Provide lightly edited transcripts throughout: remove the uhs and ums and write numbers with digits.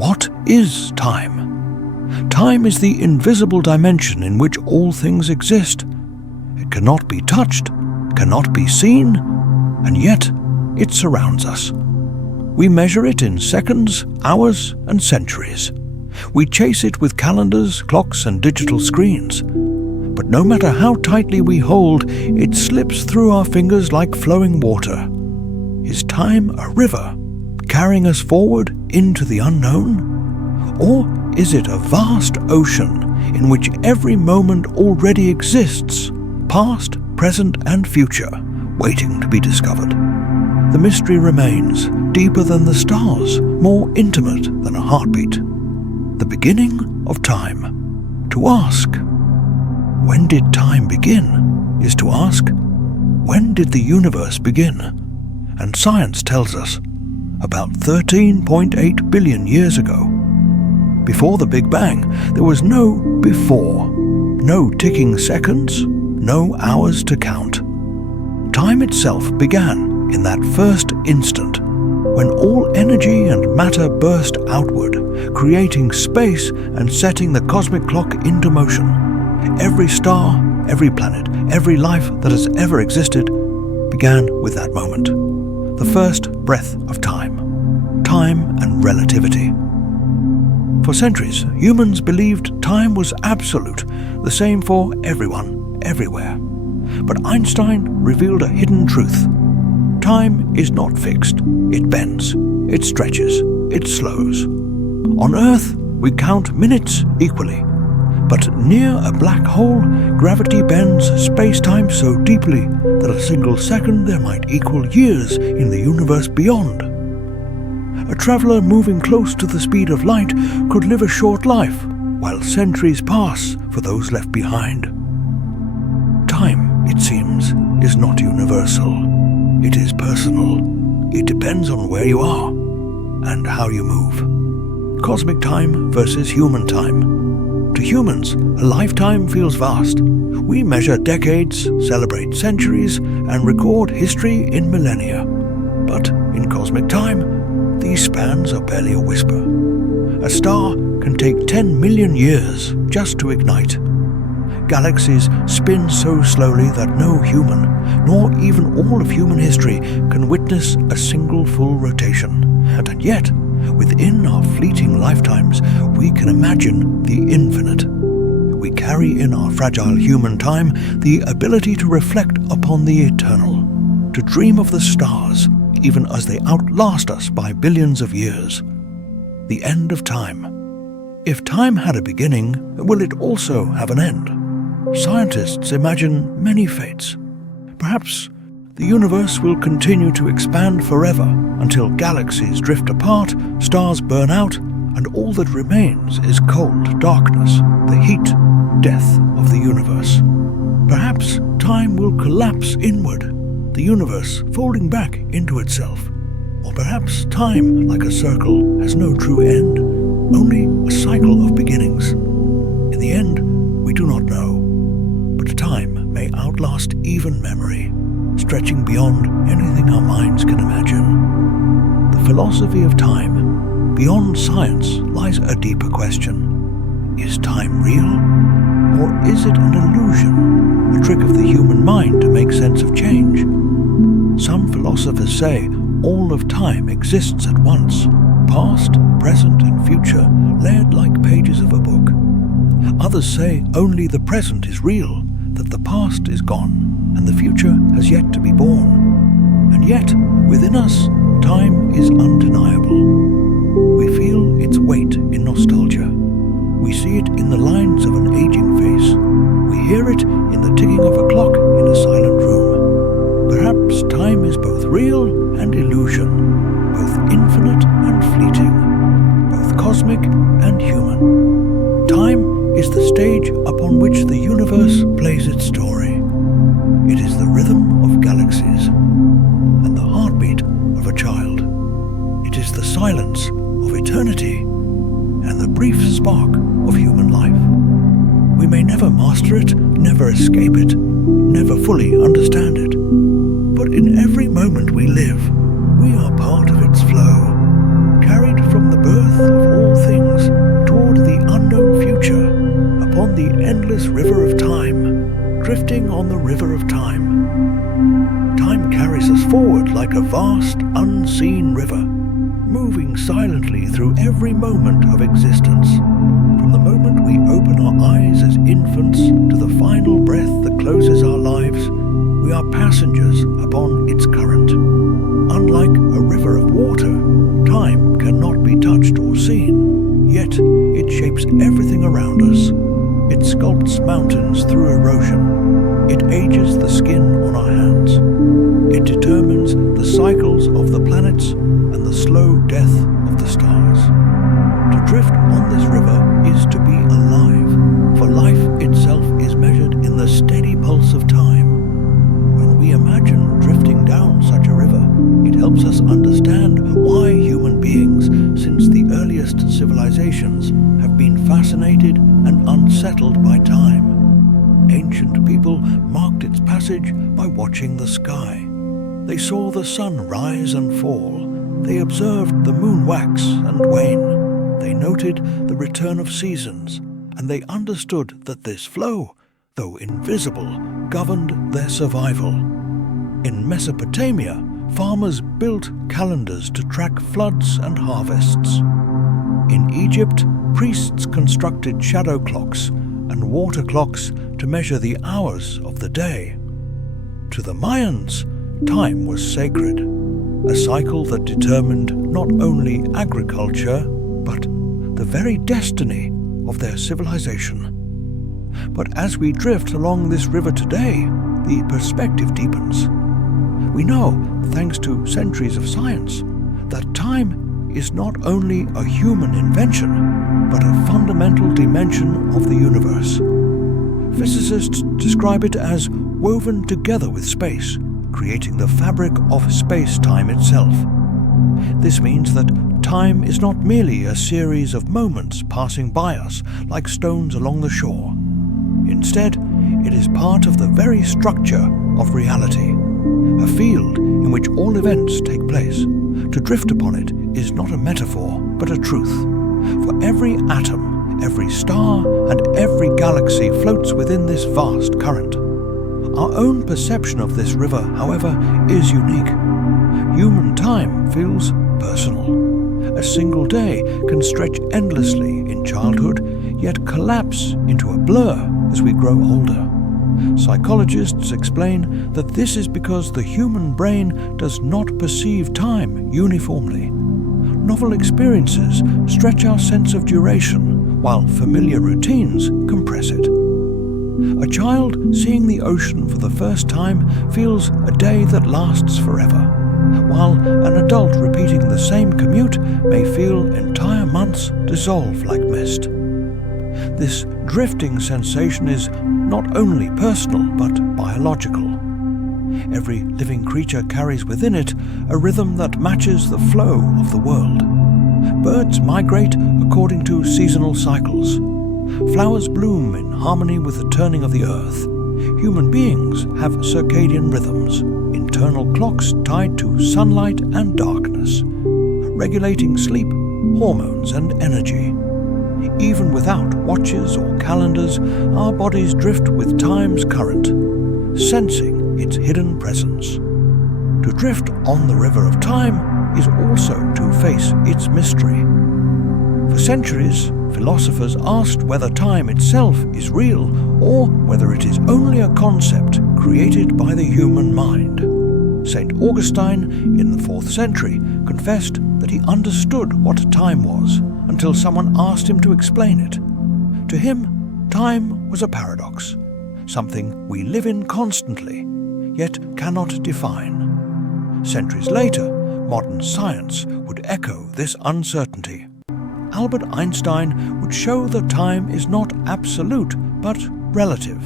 What is time? Time is the invisible dimension in which all things exist. It cannot be touched, cannot be seen, and yet it surrounds us. We measure it in seconds, hours, and centuries. We chase it with calendars, clocks, and digital screens. But no matter how tightly we hold, it slips through our fingers like flowing water. Is time a river, carrying us forward into the unknown? Or is it a vast ocean in which every moment already exists, past, present, and future, waiting to be discovered? The mystery remains, deeper than the stars, more intimate than a heartbeat. The beginning of time. To ask, when did time begin, is to ask, when did the universe begin? And science tells us, about 13.8 billion years ago. Before the Big Bang, there was no before, no ticking seconds, no hours to count. Time itself began in that first instant, when all energy and matter burst outward, creating space and setting the cosmic clock into motion. Every star, every planet, every life that has ever existed began with that moment. The first breath of time. Time and relativity. For centuries, humans believed time was absolute, the same for everyone, everywhere. But Einstein revealed a hidden truth. Time is not fixed. It bends, it stretches, it slows. On Earth, we count minutes equally. But near a black hole, gravity bends space-time so deeply that a single second there might equal years in the universe beyond. A traveler moving close to the speed of light could live a short life, while centuries pass for those left behind. Time, it seems, is not universal. It is personal. It depends on where you are and how you move. Cosmic time versus human time. To humans, a lifetime feels vast. We measure decades, celebrate centuries, and record history in millennia. But in cosmic time, these spans are barely a whisper. A star can take 10 million years just to ignite. Galaxies spin so slowly that no human, nor even all of human history, can witness a single full rotation. And yet, within our fleeting lifetimes, we can imagine the infinite. We carry in our fragile human time the ability to reflect upon the eternal, to dream of the stars, even as they outlast us by billions of years. The end of time. If time had a beginning, will it also have an end? Scientists imagine many fates. Perhaps the universe will continue to expand forever until galaxies drift apart, stars burn out, and all that remains is cold darkness, the heat, death of the universe. Perhaps time will collapse inward, the universe folding back into itself. Or perhaps time, like a circle, has no true end, only a cycle of beginnings. In the end, we do not know, but time may outlast even memory, stretching beyond anything our minds can imagine. The philosophy of time, beyond science, lies a deeper question. Is time real? Or is it an illusion, a trick of the human mind to make sense of change? Some philosophers say all of time exists at once, past, present, and future, layered like pages of a book. Others say only the present is real, that the past is gone, and the future has yet to be born. And yet, within us, time is undeniable. We feel its weight in nostalgia. We see it in the lines of an aging face. We hear it in the ticking of a clock in a silent room. Perhaps time is both real and illusion, both infinite and fleeting, both cosmic and human. Time is the stage upon which the universe plays its story. It is the rhythm of galaxies and the heartbeat of a child. It is the silence of eternity and the brief spark of human life. We may never master it, never escape it, never fully understand it. But in every moment we live, we are part of its flow, carried from the birth of all like a vast, unseen river, moving silently through every moment of existence. From the moment we open our eyes as infants to the final breath that closes our lives, we are passengers upon its current. Unlike a river of water, time cannot be touched or seen, yet it shapes everything around us. It sculpts mountains through erosion. It ages the skin on our hands. It determines the cycles of the planets and the slow death of the stars. To drift on this river is to be alive, for life itself is measured in the steady pulse of time. When we imagine drifting down such a river, it helps us understand why human beings, since the earliest civilizations, have been fascinated and unsettled by time. Ancient people marked its passage by watching the sky. They saw the sun rise and fall. They observed the moon wax and wane. They noted the return of seasons, and they understood that this flow, though invisible, governed their survival. In Mesopotamia, farmers built calendars to track floods and harvests. In Egypt, priests constructed shadow clocks and water clocks to measure the hours of the day. To the Mayans, time was sacred, a cycle that determined not only agriculture, but the very destiny of their civilization. But as we drift along this river today, the perspective deepens. We know, thanks to centuries of science, that time is not only a human invention, but a fundamental dimension of the universe. Physicists describe it as woven together with space, creating the fabric of space-time itself. This means that time is not merely a series of moments passing by us like stones along the shore. Instead, it is part of the very structure of reality, a field in which all events take place. To drift upon it is not a metaphor, but a truth. For every atom, every star, and every galaxy floats within this vast current. Our own perception of this river, however, is unique. Human time feels personal. A single day can stretch endlessly in childhood, yet collapse into a blur as we grow older. Psychologists explain that this is because the human brain does not perceive time uniformly. Novel experiences stretch our sense of duration, while familiar routines compress it. A child seeing the ocean for the first time feels a day that lasts forever, while an adult repeating the same commute may feel entire months dissolve like mist. This drifting sensation is not only personal but biological. Every living creature carries within it a rhythm that matches the flow of the world. Birds migrate according to seasonal cycles. Flowers bloom in harmony with the turning of the earth. Human beings have circadian rhythms, internal clocks tied to sunlight and darkness, regulating sleep, hormones, and energy. Even without watches or calendars, our bodies drift with time's current, sensing its hidden presence. To drift on the river of time is also to face its mystery. For centuries, philosophers asked whether time itself is real or whether it is only a concept created by the human mind. St. Augustine, in the 4th century, confessed that he understood what time was until someone asked him to explain it. To him, time was a paradox, something we live in constantly, yet cannot define. Centuries later, modern science would echo this uncertainty. Albert Einstein would show that time is not absolute, but relative,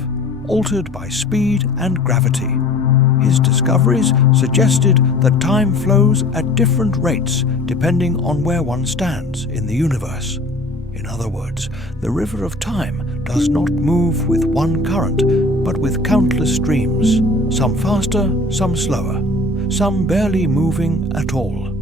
altered by speed and gravity. His discoveries suggested that time flows at different rates depending on where one stands in the universe. In other words, the river of time does not move with one current, but with countless streams, some faster, some slower, some barely moving at all.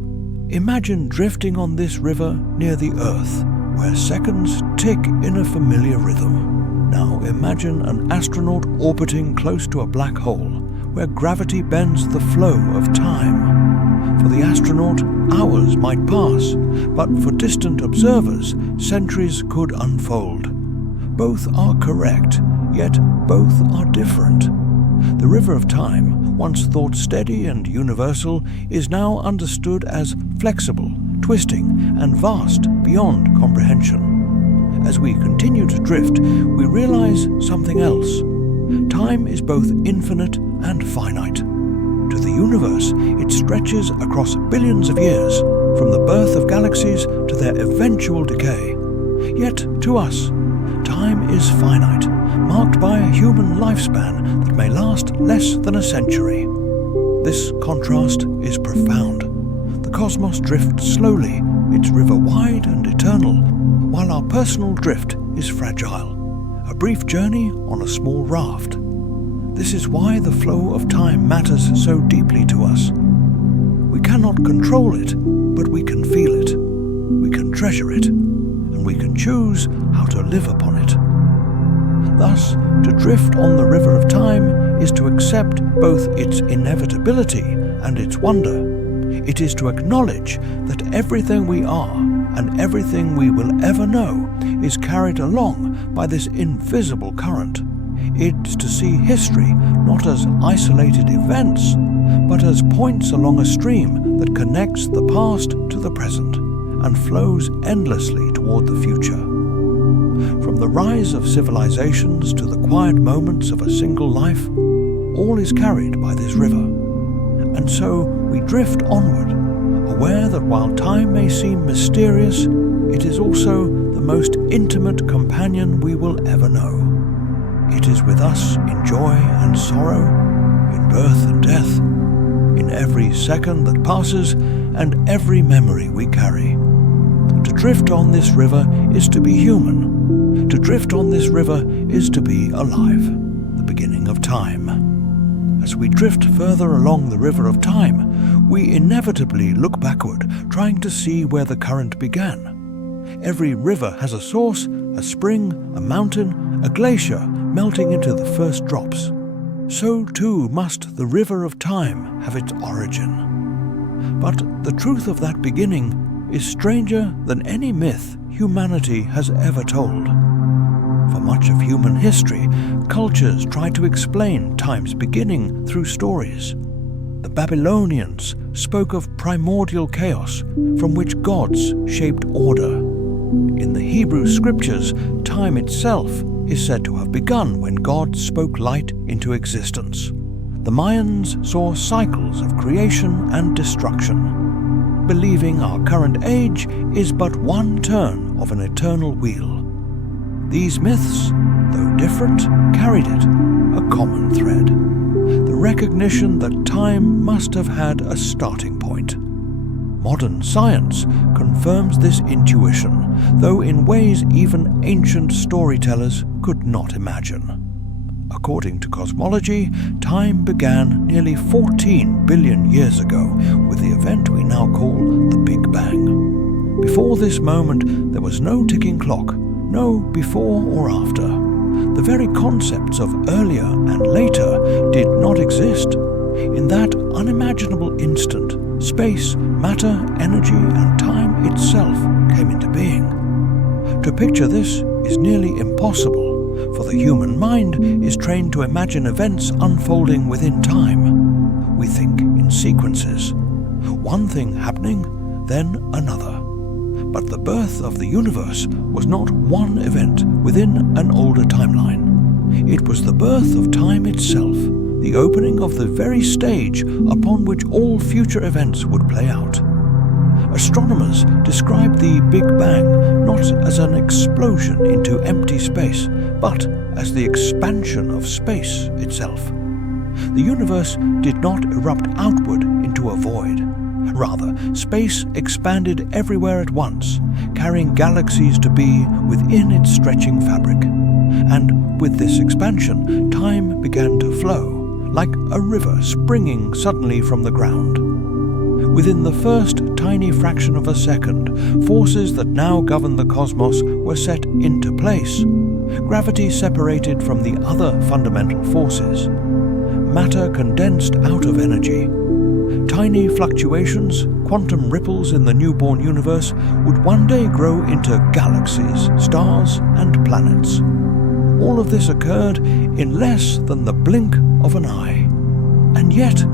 Imagine drifting on this river near the Earth, where seconds tick in a familiar rhythm. Now imagine an astronaut orbiting close to a black hole, where gravity bends the flow of time. For the astronaut, hours might pass, but for distant observers, centuries could unfold. Both are correct, yet both are different. The river of time, once thought steady and universal, is now understood as flexible, twisting, and vast beyond comprehension. As we continue to drift, we realize something else. Time is both infinite and finite. To the universe, it stretches across billions of years, from the birth of galaxies to their eventual decay. Yet, to us, time is finite, marked by a human lifespan that may last less than a century. This contrast is profound. The cosmos drifts slowly, its river wide and eternal, while our personal drift is fragile, a brief journey on a small raft. This is why the flow of time matters so deeply to us. We cannot control it, but we can feel it. We can treasure it, and we can choose how to live upon it. Thus, to drift on the river of time is to accept both its inevitability and its wonder. It is to acknowledge that everything we are and everything we will ever know is carried along by this invisible current. It's to see history not as isolated events, but as points along a stream that connects the past to the present and flows endlessly toward the future. From the rise of civilizations to the quiet moments of a single life, all is carried by this river. And so we drift onward, aware that while time may seem mysterious, it is also the most intimate companion we will ever know. It is with us in joy and sorrow, in birth and death, in every second that passes and every memory we carry. To drift on this river is to be human. To drift on this river is to be alive, the beginning of time. As we drift further along the river of time, we inevitably look backward, trying to see where the current began. Every river has a source, a spring, a mountain, a glacier melting into the first drops. So too must the river of time have its origin. But the truth of that beginning is stranger than any myth humanity has ever told. For much of human history, cultures tried to explain time's beginning through stories. The Babylonians spoke of primordial chaos from which gods shaped order. In the Hebrew scriptures, time itself is said to have begun when God spoke light into existence. The Mayans saw cycles of creation and destruction, believing our current age is but one turn of an eternal wheel. These myths, though different, carried it, a common thread. The recognition that time must have had a starting point. Modern science confirms this intuition, though in ways even ancient storytellers could not imagine. According to cosmology, time began nearly 14 billion years ago with the event we now call the Big Bang. Before this moment, there was no ticking clock, no before or after. The very concepts of earlier and later did not exist. In that unimaginable instant, space, matter, energy, and time itself came into being. To picture this is nearly impossible, for the human mind is trained to imagine events unfolding within time. We think in sequences, one thing happening, then another. But the birth of the universe was not one event within an older timeline. It was the birth of time itself, the opening of the very stage upon which all future events would play out. Astronomers describe the Big Bang not as an explosion into empty space, but as the expansion of space itself. The universe did not erupt outward into a void. Rather, space expanded everywhere at once, carrying galaxies to be within its stretching fabric. And with this expansion, time began to flow, like a river springing suddenly from the ground. Within the first tiny fraction of a second, forces that now govern the cosmos were set into place. Gravity separated from the other fundamental forces. matter condensed out of energy. Tiny fluctuations, quantum ripples in the newborn universe, would one day grow into galaxies, stars, and planets. All of this occurred in less than the blink of an eye. And yet,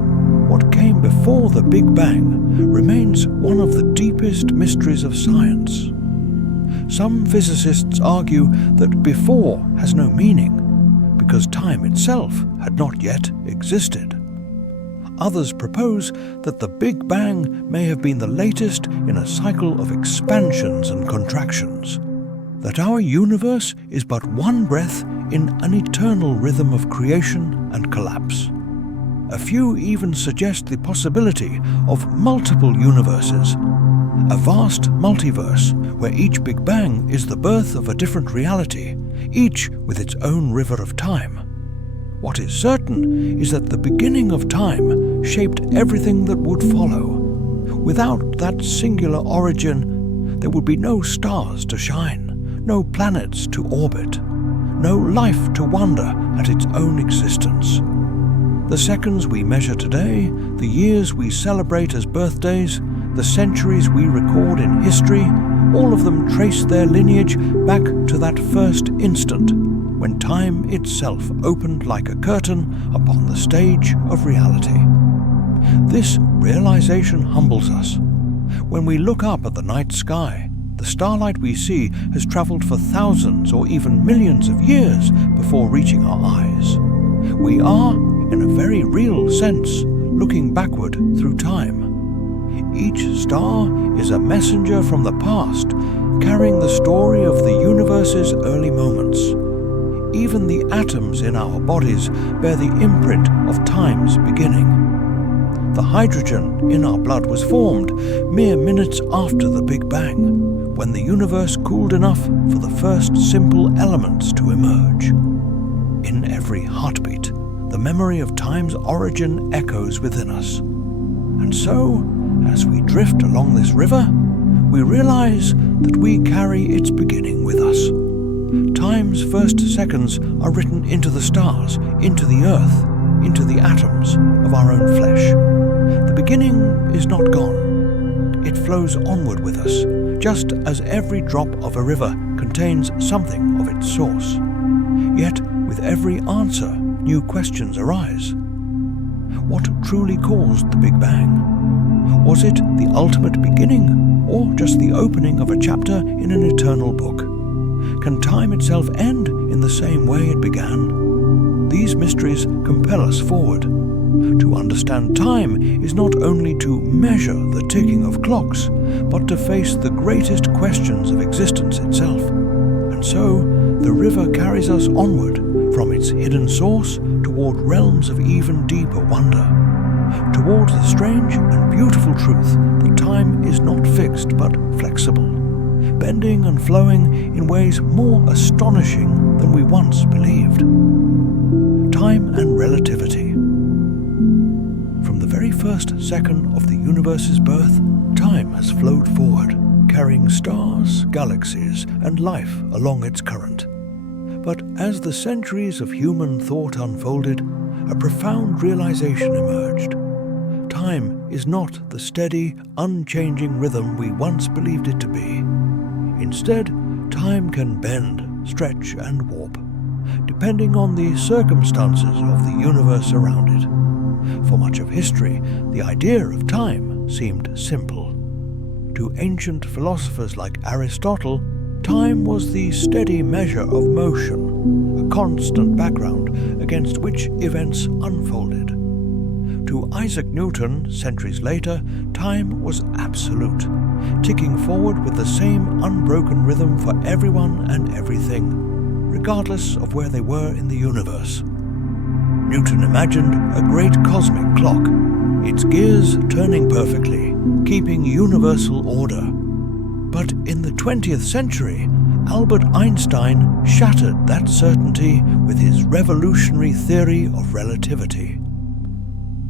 what came before the Big Bang remains one of the deepest mysteries of science. Some physicists argue that before has no meaning, because time itself had not yet existed. Others propose that the Big Bang may have been the latest in a cycle of expansions and contractions, that our universe is but one breath in an eternal rhythm of creation and collapse. A few even suggest the possibility of multiple universes, a vast multiverse where each Big Bang is the birth of a different reality, each with its own river of time. What is certain is that the beginning of time shaped everything that would follow. Without that singular origin, there would be no stars to shine, no planets to orbit, no life to wonder at its own existence. The seconds we measure today, the years we celebrate as birthdays, the centuries we record in history, all of them trace their lineage back to that first instant when time itself opened like a curtain upon the stage of reality. This realization humbles us. When we look up at the night sky, the starlight we see has traveled for thousands or even millions of years before reaching our eyes. We are, in a very real sense, looking backward through time. Each star is a messenger from the past, carrying the story of the universe's early moments. Even the atoms in our bodies bear the imprint of time's beginning. The hydrogen in our blood was formed mere minutes after the Big Bang, when the universe cooled enough for the first simple elements to emerge. In every heartbeat, the memory of time's origin echoes within us. And so, as we drift along this river, we realize that we carry its beginning with us. Time's first seconds are written into the stars, into the earth, into the atoms of our own flesh. The beginning is not gone. It flows onward with us, just as every drop of a river contains something of its source. Yet, with every answer, new questions arise. What truly caused the Big Bang? Was it the ultimate beginning, or just the opening of a chapter in an eternal book? Can time itself end in the same way it began? These mysteries compel us forward. To understand time is not only to measure the ticking of clocks, but to face the greatest questions of existence itself. And so, the river carries us onward from its hidden source toward realms of even deeper wonder, towards the strange and beautiful truth that time is not fixed but flexible, bending and flowing in ways more astonishing than we once believed. Time and relativity. From the very first second of the universe's birth, time has flowed forward, carrying stars, galaxies, and life along its current. But as the centuries of human thought unfolded, a profound realization emerged. Time is not the steady, unchanging rhythm we once believed it to be. Instead, time can bend, stretch, and warp, depending on the circumstances of the universe around it. For much of history, the idea of time seemed simple. To ancient philosophers like Aristotle, time was the steady measure of motion, a constant background against which events unfolded. To Isaac Newton, centuries later, time was absolute, ticking forward with the same unbroken rhythm for everyone and everything, regardless of where they were in the universe. Newton imagined a great cosmic clock, its gears turning perfectly, keeping universal order. But in the 20th century, Albert Einstein shattered that certainty with his revolutionary theory of relativity.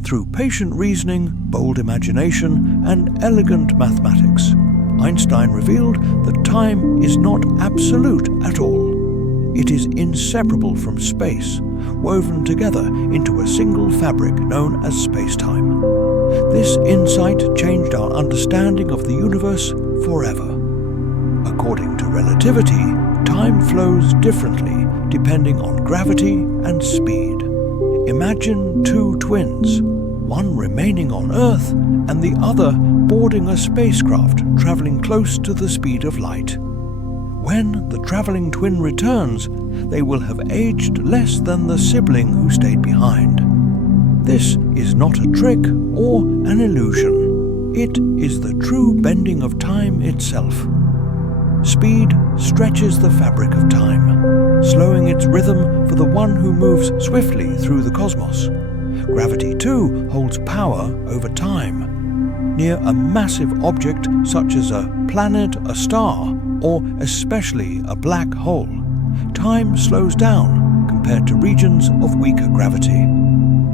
Through patient reasoning, bold imagination, and elegant mathematics, Einstein revealed that time is not absolute at all. It is inseparable from space, woven together into a single fabric known as spacetime. This insight changed our understanding of the universe forever. According to relativity, time flows differently depending on gravity and speed. Imagine two twins, one remaining on Earth and the other boarding a spacecraft traveling close to the speed of light. When the traveling twin returns, they will have aged less than the sibling who stayed behind. This is not a trick or an illusion. It is the true bending of time itself. Speed stretches the fabric of time, slowing its rhythm for the one who moves swiftly through the cosmos. Gravity, too, holds power over time. Near a massive object such as a planet, a star, or especially a black hole, time slows down compared to regions of weaker gravity.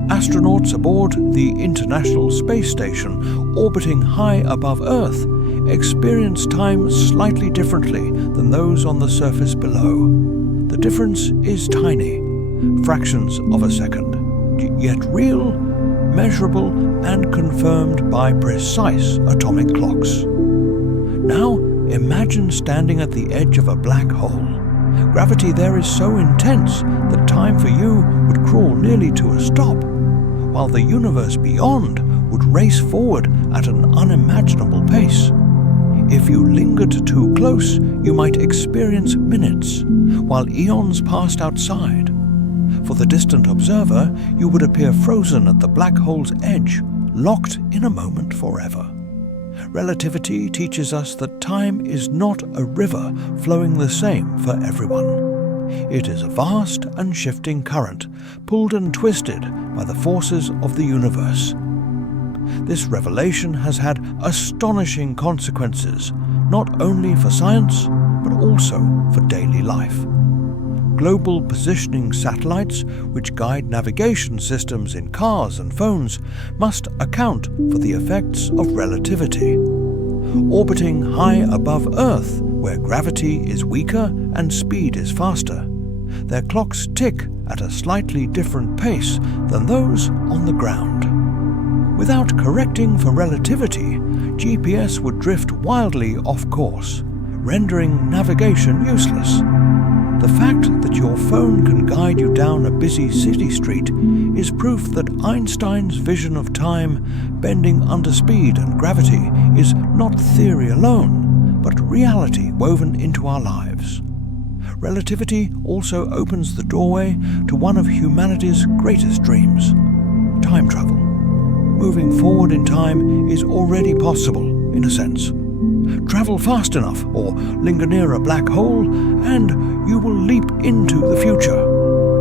Astronauts aboard the International Space Station orbiting high above Earth experience time slightly differently than those on the surface below. The difference is tiny, fractions of a second, yet real, measurable, and confirmed by precise atomic clocks. Now, imagine standing at the edge of a black hole. Gravity there is so intense that time for you would crawl nearly to a stop, while the universe beyond would race forward at an unimaginable pace. If you lingered too close, you might experience minutes, while eons passed outside. For the distant observer, you would appear frozen at the black hole's edge, locked in a moment forever. Relativity teaches us that time is not a river flowing the same for everyone. It is a vast and shifting current, pulled and twisted by the forces of the universe. This revelation has had astonishing consequences, not only for science, but also for daily life. Global positioning satellites, which guide navigation systems in cars and phones, must account for the effects of relativity. Orbiting high above Earth, where gravity is weaker and speed is faster, their clocks tick at a slightly different pace than those on the ground. Without correcting for relativity, GPS would drift wildly off course, rendering navigation useless. The fact that your phone can guide you down a busy city street is proof that Einstein's vision of time bending under speed and gravity is not theory alone, but reality woven into our lives. Relativity also opens the doorway to one of humanity's greatest dreams: time travel. Moving forward in time is already possible, in a sense. Travel fast enough or linger near a black hole and you will leap into the future,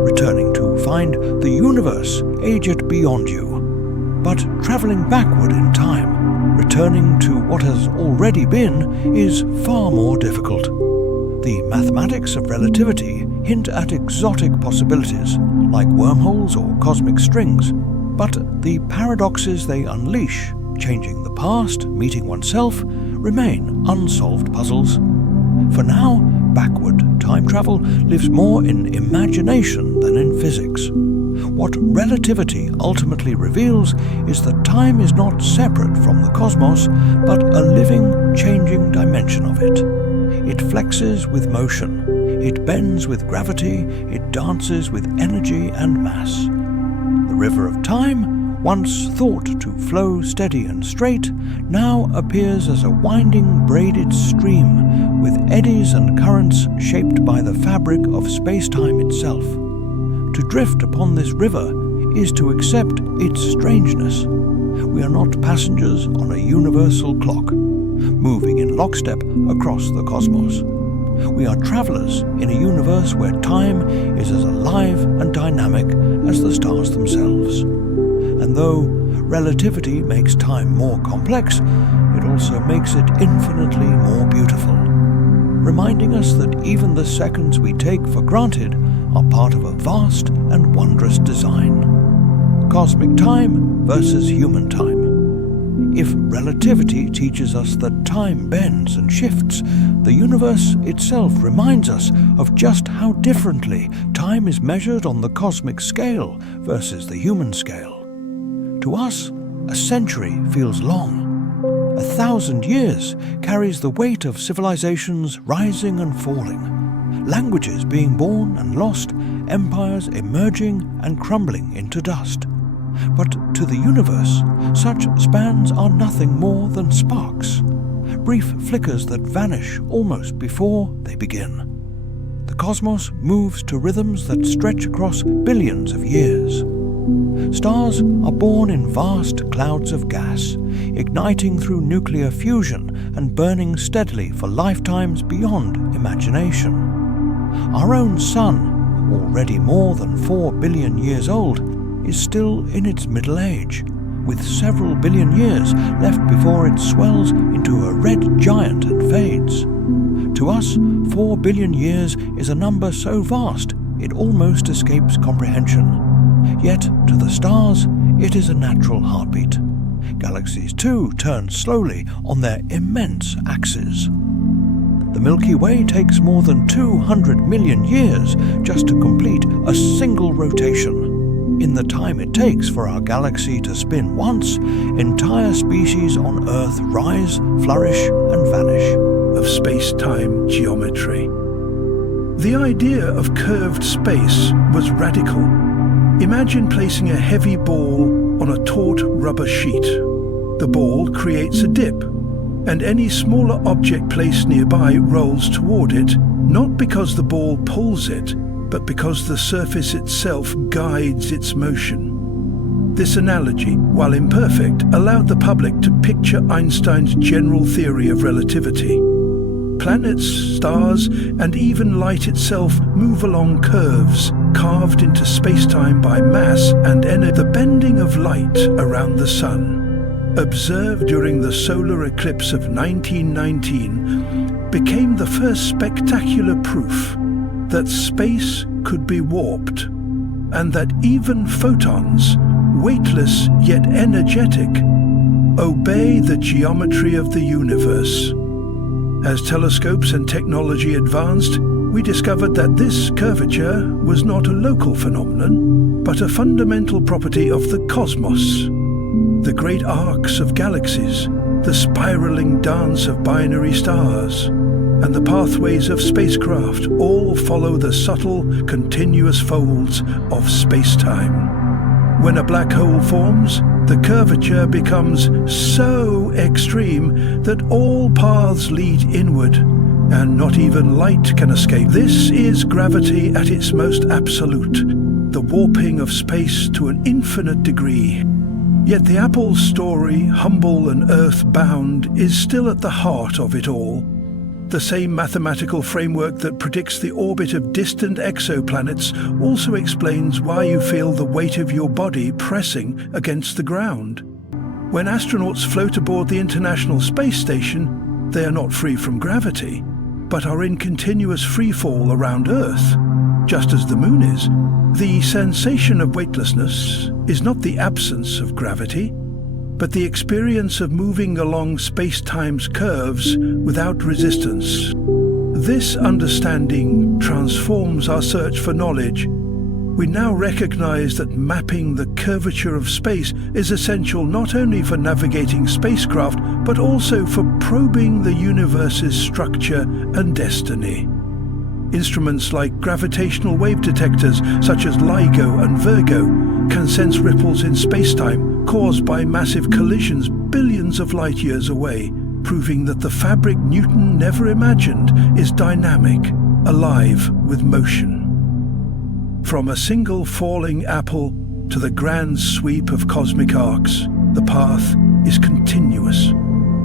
returning to find the universe age it beyond you. But traveling backward in time, returning to what has already been, is far more difficult. The mathematics of relativity hint at exotic possibilities, like wormholes or cosmic strings, but the paradoxes they unleash, changing the past, meeting oneself, remain unsolved puzzles. For now, backward time travel lives more in imagination than in physics. What relativity ultimately reveals is that time is not separate from the cosmos, but a living, changing dimension of it. It flexes with motion, it bends with gravity, it dances with energy and mass. The river of time, once thought to flow steady and straight, now appears as a winding braided stream with eddies and currents shaped by the fabric of space-time itself. To drift upon this river is to accept its strangeness. We are not passengers on a universal clock, moving in lockstep across the cosmos. We are travelers in a universe where time is as alive and dynamic as the stars themselves. And though relativity makes time more complex, it also makes it infinitely more beautiful, reminding us that even the seconds we take for granted are part of a vast and wondrous design. Cosmic time versus human time. If relativity teaches us that time bends and shifts, the universe itself reminds us of just how differently time is measured on the cosmic scale versus the human scale. To us, a century feels long. 1,000 years carries the weight of civilizations rising and falling, languages being born and lost, empires emerging and crumbling into dust. But to the universe, such spans are nothing more than sparks, brief flickers that vanish almost before they begin. The cosmos moves to rhythms that stretch across billions of years. Stars are born in vast clouds of gas, igniting through nuclear fusion and burning steadily for lifetimes beyond imagination. Our own sun, already more than 4 billion years old, is still in its middle age, with several billion years left before it swells into a red giant and fades. To us, 4 billion years is a number so vast it almost escapes comprehension. Yet, to the stars, it is a natural heartbeat. Galaxies too turn slowly on their immense axes. The Milky Way takes more than 200 million years just to complete a single rotation. In the time it takes for our galaxy to spin once, entire species on Earth rise, flourish, and vanish. Of space-time geometry. The idea of curved space was radical. Imagine placing a heavy ball on a taut rubber sheet. The ball creates a dip, and any smaller object placed nearby rolls toward it, not because the ball pulls it, but because the surface itself guides its motion. This analogy, while imperfect, allowed the public to picture Einstein's general theory of relativity. Planets, stars, and even light itself move along curves carved into space-time by mass and energy. The bending of light around the sun, observed during the solar eclipse of 1919, became the first spectacular proof that space could be warped, and that even photons, weightless yet energetic, obey the geometry of the universe. As telescopes and technology advanced, we discovered that this curvature was not a local phenomenon, but a fundamental property of the cosmos. The great arcs of galaxies, the spiraling dance of binary stars, and the pathways of spacecraft all follow the subtle, continuous folds of space-time. When a black hole forms, the curvature becomes so extreme that all paths lead inward, and not even light can escape. This is gravity at its most absolute, the warping of space to an infinite degree. Yet the Apple's story, humble and earth-bound, is still at the heart of it all. The same mathematical framework that predicts the orbit of distant exoplanets also explains why you feel the weight of your body pressing against the ground. When astronauts float aboard the International Space Station, they are not free from gravity, but are in continuous freefall around Earth, just as the Moon is. The sensation of weightlessness is not the absence of gravity, but the experience of moving along space-time's curves without resistance. This understanding transforms our search for knowledge. We now recognize that mapping the curvature of space is essential not only for navigating spacecraft, but also for probing the universe's structure and destiny. Instruments like gravitational wave detectors, such as LIGO and Virgo, can sense ripples in spacetime caused by massive collisions billions of light years away, proving that the fabric Newton never imagined is dynamic, alive with motion. From a single falling apple to the grand sweep of cosmic arcs, the path is continuous.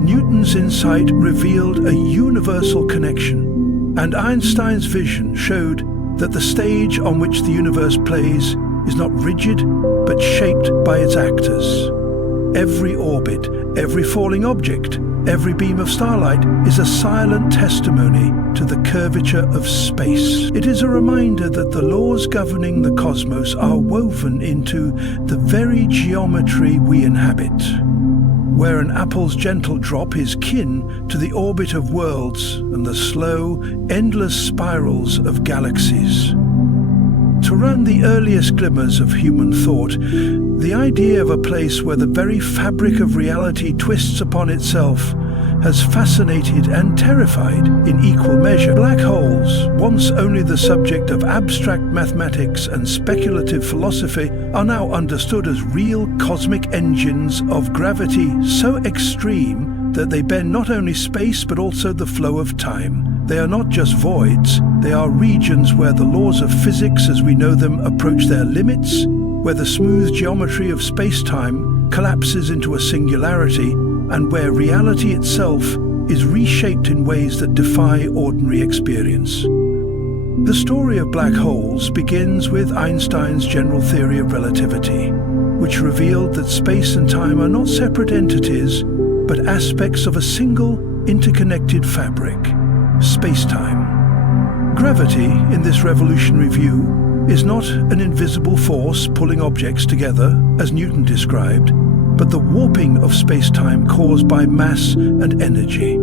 Newton's insight revealed a universal connection, and Einstein's vision showed that the stage on which the universe plays is not rigid, but shaped by its actors. Every orbit, every falling object, every beam of starlight is a silent testimony to the curvature of space. It is a reminder that the laws governing the cosmos are woven into the very geometry we inhabit. where an apple's gentle drop is kin to the orbit of worlds and the slow, endless spirals of galaxies. To run the earliest glimmers of human thought, the idea of a place where the very fabric of reality twists upon itself has fascinated and terrified in equal measure. Black holes, once only the subject of abstract mathematics and speculative philosophy, are now understood as real cosmic engines of gravity so extreme that they bend not only space but also the flow of time. They are not just voids, they are regions where the laws of physics as we know them approach their limits, where the smooth geometry of space-time collapses into a singularity, and where reality itself is reshaped in ways that defy ordinary experience. The story of black holes begins with Einstein's general theory of relativity, which revealed that space and time are not separate entities, but aspects of a single, interconnected fabric, space-time. Gravity, in this revolutionary view, is not an invisible force pulling objects together, as Newton described, but the warping of space-time caused by mass and energy.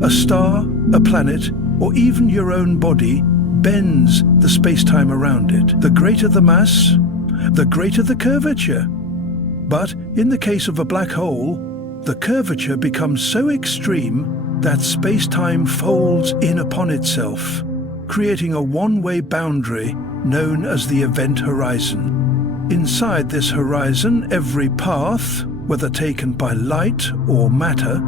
A star, a planet, or even your own body bends the space-time around it. The greater the mass, the greater the curvature. But in the case of a black hole, the curvature becomes so extreme that space-time folds in upon itself, creating a one-way boundary known as the event horizon. Inside this horizon, every path, whether taken by light or matter,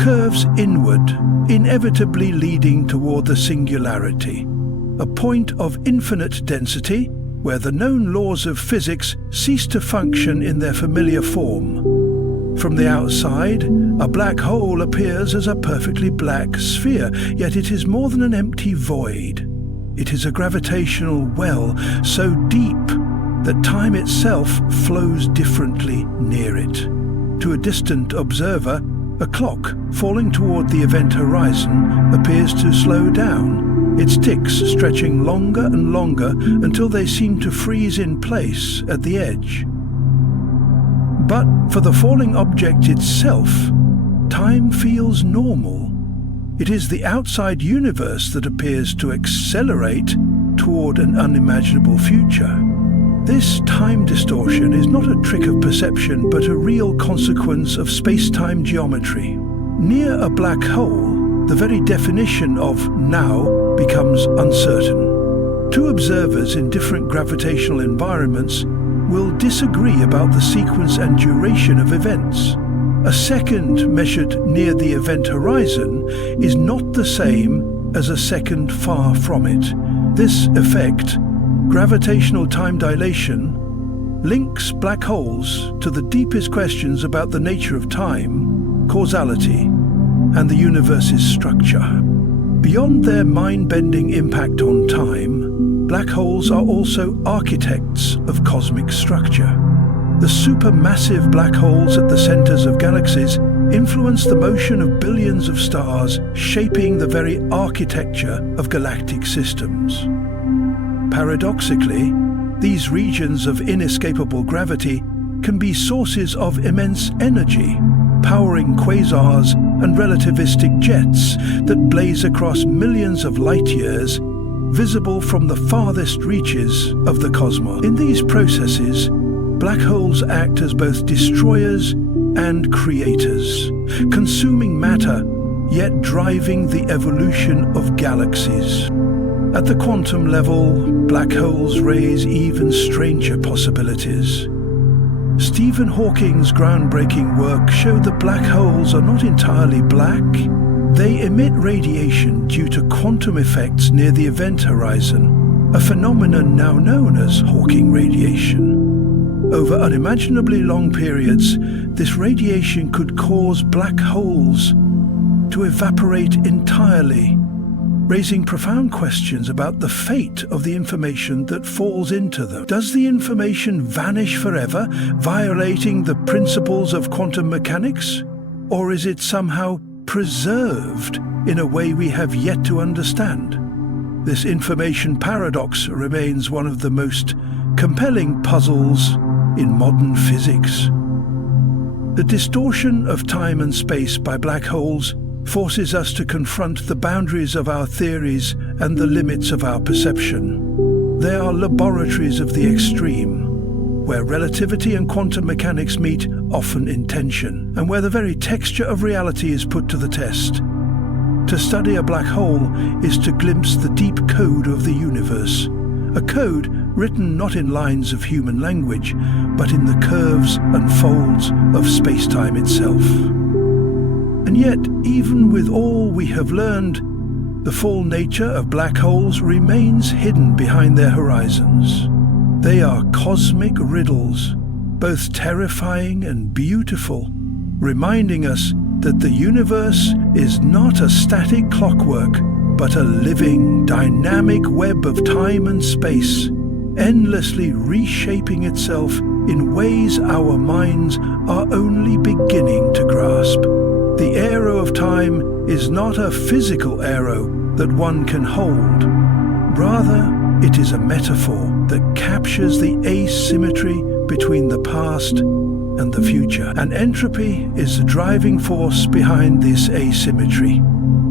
curves inward, inevitably leading toward the singularity, a point of infinite density where the known laws of physics cease to function in their familiar form. From the outside, a black hole appears as a perfectly black sphere, yet it is more than an empty void. It is a gravitational well so deep that time itself flows differently near it. To a distant observer, a clock falling toward the event horizon appears to slow down, its ticks stretching longer and longer until they seem to freeze in place at the edge. But for the falling object itself, time feels normal. It is the outside universe that appears to accelerate toward an unimaginable future. This time distortion is not a trick of perception, but a real consequence of space-time geometry. Near a black hole, the very definition of now becomes uncertain. Two observers in different gravitational environments will disagree about the sequence and duration of events. A second measured near the event horizon is not the same as a second far from it. This effect, gravitational time dilation, links black holes to the deepest questions about the nature of time, causality, and the universe's structure. Beyond their mind-bending impact on time, black holes are also architects of cosmic structure. The supermassive black holes at the centers of galaxies influence the motion of billions of stars, shaping the very architecture of galactic systems. Paradoxically, these regions of inescapable gravity can be sources of immense energy, powering quasars and relativistic jets that blaze across millions of light-years, visible from the farthest reaches of the cosmos. In these processes, black holes act as both destroyers and creators, consuming matter, yet driving the evolution of galaxies. At the quantum level, black holes raise even stranger possibilities. Stephen Hawking's groundbreaking work showed that black holes are not entirely black. They emit radiation due to quantum effects near the event horizon, a phenomenon now known as Hawking radiation. Over unimaginably long periods, this radiation could cause black holes to evaporate entirely, raising profound questions about the fate of the information that falls into them. Does the information vanish forever, violating the principles of quantum mechanics? Or is it somehow preserved in a way we have yet to understand? This information paradox remains one of the most compelling puzzles in modern physics. The distortion of time and space by black holes forces us to confront the boundaries of our theories and the limits of our perception. They are laboratories of the extreme, where relativity and quantum mechanics meet, often in tension, and where the very texture of reality is put to the test. To study a black hole is to glimpse the deep code of the universe, a code written not in lines of human language, but in the curves and folds of spacetime itself. And yet, even with all we have learned, the full nature of black holes remains hidden behind their horizons. They are cosmic riddles, both terrifying and beautiful, reminding us that the universe is not a static clockwork, but a living, dynamic web of time and space, endlessly reshaping itself in ways our minds are only beginning to grasp. The arrow of time is not a physical arrow that one can hold. Rather, it is a metaphor that captures the asymmetry between the past and the future. And entropy is the driving force behind this asymmetry.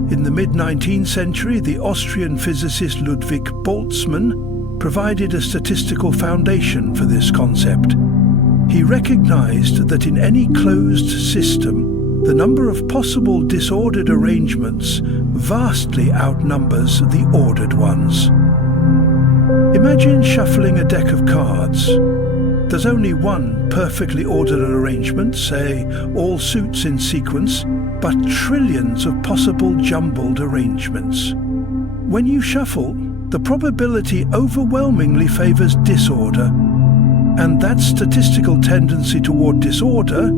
In the mid-19th century, the Austrian physicist Ludwig Boltzmann provided a statistical foundation for this concept. He recognized that in any closed system, the number of possible disordered arrangements vastly outnumbers the ordered ones. Imagine shuffling a deck of cards. There's only one perfectly ordered arrangement, say all suits in sequence, but trillions of possible jumbled arrangements. When you shuffle, the probability overwhelmingly favors disorder, and that statistical tendency toward disorder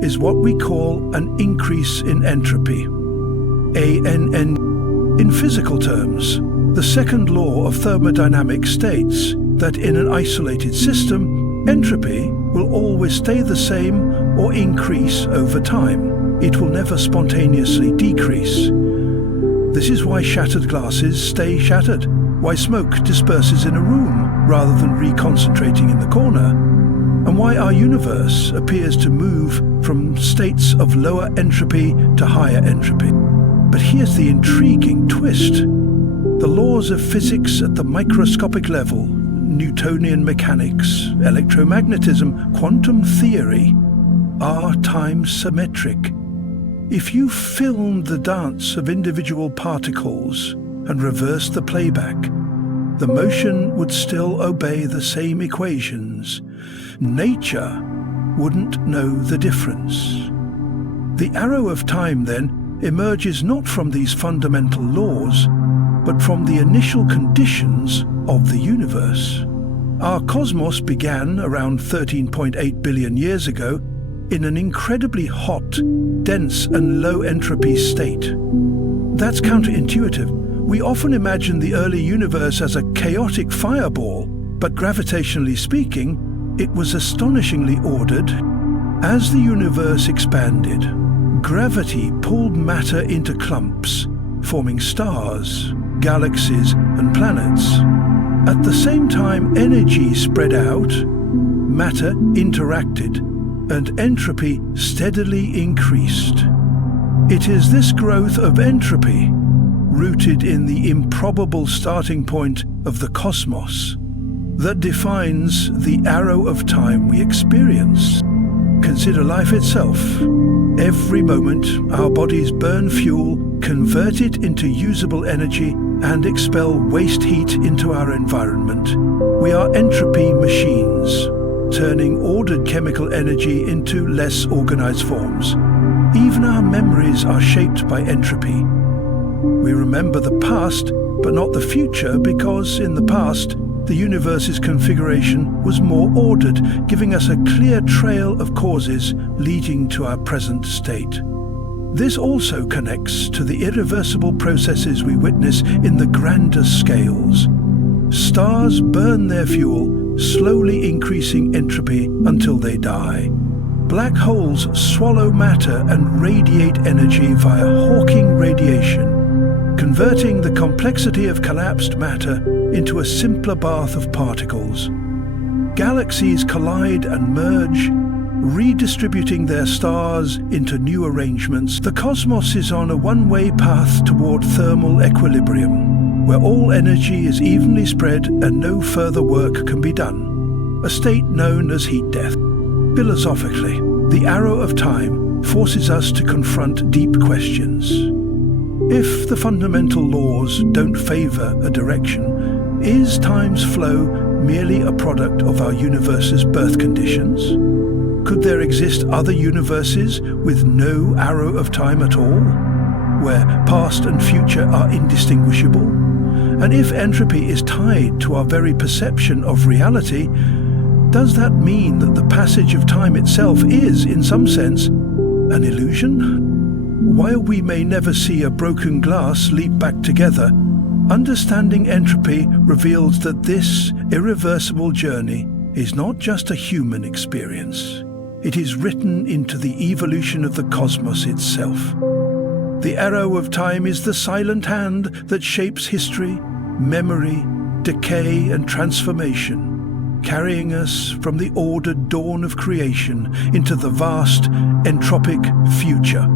is what we call an increase in entropy. ANN. In physical terms, the second law of thermodynamics states that in an isolated system, entropy will always stay the same or increase over time. It will never spontaneously decrease. This is why shattered glasses stay shattered, why smoke disperses in a room rather than reconcentrating in the corner, and why our universe appears to move from states of lower entropy to higher entropy. But here's the intriguing twist. The laws of physics at the microscopic level, Newtonian mechanics, electromagnetism, quantum theory, are time-symmetric. If you filmed the dance of individual particles and reversed the playback, the motion would still obey the same equations. Nature wouldn't know the difference. The arrow of time, then, emerges not from these fundamental laws, but from the initial conditions of the universe. Our cosmos began around 13.8 billion years ago in an incredibly hot, dense and low entropy state. That's counterintuitive. We often imagine the early universe as a chaotic fireball, but gravitationally speaking, it was astonishingly ordered. As the universe expanded, gravity pulled matter into clumps, forming stars, galaxies and planets. At the same time, energy spread out, matter interacted, and entropy steadily increased. It is this growth of entropy, rooted in the improbable starting point of the cosmos, that defines the arrow of time we experience. Consider life itself. Every moment, our bodies burn fuel, convert it into usable energy, and expel waste heat into our environment. We are entropy machines, turning ordered chemical energy into less organized forms. Even our memories are shaped by entropy. We remember the past, but not the future, because in the past, the universe's configuration was more ordered, giving us a clear trail of causes leading to our present state. This also connects to the irreversible processes we witness in the grander scales. Stars burn their fuel, slowly increasing entropy until they die. Black holes swallow matter and radiate energy via Hawking radiation, converting the complexity of collapsed matter into a simpler bath of particles. Galaxies collide and merge, redistributing their stars into new arrangements. The cosmos is on a one-way path toward thermal equilibrium, where all energy is evenly spread and no further work can be done, a state known as heat death. Philosophically, the arrow of time forces us to confront deep questions. If the fundamental laws don't favor a direction, is time's flow merely a product of our universe's birth conditions? Could there exist other universes with no arrow of time at all, where past and future are indistinguishable? And if entropy is tied to our very perception of reality, does that mean that the passage of time itself is, in some sense, an illusion? While we may never see a broken glass leap back together, understanding entropy reveals that this irreversible journey is not just a human experience. It is written into the evolution of the cosmos itself. The arrow of time is the silent hand that shapes history, memory, decay and transformation, carrying us from the ordered dawn of creation into the vast, entropic future.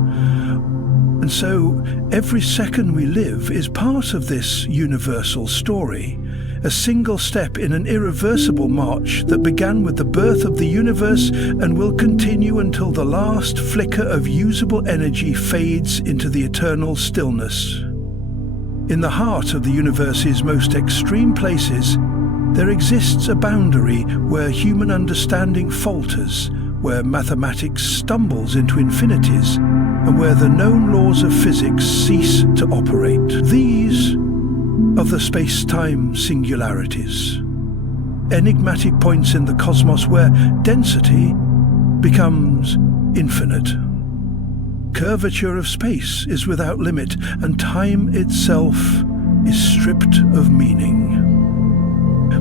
And so, every second we live is part of this universal story, a single step in an irreversible march that began with the birth of the universe and will continue until the last flicker of usable energy fades into the eternal stillness. In the heart of the universe's most extreme places, there exists a boundary where human understanding falters, where mathematics stumbles into infinities, and where the known laws of physics cease to operate. These are the space-time singularities, enigmatic points in the cosmos where density becomes infinite. Curvature of space is without limit, and time itself is stripped of meaning.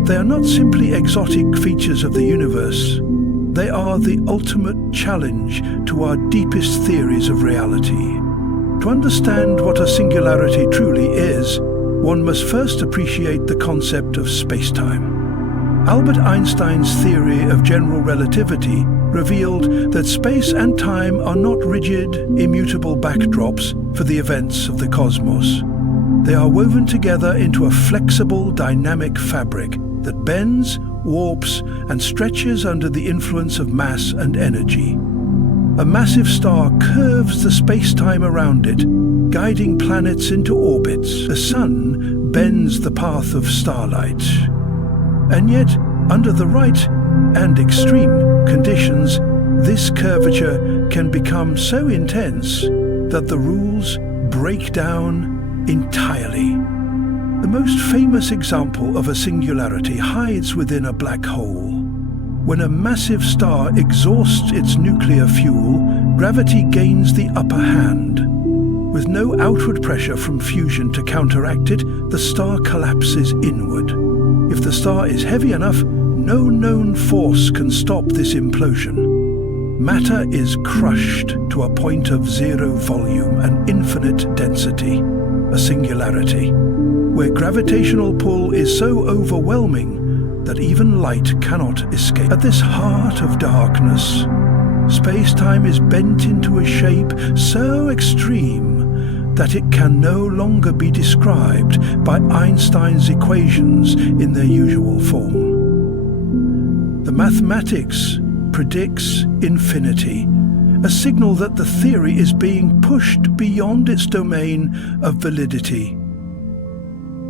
They are not simply exotic features of the universe. They are the ultimate challenge to our deepest theories of reality. To understand what a singularity truly is, one must first appreciate the concept of spacetime. Albert Einstein's theory of general relativity revealed that space and time are not rigid, immutable backdrops for the events of the cosmos. They are woven together into a flexible, dynamic fabric that bends, warps, and stretches under the influence of mass and energy. A massive star curves the space-time around it, guiding planets into orbits. The sun bends the path of starlight. And yet, under the right and extreme conditions, this curvature can become so intense that the rules break down entirely. The most famous example of a singularity hides within a black hole. When a massive star exhausts its nuclear fuel, gravity gains the upper hand. With no outward pressure from fusion to counteract it, the star collapses inward. If the star is heavy enough, no known force can stop this implosion. Matter is crushed to a point of zero volume and infinite density, a singularity, where gravitational pull is so overwhelming that even light cannot escape. At this heart of darkness, space-time is bent into a shape so extreme that it can no longer be described by Einstein's equations in their usual form. The mathematics predicts infinity, a signal that the theory is being pushed beyond its domain of validity.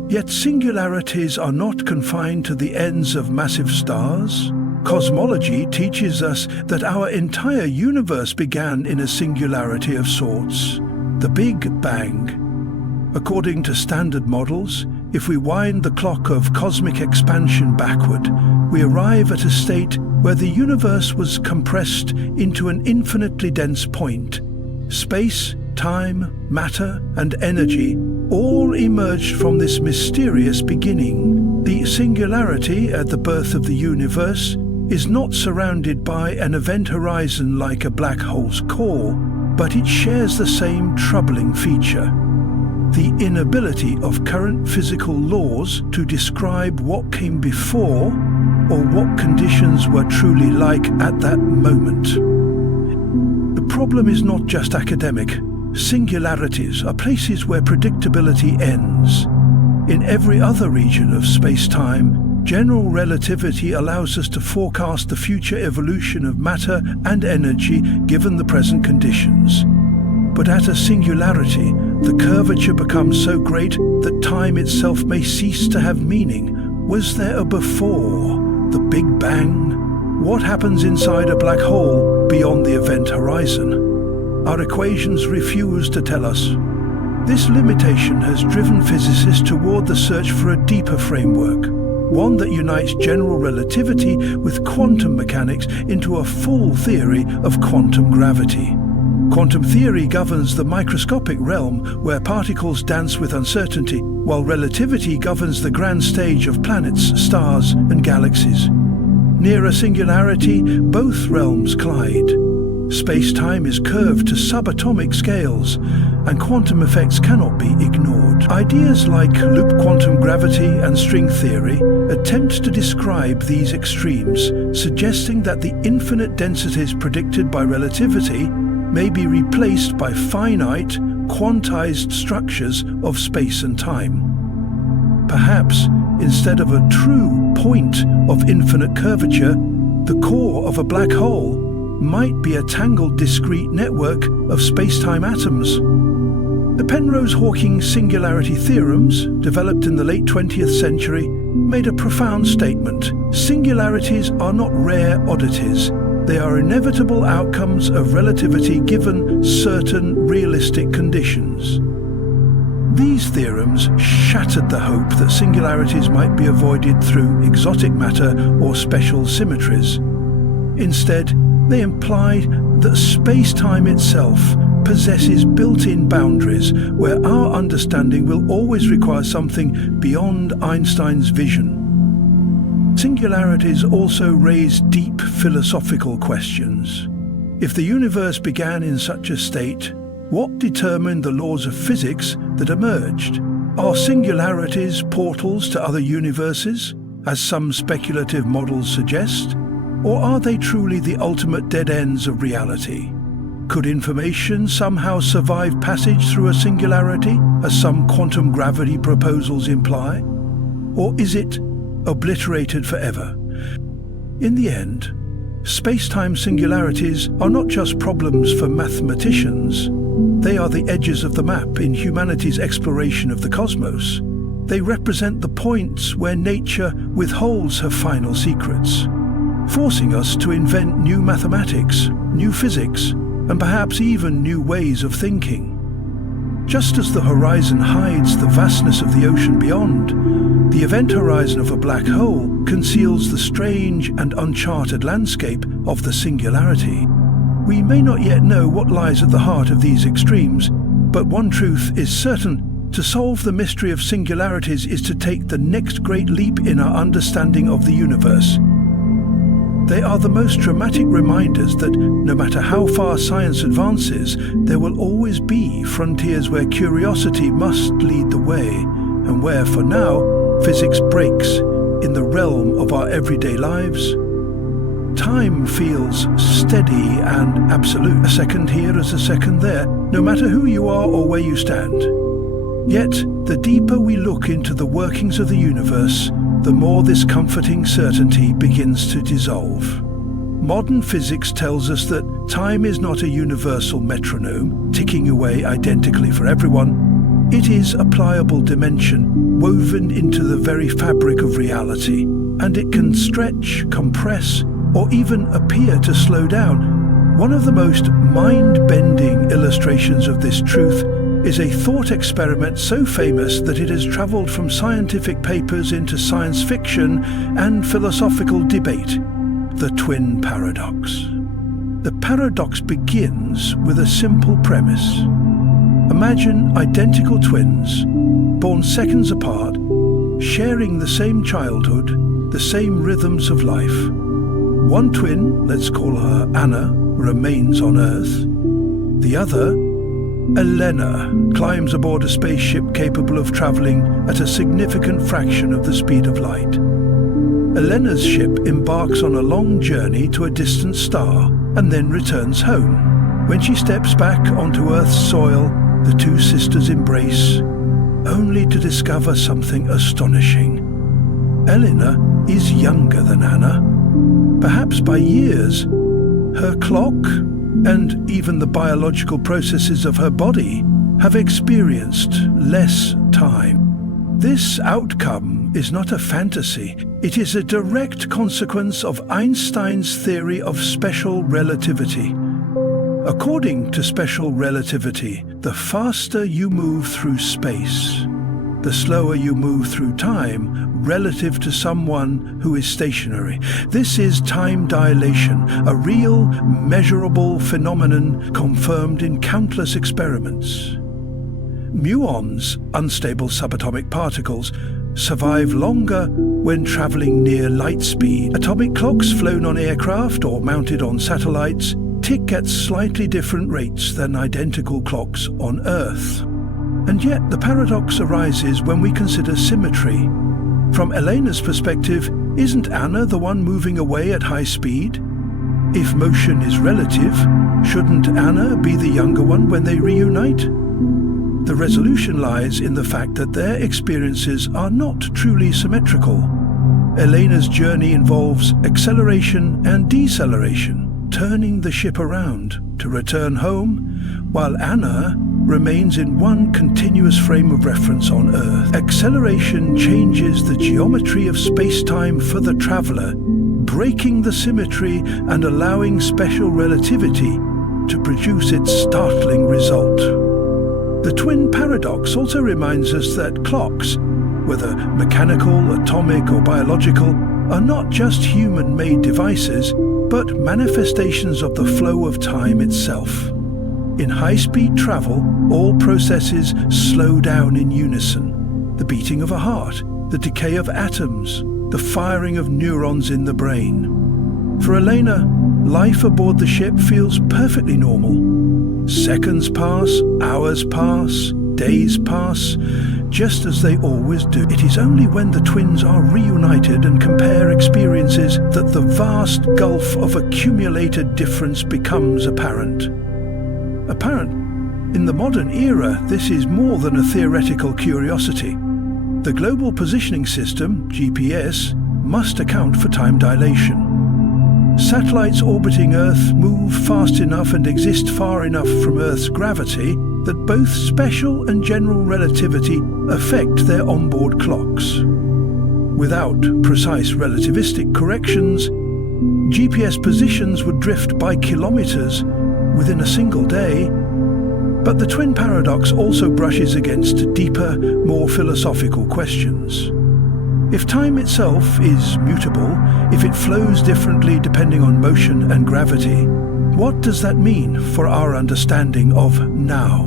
Yet singularities are not confined to the ends of massive stars. Cosmology teaches us that our entire universe began in a singularity of sorts, the Big Bang. According to standard models, if we wind the clock of cosmic expansion backward, we arrive at a state where the universe was compressed into an infinitely dense point. Space, time, matter, and energy all emerged from this mysterious beginning. The singularity at the birth of the universe is not surrounded by an event horizon like a black hole's core, but it shares the same troubling feature: the inability of current physical laws to describe what came before or what conditions were truly like at that moment. problem is not just academic. Singularities are places where predictability ends. In every other region of space-time, general relativity allows us to forecast the future evolution of matter and energy given the present conditions. But at a singularity, the curvature becomes so great that time itself may cease to have meaning. Was there a before the Big Bang? What happens inside a black hole beyond the event horizon? Our equations refuse to tell us. This limitation has driven physicists toward the search for a deeper framework, one that unites general relativity with quantum mechanics into a full theory of quantum gravity. Quantum theory governs the microscopic realm where particles dance with uncertainty, while relativity governs the grand stage of planets, stars, and galaxies. Near a singularity, both realms collide. Space-time is curved to subatomic scales, and quantum effects cannot be ignored. Ideas like loop quantum gravity and string theory attempt to describe these extremes, suggesting that the infinite densities predicted by relativity may be replaced by finite, quantized structures of space and time. Perhaps, instead of a true point of infinite curvature, the core of a black hole might be a tangled discrete network of space-time atoms. The Penrose-Hawking singularity theorems, developed in the late 20th century, made a profound statement. Singularities are not rare oddities. They are inevitable outcomes of relativity given certain realistic conditions. These theorems shattered the hope that singularities might be avoided through exotic matter or special symmetries. Instead, they implied that space-time itself possesses built-in boundaries where our understanding will always require something beyond Einstein's vision. Singularities also raise deep philosophical questions. If the universe began in such a state, what determined the laws of physics that emerged? Are singularities portals to other universes, as some speculative models suggest? Or are they truly the ultimate dead ends of reality? Could information somehow survive passage through a singularity, as some quantum gravity proposals imply? Or is it obliterated forever? In the end, space-time singularities are not just problems for mathematicians. They are the edges of the map in humanity's exploration of the cosmos. They represent the points where nature withholds her final secrets, forcing us to invent new mathematics, new physics, and perhaps even new ways of thinking. Just as the horizon hides the vastness of the ocean beyond, the event horizon of a black hole conceals the strange and uncharted landscape of the singularity. We may not yet know what lies at the heart of these extremes, but one truth is certain: to solve the mystery of singularities is to take the next great leap in our understanding of the universe. They are the most dramatic reminders that, no matter how far science advances, there will always be frontiers where curiosity must lead the way, and where, for now, physics breaks in the realm of our everyday lives. Time feels steady and absolute. A second here is a second there, no matter who you are or where you stand. Yet, the deeper we look into the workings of the universe, the more this comforting certainty begins to dissolve. Modern physics tells us that time is not a universal metronome, ticking away identically for everyone. It is a pliable dimension woven into the very fabric of reality, and it can stretch, compress, or even appear to slow down. One of the most mind-bending illustrations of this truth is a thought experiment so famous that it has traveled from scientific papers into science fiction and philosophical debate: the twin paradox. The paradox begins with a simple premise. Imagine identical twins, born seconds apart, sharing the same childhood, the same rhythms of life. One twin, let's call her Anna, remains on Earth. The other, Elena, climbs aboard a spaceship capable of traveling at a significant fraction of the speed of light. Elena's ship embarks on a long journey to a distant star and then returns home, When she steps back onto Earth's soil, the two sisters embrace, only to discover something astonishing. Elena is younger than Anna, perhaps by years. Her clock, and even the biological processes of her body, have experienced less time. This outcome is not a fantasy. It is a direct consequence of Einstein's theory of special relativity. According to special relativity, the faster you move through space, the slower you move through time relative to someone who is stationary. This is time dilation, a real, measurable phenomenon confirmed in countless experiments. Muons, unstable subatomic particles, survive longer when traveling near light speed. Atomic clocks flown on aircraft or mounted on satellites tick at slightly different rates than identical clocks on Earth. And yet the paradox arises when we consider symmetry. From Elena's perspective, isn't Anna the one moving away at high speed? If motion is relative, shouldn't Anna be the younger one when they reunite? The resolution lies in the fact that their experiences are not truly symmetrical. Elena's journey involves acceleration and deceleration, turning the ship around to return home, while Anna remains in one continuous frame of reference on Earth. Acceleration changes the geometry of space-time for the traveler, breaking the symmetry and allowing special relativity to produce its startling result. The twin paradox also reminds us that clocks, whether mechanical, atomic or biological, are not just human-made devices, but manifestations of the flow of time itself. In high-speed travel, all processes slow down in unison. The beating of a heart, the decay of atoms, the firing of neurons in the brain. For Elena, life aboard the ship feels perfectly normal. Seconds pass, hours pass, days pass, just as they always do. It is only when the twins are reunited and compare experiences that the vast gulf of accumulated difference becomes apparent. In the modern era, this is more than a theoretical curiosity. The Global Positioning System, GPS, must account for time dilation. Satellites orbiting Earth move fast enough and exist far enough from Earth's gravity that both special and general relativity affect their onboard clocks. Without precise relativistic corrections, GPS positions would drift by kilometers within a single day. But the twin paradox also brushes against deeper, more philosophical questions. If time itself is mutable, if it flows differently depending on motion and gravity, what does that mean for our understanding of now?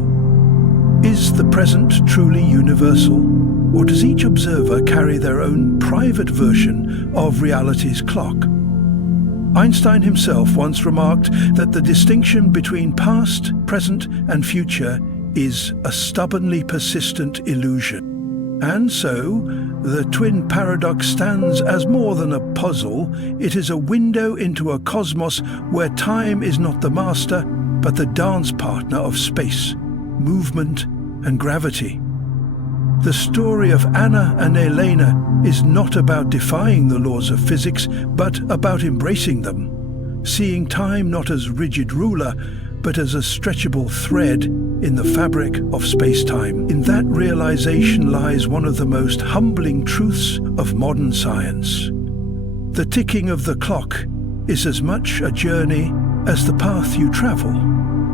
Is the present truly universal, or does each observer carry their own private version of reality's clock? Einstein himself once remarked that the distinction between past, present, and future is a stubbornly persistent illusion. And so, the twin paradox stands as more than a puzzle. It is a window into a cosmos where time is not the master, but the dance partner of space, movement, and gravity. The story of Anna and Elena is not about defying the laws of physics, but about embracing them, seeing time not as rigid ruler, but as a stretchable thread in the fabric of space-time. In that realization lies one of the most humbling truths of modern science. The ticking of the clock is as much a journey as the path you travel.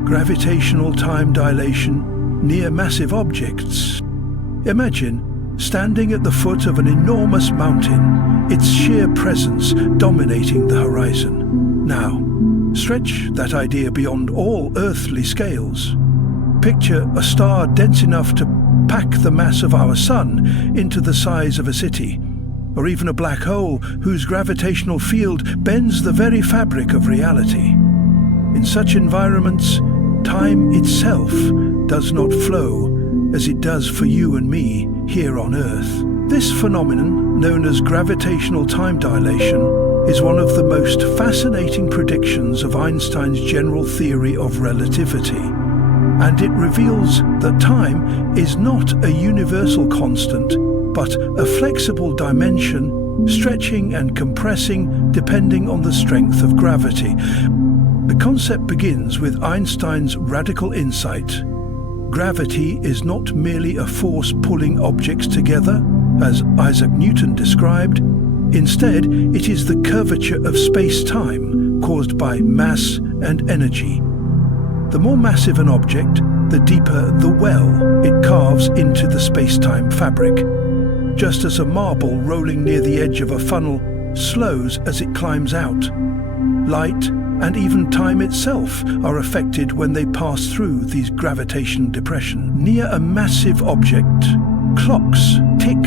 Gravitational time dilation near massive objects. Imagine standing at the foot of an enormous mountain, its sheer presence dominating the horizon. Now, stretch that idea beyond all earthly scales. Picture a star dense enough to pack the mass of our sun into the size of a city, or even a black hole whose gravitational field bends the very fabric of reality. In such environments, time itself does not flow as it does for you and me here on Earth. This phenomenon, known as gravitational time dilation, is one of the most fascinating predictions of Einstein's general theory of relativity, and it reveals that time is not a universal constant, but a flexible dimension, stretching and compressing depending on the strength of gravity. The concept begins with Einstein's radical insight. Gravity is not merely a force pulling objects together, as Isaac Newton described. Instead, it is the curvature of space-time caused by mass and energy. The more massive an object, the deeper the well it carves into the space-time fabric. Just as a marble rolling near the edge of a funnel slows as it climbs out. Light and even time itself are affected when they pass through these gravitational depressions. Near a massive object, clocks tick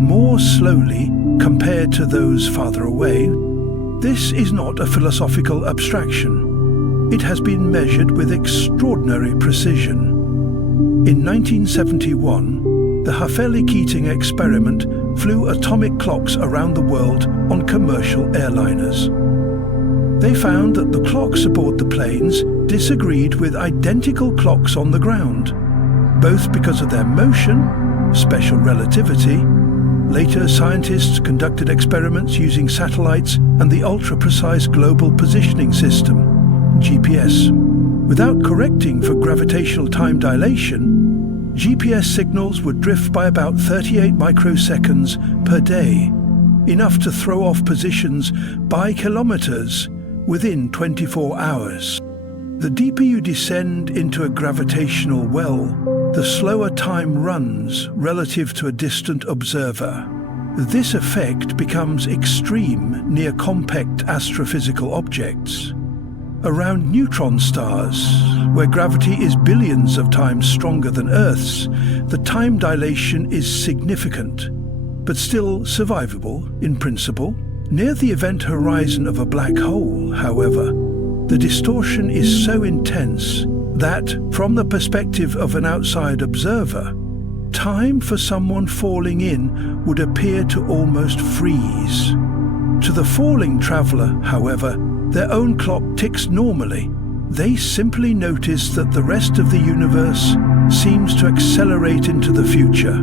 more slowly compared to those farther away. This is not a philosophical abstraction. It has been measured with extraordinary precision. In 1971, the Hafele-Keating experiment flew atomic clocks around the world on commercial airliners. They found that the clocks aboard the planes disagreed with identical clocks on the ground, both because of their motion, special relativity. Later, scientists conducted experiments using satellites and the ultra-precise Global Positioning System, GPS. Without correcting for gravitational time dilation, GPS signals would drift by about 38 microseconds per day, enough to throw off positions by kilometers within 24 hours. The deeper you descend into a gravitational well, the slower time runs relative to a distant observer. This effect becomes extreme near compact astrophysical objects. Around neutron stars, where gravity is billions of times stronger than Earth's, the time dilation is significant, but still survivable in principle. Near the event horizon of a black hole, however, the distortion is so intense that, from the perspective of an outside observer, time for someone falling in would appear to almost freeze. To the falling traveler, however, their own clock ticks normally. They simply notice that the rest of the universe seems to accelerate into the future.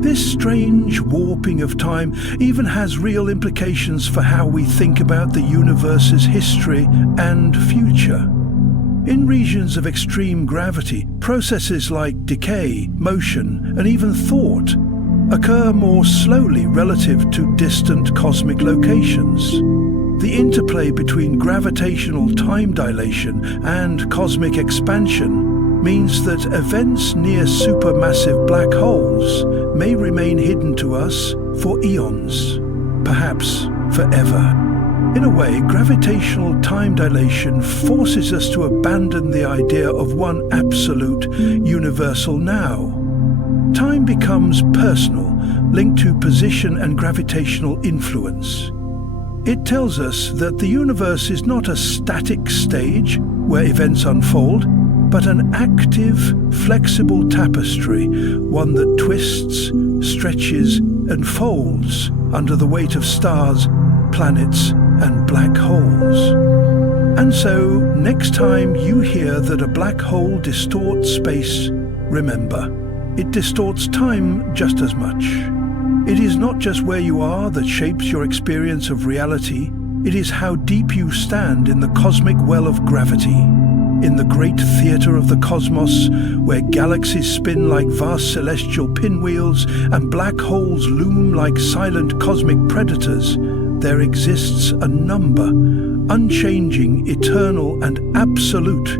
This strange warping of time even has real implications for how we think about the universe's history and future. In regions of extreme gravity, processes like decay, motion, and even thought occur more slowly relative to distant cosmic locations. The interplay between gravitational time dilation and cosmic expansion means that events near supermassive black holes may remain hidden to us for eons, perhaps forever. In a way, gravitational time dilation forces us to abandon the idea of one absolute, universal now. Time becomes personal, linked to position and gravitational influence. It tells us that the universe is not a static stage where events unfold, but an active, flexible tapestry, one that twists, stretches, and folds under the weight of stars, planets, and black holes. And so, next time you hear that a black hole distorts space, remember, it distorts time just as much. It is not just where you are that shapes your experience of reality, it is how deep you stand in the cosmic well of gravity. In the great theatre of the cosmos, where galaxies spin like vast celestial pinwheels and black holes loom like silent cosmic predators, there exists a number, unchanging, eternal, and absolute,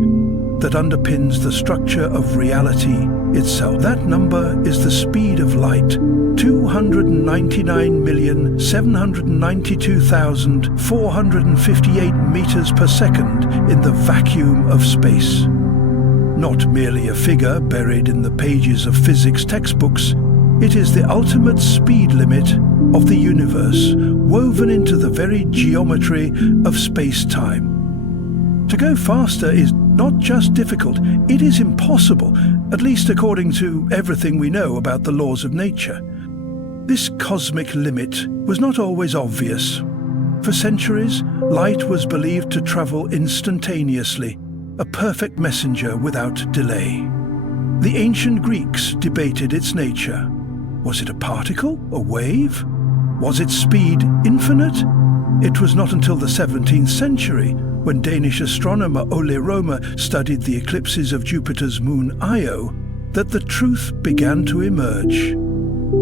that underpins the structure of reality itself. That number is the speed of light, 299,792,458 meters per second in the vacuum of space. Not merely a figure buried in the pages of physics textbooks, it is the ultimate speed limit of the universe, woven into the very geometry of space-time. To go faster is not just difficult, it is impossible, at least according to everything we know about the laws of nature. This cosmic limit was not always obvious. For centuries, light was believed to travel instantaneously, a perfect messenger without delay. The ancient Greeks debated its nature. Was it a particle, a wave? Was its speed infinite? It was not until the 17th century, when Danish astronomer Ole Romer studied the eclipses of Jupiter's moon Io, that the truth began to emerge.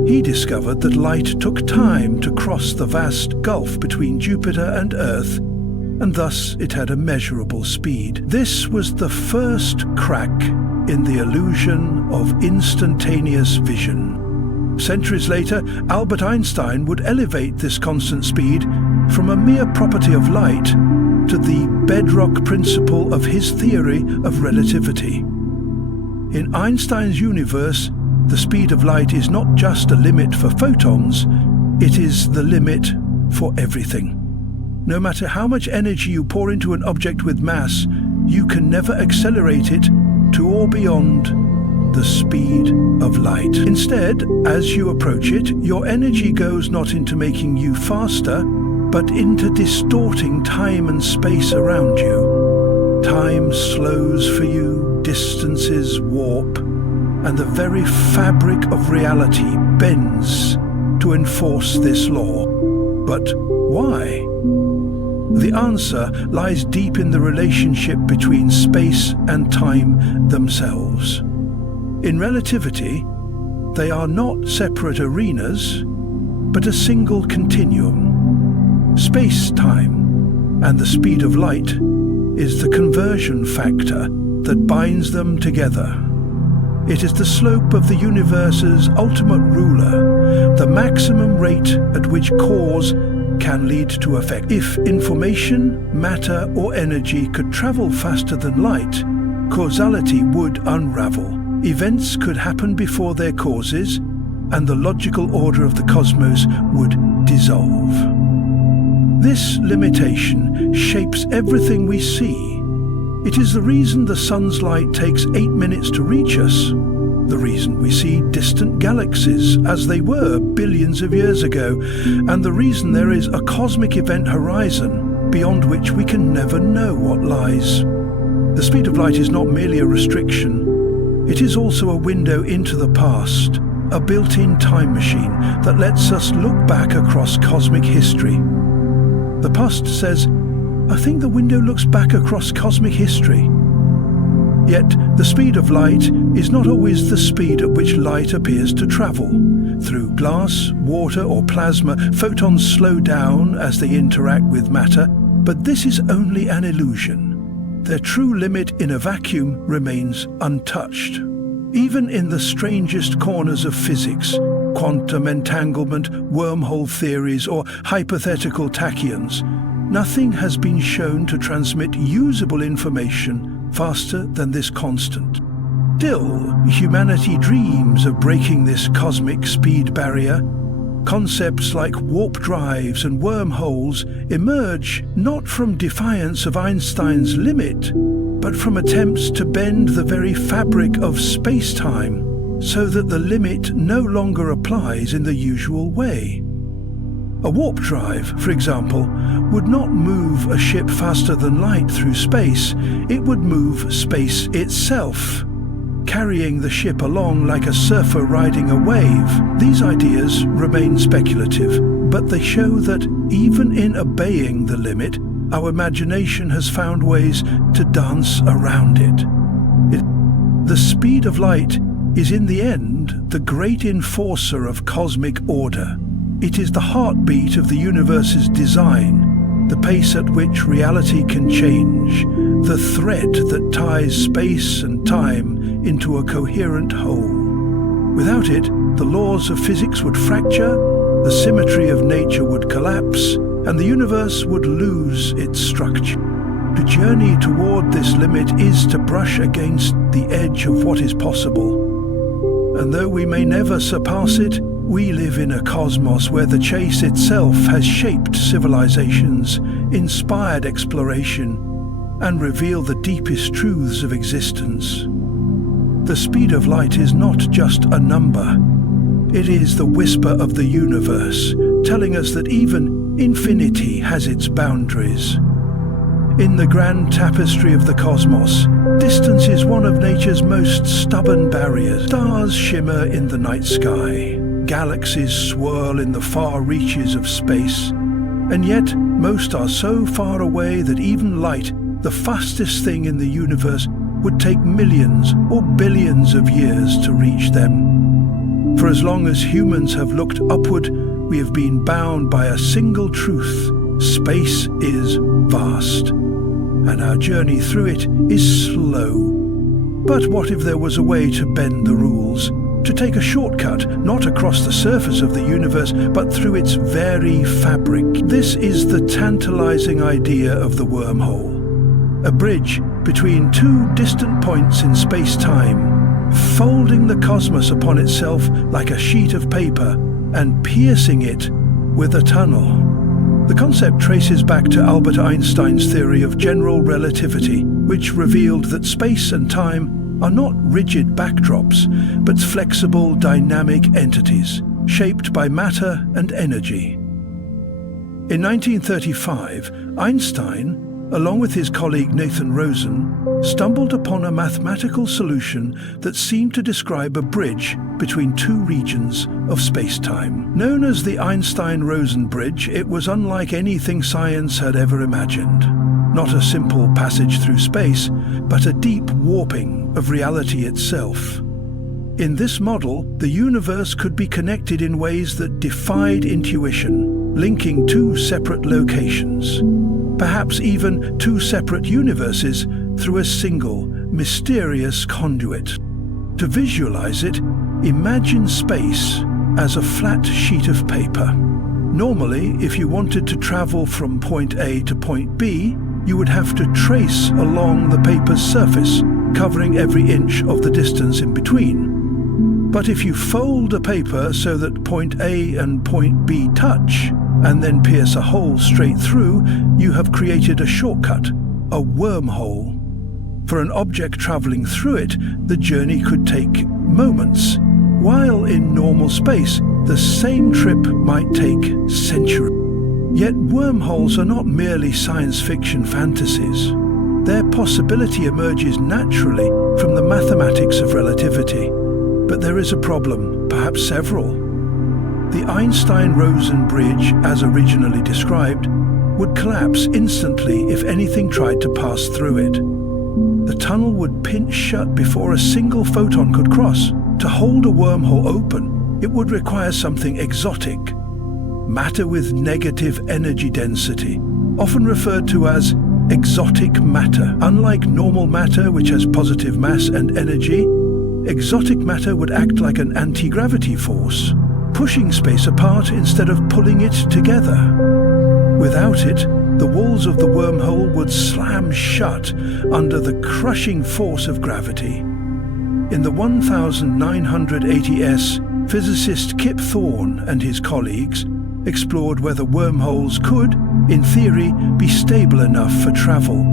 He discovered that light took time to cross the vast gulf between Jupiter and Earth, and thus it had a measurable speed. This was the first crack in the illusion of instantaneous vision. Centuries later, Albert Einstein would elevate this constant speed from a mere property of light to the bedrock principle of his theory of relativity. In Einstein's universe, the speed of light is not just a limit for photons, it is the limit for everything. No matter how much energy you pour into an object with mass, you can never accelerate it to or beyond the speed of light. Instead, as you approach it, your energy goes not into making you faster, but into distorting time and space around you. Time slows for you, distances warp, and the very fabric of reality bends to enforce this law. But why? The answer lies deep in the relationship between space and time themselves. In relativity, they are not separate arenas, but a single continuum. Space-time and the speed of light is the conversion factor that binds them together. It is the slope of the universe's ultimate ruler, the maximum rate at which cause can lead to effect. If information, matter, or energy could travel faster than light, causality would unravel. Events could happen before their causes, and the logical order of the cosmos would dissolve. This limitation shapes everything we see. It is the reason the sun's light takes 8 minutes to reach us, the reason we see distant galaxies as they were billions of years ago, and the reason there is a cosmic event horizon beyond which we can never know what lies. The speed of light is not merely a restriction, it is also a window into the past, a built-in time machine that lets us look back across cosmic history. The past says, I think the window looks back across cosmic history. Yet, the speed of light is not always the speed at which light appears to travel. Through glass, water, or plasma, photons slow down as they interact with matter, but this is only an illusion. Their true limit in a vacuum remains untouched. Even in the strangest corners of physics, quantum entanglement, wormhole theories, or hypothetical tachyons, nothing has been shown to transmit usable information faster than this constant. Still, humanity dreams of breaking this cosmic speed barrier. Concepts like warp drives and wormholes emerge not from defiance of Einstein's limit, but from attempts to bend the very fabric of space-time so that the limit no longer applies in the usual way. A warp drive, for example, would not move a ship faster than light through space, it would move space itself, carrying the ship along like a surfer riding a wave. These ideas remain speculative, but they show that even in obeying the limit, our imagination has found ways to dance around it. The speed of light is in the end the great enforcer of cosmic order. It is the heartbeat of the universe's design, the pace at which reality can change, the thread that ties space and time into a coherent whole. Without it, the laws of physics would fracture, the symmetry of nature would collapse, and the universe would lose its structure. To journey toward this limit is to brush against the edge of what is possible. And though we may never surpass it, we live in a cosmos where the chase itself has shaped civilizations, inspired exploration, and revealed the deepest truths of existence. The speed of light is not just a number. It is the whisper of the universe, telling us that even Infinity has its boundaries. In the grand tapestry of the cosmos, distance is one of nature's most stubborn barriers. Stars shimmer in the night sky, galaxies swirl in the far reaches of space, and yet most are so far away that even light, the fastest thing in the universe, would take millions or billions of years to reach them. For as long as humans have looked upward, we have been bound by a single truth: space is vast, and our journey through it is slow. But what if there was a way to bend the rules? To take a shortcut, not across the surface of the universe, but through its very fabric. This is the tantalizing idea of the wormhole. A bridge between two distant points in space-time, folding the cosmos upon itself like a sheet of paper and piercing it with a tunnel. The concept traces back to Albert Einstein's theory of general relativity, which revealed that space and time are not rigid backdrops, but flexible, dynamic entities, shaped by matter and energy. In 1935, Einstein, along with his colleague Nathan Rosen, stumbled upon a mathematical solution that seemed to describe a bridge between two regions of space-time. Known as the Einstein-Rosen bridge, it was unlike anything science had ever imagined. Not a simple passage through space, but a deep warping of reality itself. In this model, the universe could be connected in ways that defied intuition, linking two separate locations, perhaps even two separate universes, through a single, mysterious conduit. To visualize it, imagine space as a flat sheet of paper. Normally, if you wanted to travel from point A to point B, you would have to trace along the paper's surface, covering every inch of the distance in between. But if you fold a paper so that point A and point B touch, and then pierce a hole straight through, you have created a shortcut, a wormhole. For an object traveling through it, the journey could take moments, while in normal space, the same trip might take centuries. Yet wormholes are not merely science fiction fantasies. Their possibility emerges naturally from the mathematics of relativity. But there is a problem, perhaps several. The Einstein-Rosen bridge, as originally described, would collapse instantly if anything tried to pass through it. The tunnel would pinch shut before a single photon could cross. To hold a wormhole open, it would require something exotic. Matter with negative energy density, often referred to as exotic matter. Unlike normal matter, which has positive mass and energy, exotic matter would act like an anti-gravity force, pushing space apart instead of pulling it together. Without it, the walls of the wormhole would slam shut under the crushing force of gravity. In the 1980s, physicist Kip Thorne and his colleagues explored whether wormholes could, in theory, be stable enough for travel.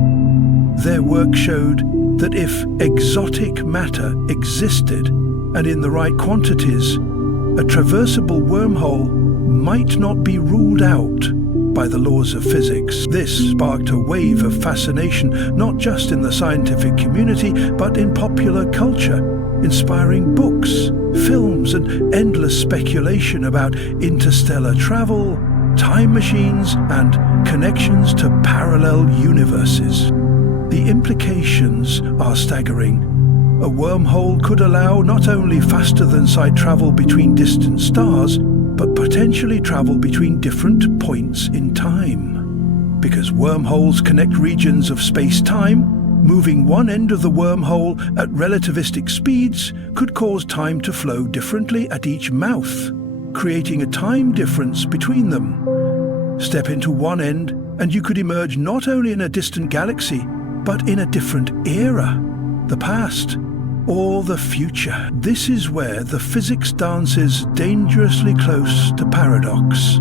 Their work showed that if exotic matter existed, and in the right quantities, a traversable wormhole might not be ruled out by the laws of physics. This sparked a wave of fascination, not just in the scientific community, but in popular culture, inspiring books, films, and endless speculation about interstellar travel, time machines, and connections to parallel universes. The implications are staggering. A wormhole could allow not only faster-than-light travel between distant stars, but potentially travel between different points in time. Because wormholes connect regions of space-time, moving one end of the wormhole at relativistic speeds could cause time to flow differently at each mouth, creating a time difference between them. Step into one end, and you could emerge not only in a distant galaxy, but in a different era, the past or the future. This is where the physics dances dangerously close to paradox,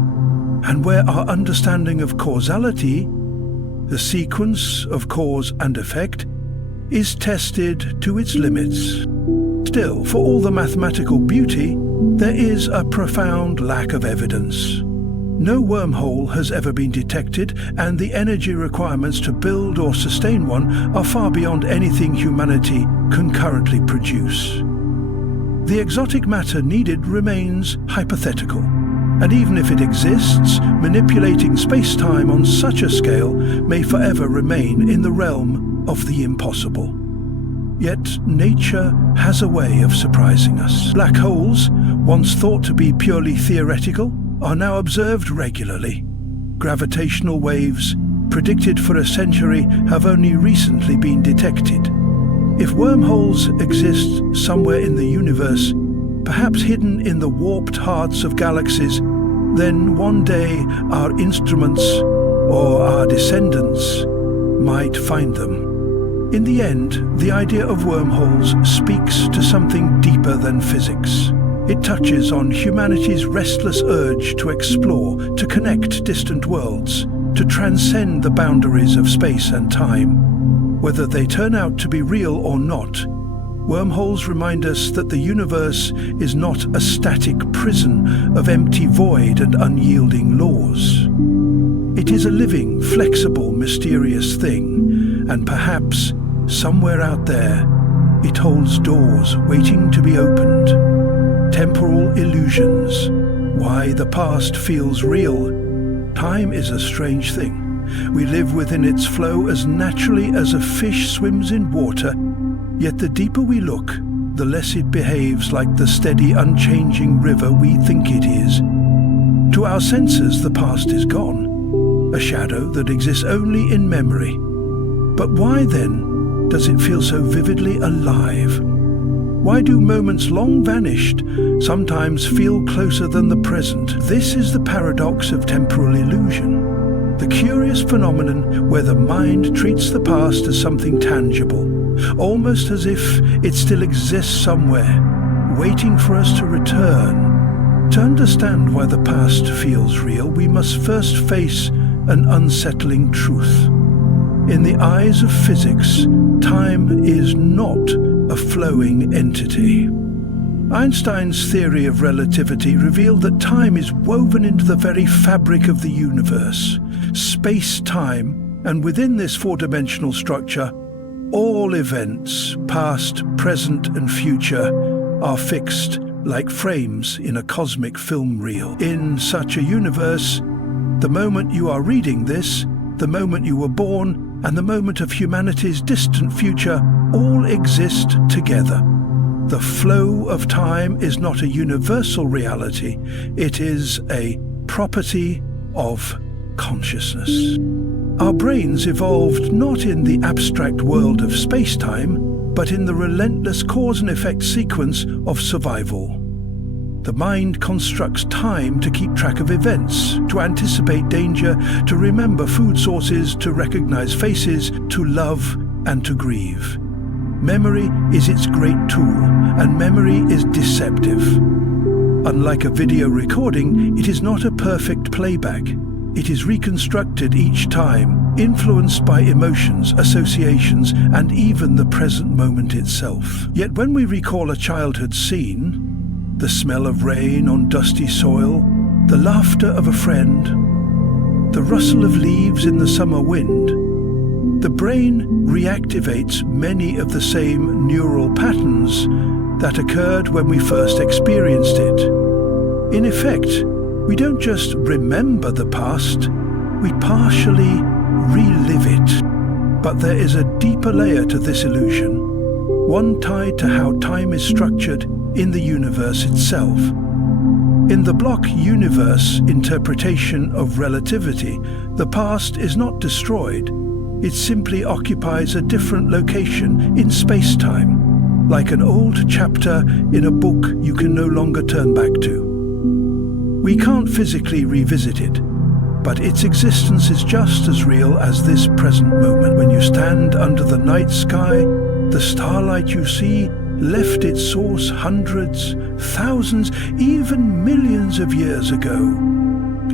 and where our understanding of causality, the sequence of cause and effect, is tested to its limits. Still, for all the mathematical beauty, there is a profound lack of evidence. No wormhole has ever been detected, and the energy requirements to build or sustain one are far beyond anything humanity can currently produce. The exotic matter needed remains hypothetical, and even if it exists, manipulating space-time on such a scale may forever remain in the realm of the impossible. Yet nature has a way of surprising us. Black holes, once thought to be purely theoretical, are now observed regularly. Gravitational waves, predicted for a century, have only recently been detected. If wormholes exist somewhere in the universe, perhaps hidden in the warped hearts of galaxies, then one day our instruments or our descendants might find them. In the end, the idea of wormholes speaks to something deeper than physics. It touches on humanity's restless urge to explore, to connect distant worlds, to transcend the boundaries of space and time. Whether they turn out to be real or not, wormholes remind us that the universe is not a static prison of empty void and unyielding laws. It is a living, flexible, mysterious thing, and perhaps, somewhere out there, it holds doors waiting to be opened. Temporal illusions. Why the past feels real. Time is a strange thing. We live within its flow as naturally as a fish swims in water, yet the deeper we look, the less it behaves like the steady, unchanging river we think it is. To our senses, the past is gone, a shadow that exists only in memory. But why then does it feel so vividly alive? Why do moments long vanished sometimes feel closer than the present? This is the paradox of temporal illusion, the curious phenomenon where the mind treats the past as something tangible, almost as if it still exists somewhere, waiting for us to return. To understand why the past feels real, we must first face an unsettling truth. In the eyes of physics, time is not a flowing entity. Einstein's theory of relativity revealed that time is woven into the very fabric of the universe, space-time, and within this four-dimensional structure, all events, past, present, and future, are fixed like frames in a cosmic film reel. In such a universe, the moment you are reading this, the moment you were born, and the moment of humanity's distant future all exist together. The flow of time is not a universal reality, it is a property of consciousness. Our brains evolved not in the abstract world of space-time, but in the relentless cause and effect sequence of survival. The mind constructs time to keep track of events, to anticipate danger, to remember food sources, to recognize faces, to love and to grieve. Memory is its great tool, and memory is deceptive. Unlike a video recording, it is not a perfect playback. It is reconstructed each time, influenced by emotions, associations, and even the present moment itself. Yet when we recall a childhood scene, the smell of rain on dusty soil, the laughter of a friend, the rustle of leaves in the summer wind, the brain reactivates many of the same neural patterns that occurred when we first experienced it. In effect, we don't just remember the past, we partially relive it. But there is a deeper layer to this illusion, one tied to how time is structured in the universe itself. In the block universe interpretation of relativity, the past is not destroyed. It simply occupies a different location in space-time, like an old chapter in a book you can no longer turn back to. We can't physically revisit it, but its existence is just as real as this present moment. When you stand under the night sky, the starlight you see left its source hundreds, thousands, even millions of years ago.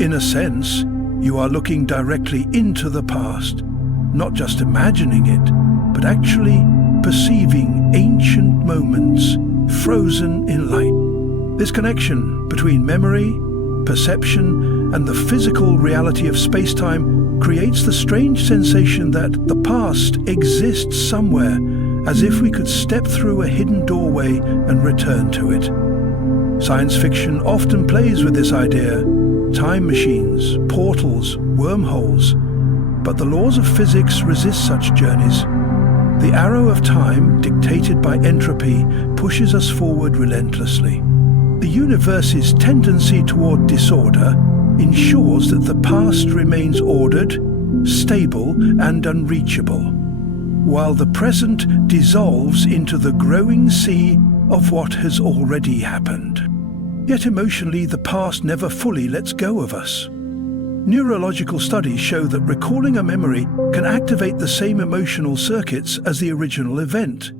In a sense, you are looking directly into the past, not just imagining it, but actually perceiving ancient moments frozen in light. This connection between memory, perception, and the physical reality of spacetime creates the strange sensation that the past exists somewhere, as if we could step through a hidden doorway and return to it. Science fiction often plays with this idea: time machines, portals, wormholes. But the laws of physics resist such journeys. The arrow of time, dictated by entropy, pushes us forward relentlessly. The universe's tendency toward disorder ensures that the past remains ordered, stable, and unreachable, while the present dissolves into the growing sea of what has already happened. Yet emotionally, the past never fully lets go of us. Neurological studies show that recalling a memory can activate the same emotional circuits as the original event.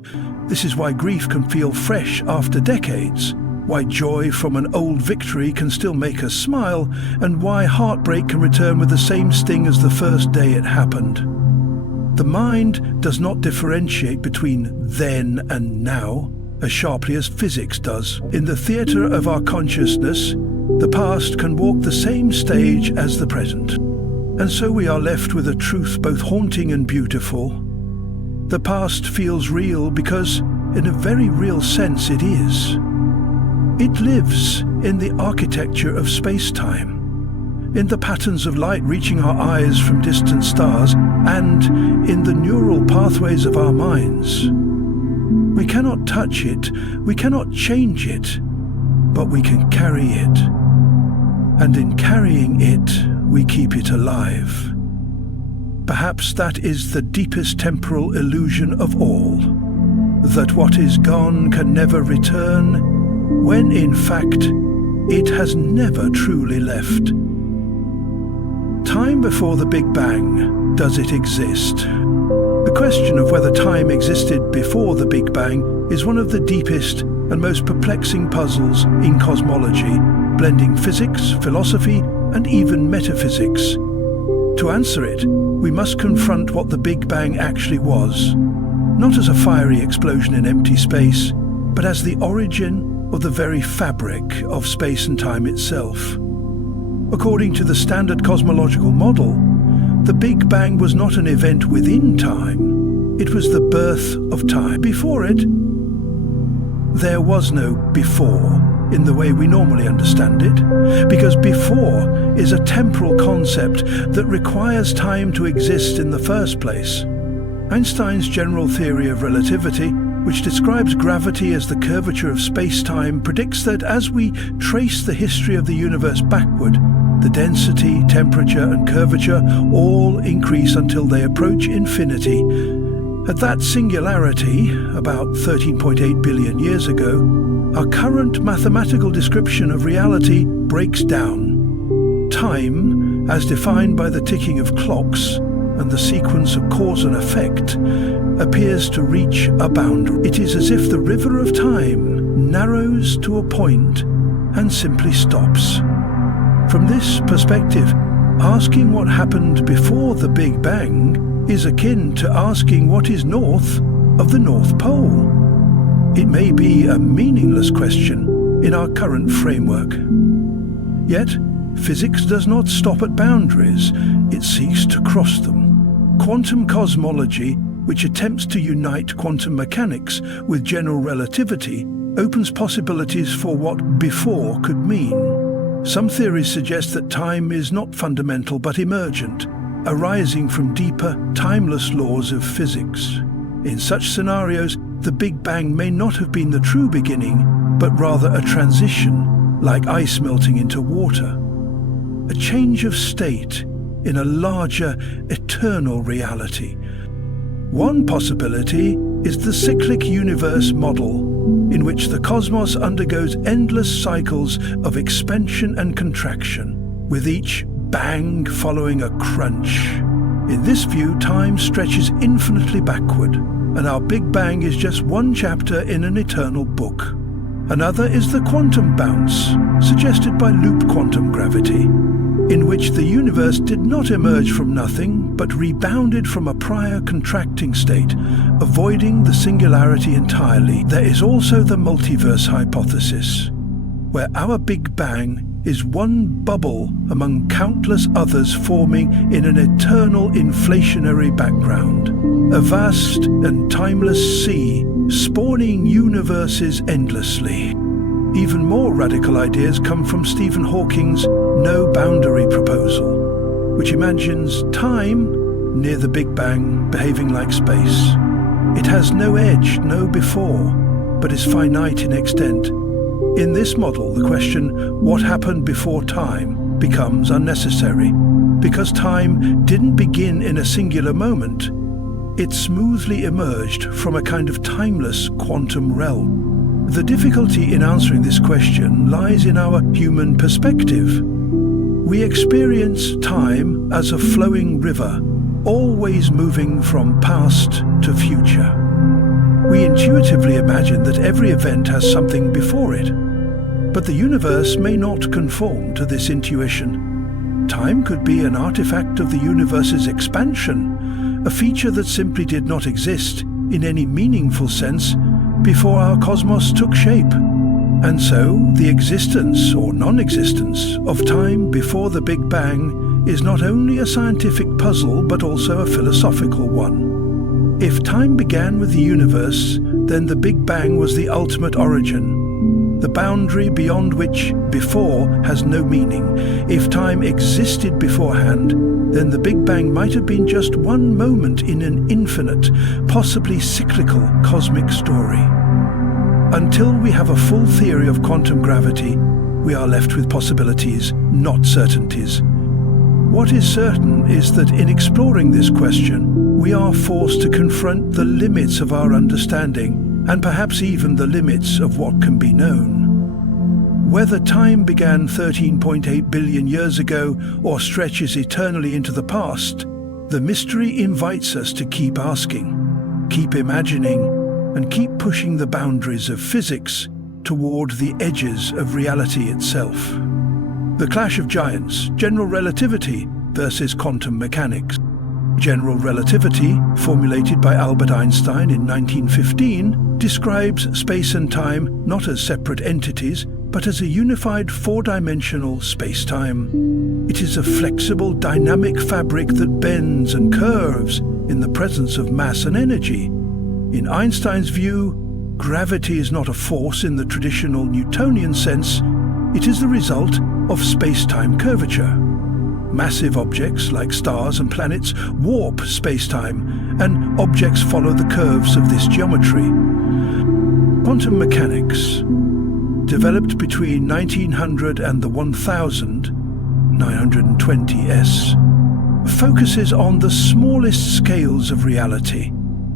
This is why grief can feel fresh after decades, why joy from an old victory can still make us smile, and why heartbreak can return with the same sting as the first day it happened. The mind does not differentiate between then and now as sharply as physics does. In the theatre of our consciousness, the past can walk the same stage as the present. And so we are left with a truth both haunting and beautiful. The past feels real because, in a very real sense, it is. It lives in the architecture of space-time, in the patterns of light reaching our eyes from distant stars, and in the neural pathways of our minds. We cannot touch it, we cannot change it, but we can carry it. And in carrying it, we keep it alive. Perhaps that is the deepest temporal illusion of all, that what is gone can never return, when in fact it has never truly left. Time before the Big Bang, does it exist? The question of whether time existed before the Big Bang is one of the deepest and most perplexing puzzles in cosmology, blending physics, philosophy, and even metaphysics. To answer it, we must confront what the Big Bang actually was, not as a fiery explosion in empty space, but as the origin of the very fabric of space and time itself. According to the standard cosmological model, the Big Bang was not an event within time, it was the birth of time. Before it, there was no before in the way we normally understand it, because before is a temporal concept that requires time to exist in the first place. Einstein's general theory of relativity, which describes gravity as the curvature of space-time, predicts that as we trace the history of the universe backward, the density, temperature, and curvature all increase until they approach infinity. At that singularity, about 13.8 billion years ago, our current mathematical description of reality breaks down. Time, as defined by the ticking of clocks and the sequence of cause and effect, appears to reach a boundary. It is as if the river of time narrows to a point and simply stops. From this perspective, asking what happened before the Big Bang is akin to asking what is north of the North Pole. It may be a meaningless question in our current framework. Yet, physics does not stop at boundaries, it seeks to cross them. Quantum cosmology, which attempts to unite quantum mechanics with general relativity, opens possibilities for what before could mean. Some theories suggest that time is not fundamental but emergent, arising from deeper, timeless laws of physics. In such scenarios, the Big Bang may not have been the true beginning, but rather a transition, like ice melting into water. A change of state in a larger, eternal reality. One possibility is the cyclic universe model, in which the cosmos undergoes endless cycles of expansion and contraction, with each bang following a crunch. In this view, time stretches infinitely backward, and our Big Bang is just one chapter in an eternal book. Another is the quantum bounce, suggested by loop quantum gravity, in which the universe did not emerge from nothing, but rebounded from a prior contracting state, avoiding the singularity entirely. There is also the multiverse hypothesis, where our Big Bang is one bubble among countless others forming in an eternal inflationary background, a vast and timeless sea spawning universes endlessly. Even more radical ideas come from Stephen Hawking's no boundary proposal, which imagines time near the Big Bang behaving like space. It has no edge, no before, but is finite in extent. In this model, the question, what happened before time, becomes unnecessary. Because time didn't begin in a singular moment, it smoothly emerged from a kind of timeless quantum realm. The difficulty in answering this question lies in our human perspective. We experience time as a flowing river, always moving from past to future. We intuitively imagine that every event has something before it, but the universe may not conform to this intuition. Time could be an artifact of the universe's expansion, a feature that simply did not exist in any meaningful sense before our cosmos took shape. And so, the existence or non-existence of time before the Big Bang is not only a scientific puzzle but also a philosophical one. If time began with the universe, then the Big Bang was the ultimate origin, the boundary beyond which before has no meaning. If time existed beforehand, then the Big Bang might have been just one moment in an infinite, possibly cyclical cosmic story. Until we have a full theory of quantum gravity, we are left with possibilities, not certainties. What is certain is that in exploring this question, we are forced to confront the limits of our understanding, and perhaps even the limits of what can be known. Whether time began 13.8 billion years ago or stretches eternally into the past, the mystery invites us to keep asking, keep imagining, and keep pushing the boundaries of physics toward the edges of reality itself. The clash of giants, general relativity versus quantum mechanics. General relativity, formulated by Albert Einstein in 1915, describes space and time not as separate entities, but as a unified four-dimensional space-time. It is a flexible, dynamic fabric that bends and curves in the presence of mass and energy. In Einstein's view, gravity is not a force in the traditional Newtonian sense. It is the result of space-time curvature. Massive objects like stars and planets warp space-time, and objects follow the curves of this geometry. Quantum mechanics, developed between 1900 and the 1920s, focuses on the smallest scales of reality,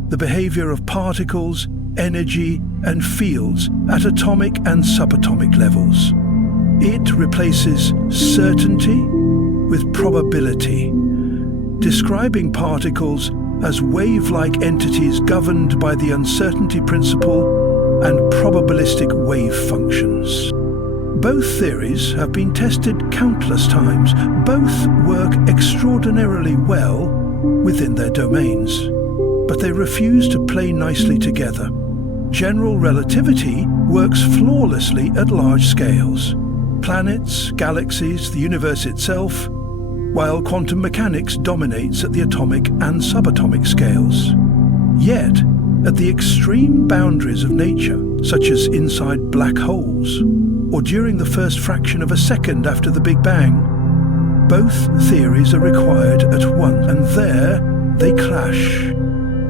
the behavior of particles, energy, and fields at atomic and subatomic levels. It replaces certainty with probability, describing particles as wave-like entities governed by the uncertainty principle and probabilistic wave functions. Both theories have been tested countless times. Both work extraordinarily well within their domains, but they refuse to play nicely together. General relativity works flawlessly at large scales. Planets, galaxies, the universe itself, while quantum mechanics dominates at the atomic and subatomic scales. Yet, at the extreme boundaries of nature, such as inside black holes, or during the first fraction of a second after the Big Bang, both theories are required at once, and there they clash.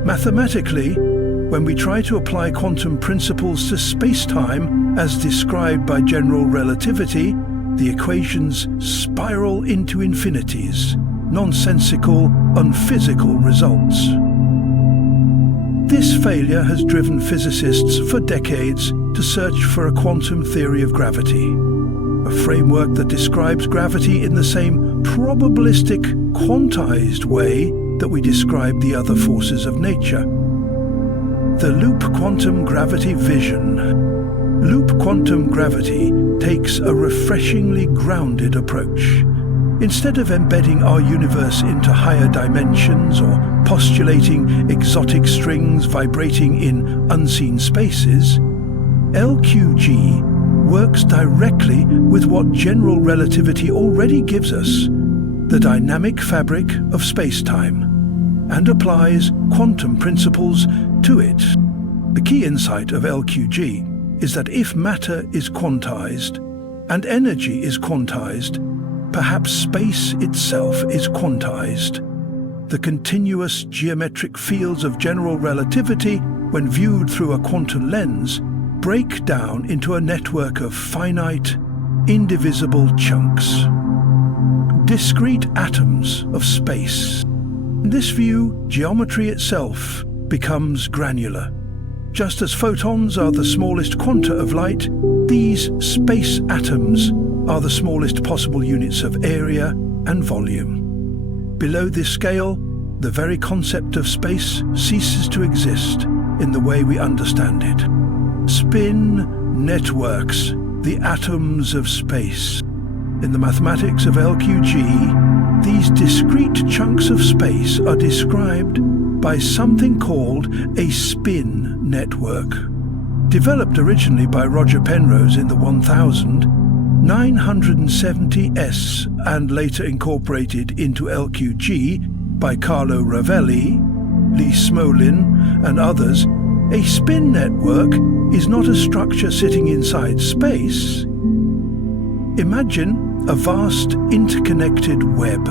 Mathematically, when we try to apply quantum principles to space-time as described by general relativity, the equations spiral into infinities, nonsensical, unphysical results. This failure has driven physicists for decades to search for a quantum theory of gravity, a framework that describes gravity in the same probabilistic, quantized way that we describe the other forces of nature. The loop quantum gravity vision. Loop quantum gravity takes a refreshingly grounded approach. Instead of embedding our universe into higher dimensions or postulating exotic strings vibrating in unseen spaces, LQG works directly with what general relativity already gives us, the dynamic fabric of space-time, and applies quantum principles to it. The key insight of LQG is that if matter is quantized and energy is quantized, perhaps space itself is quantized. The continuous geometric fields of general relativity, when viewed through a quantum lens, break down into a network of finite, indivisible chunks, discrete atoms of space. In this view, geometry itself becomes granular. Just as photons are the smallest quanta of light, these space atoms are the smallest possible units of area and volume. Below this scale, the very concept of space ceases to exist in the way we understand it. Spin networks, the atoms of space. In the mathematics of LQG, these discrete chunks of space are described by something called a spin network. Developed originally by Roger Penrose in the 1970s and later incorporated into LQG by Carlo Rovelli, Lee Smolin and others, a spin network is not a structure sitting inside space. Imagine a vast interconnected web.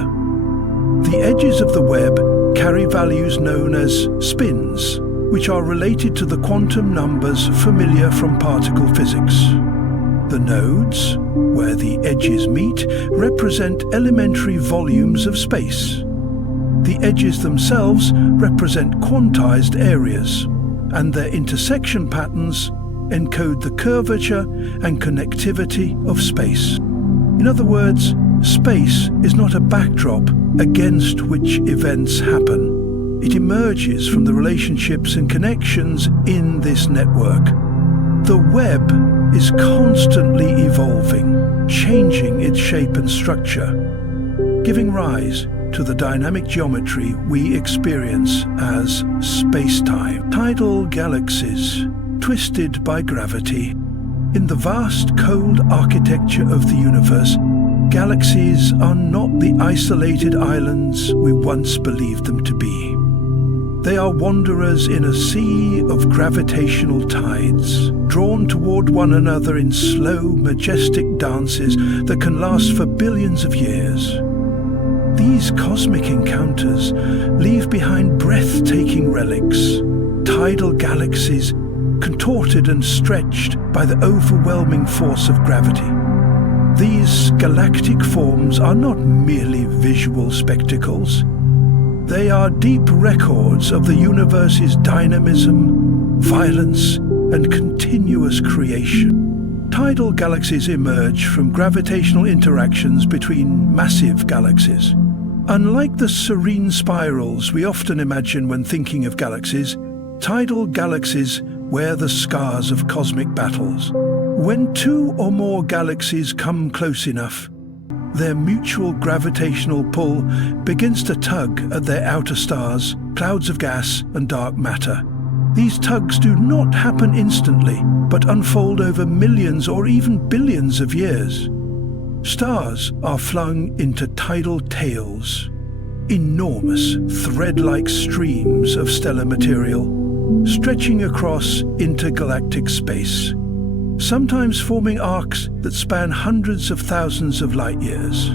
The edges of the web carry values known as spins, which are related to the quantum numbers familiar from particle physics. The nodes, where the edges meet, represent elementary volumes of space. The edges themselves represent quantized areas, and their intersection patterns encode the curvature and connectivity of space. In other words, space is not a backdrop against which events happen. It emerges from the relationships and connections in this network. The web is constantly evolving, changing its shape and structure, giving rise to the dynamic geometry we experience as space-time. Tidal galaxies, twisted by gravity. In the vast cold architecture of the universe, galaxies are not the isolated islands we once believed them to be. They are wanderers in a sea of gravitational tides, drawn toward one another in slow, majestic dances that can last for billions of years. These cosmic encounters leave behind breathtaking relics, tidal galaxies contorted and stretched by the overwhelming force of gravity. These galactic forms are not merely visual spectacles. They are deep records of the universe's dynamism, violence, and continuous creation. Tidal galaxies emerge from gravitational interactions between massive galaxies. Unlike the serene spirals we often imagine when thinking of galaxies, tidal galaxies wear the scars of cosmic battles. When two or more galaxies come close enough, their mutual gravitational pull begins to tug at their outer stars, clouds of gas and dark matter. These tugs do not happen instantly, but unfold over millions or even billions of years. Stars are flung into tidal tails, enormous thread-like streams of stellar material, stretching across intergalactic space, sometimes forming arcs that span hundreds of thousands of light years.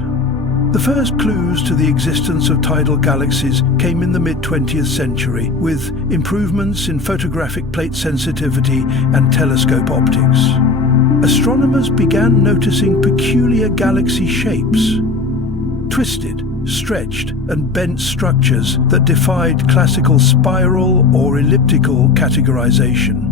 The first clues to the existence of tidal galaxies came in the mid-20th century, with improvements in photographic plate sensitivity and telescope optics. Astronomers began noticing peculiar galaxy shapes, twisted, stretched and bent structures that defied classical spiral or elliptical categorization.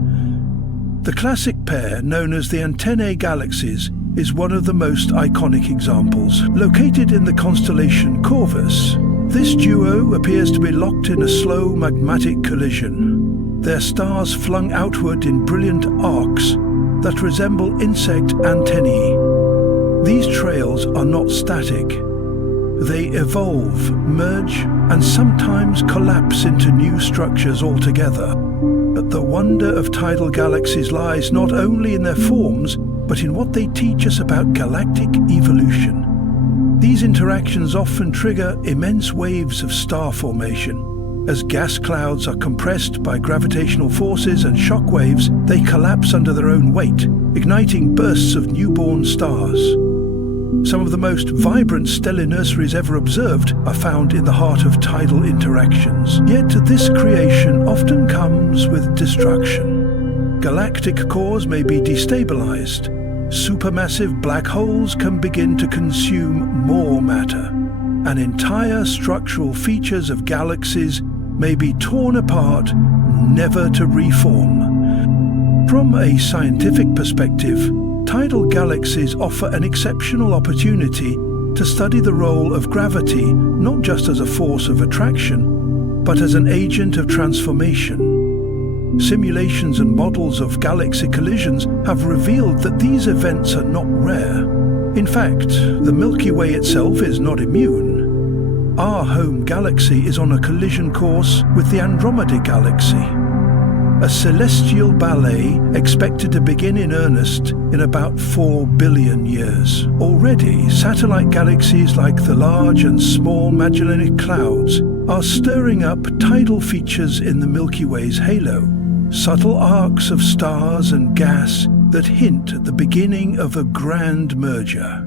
The classic pair, known as the Antennae galaxies, is one of the most iconic examples. Located in the constellation Corvus, this duo appears to be locked in a slow magmatic collision, their stars flung outward in brilliant arcs that resemble insect antennae. These trails are not static. They evolve, merge, and sometimes collapse into new structures altogether. But the wonder of tidal galaxies lies not only in their forms, but in what they teach us about galactic evolution. These interactions often trigger immense waves of star formation. As gas clouds are compressed by gravitational forces and shock waves, they collapse under their own weight, igniting bursts of newborn stars. Some of the most vibrant stellar nurseries ever observed are found in the heart of tidal interactions. Yet this creation often comes with destruction. Galactic cores may be destabilized. Supermassive black holes can begin to consume more matter, and entire structural features of galaxies may be torn apart, never to reform. From a scientific perspective, tidal galaxies offer an exceptional opportunity to study the role of gravity not just as a force of attraction, but as an agent of transformation. Simulations and models of galaxy collisions have revealed that these events are not rare. In fact, the Milky Way itself is not immune. Our home galaxy is on a collision course with the Andromeda Galaxy, a celestial ballet expected to begin in earnest in about 4 billion years. Already, satellite galaxies like the Large and Small Magellanic Clouds are stirring up tidal features in the Milky Way's halo, subtle arcs of stars and gas that hint at the beginning of a grand merger.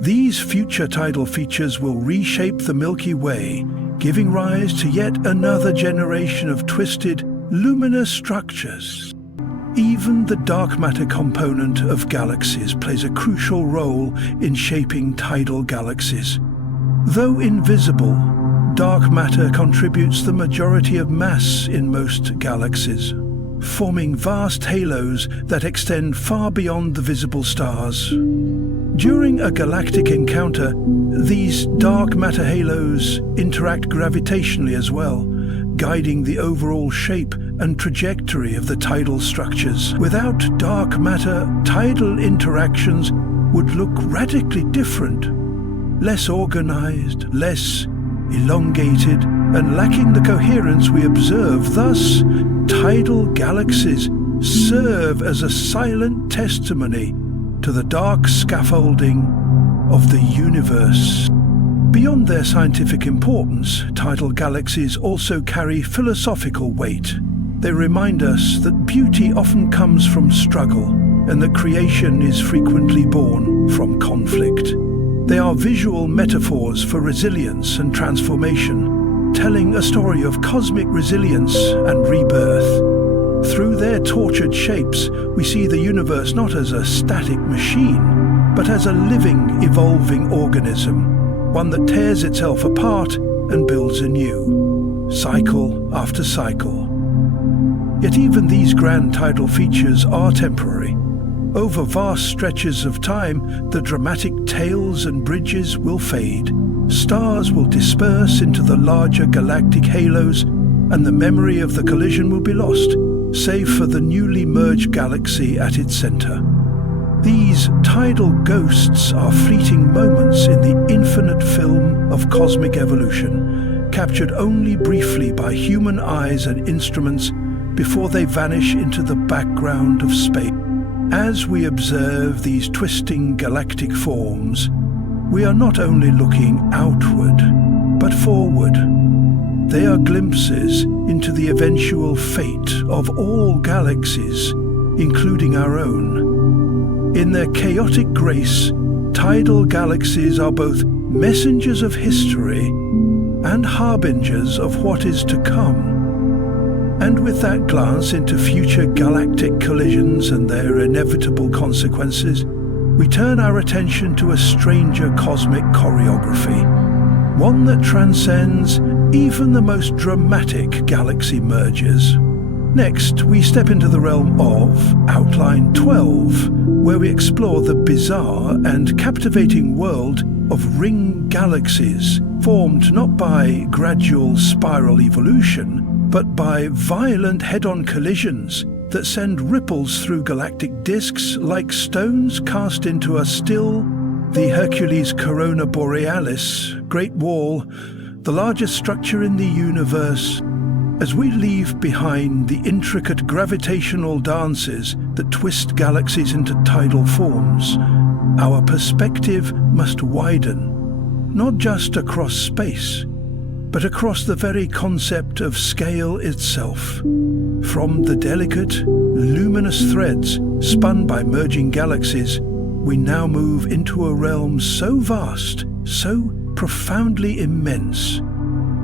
These future tidal features will reshape the Milky Way, giving rise to yet another generation of twisted, luminous structures. Even the dark matter component of galaxies plays a crucial role in shaping tidal galaxies. Though invisible, dark matter contributes the majority of mass in most galaxies, forming vast halos that extend far beyond the visible stars. During a galactic encounter, these dark matter halos interact gravitationally as well, guiding the overall shape and trajectory of the tidal structures. Without dark matter, tidal interactions would look radically different, less organized, less elongated, and lacking the coherence we observe. Thus, tidal galaxies serve as a silent testimony to the dark scaffolding of the universe. Beyond their scientific importance, tidal galaxies also carry philosophical weight. They remind us that beauty often comes from struggle, and that creation is frequently born from conflict. They are visual metaphors for resilience and transformation, telling a story of cosmic resilience and rebirth. Through their tortured shapes, we see the universe not as a static machine, but as a living, evolving organism, one that tears itself apart and builds anew, cycle after cycle. Yet even these grand tidal features are temporary. Over vast stretches of time, the dramatic tails and bridges will fade. Stars will disperse into the larger galactic halos, and the memory of the collision will be lost, save for the newly merged galaxy at its center. These tidal ghosts are fleeting moments in the infinite film of cosmic evolution, captured only briefly by human eyes and instruments before they vanish into the background of space. As we observe these twisting galactic forms, we are not only looking outward, but forward. They are glimpses into the eventual fate of all galaxies, including our own. In their chaotic grace, tidal galaxies are both messengers of history and harbingers of what is to come. And with that glance into future galactic collisions and their inevitable consequences, we turn our attention to a stranger cosmic choreography, one that transcends even the most dramatic galaxy mergers. Next, we step into the realm of Outline 12, where we explore the bizarre and captivating world of ring galaxies, formed not by gradual spiral evolution, but by violent head-on collisions that send ripples through galactic disks like stones cast into a still. The Hercules Corona Borealis, Great Wall, the largest structure in the universe, As we leave behind the intricate gravitational dances that twist galaxies into tidal forms, our perspective must widen, not just across space, but across the very concept of scale itself. From the delicate, luminous threads spun by merging galaxies, we now move into a realm so vast, so profoundly immense,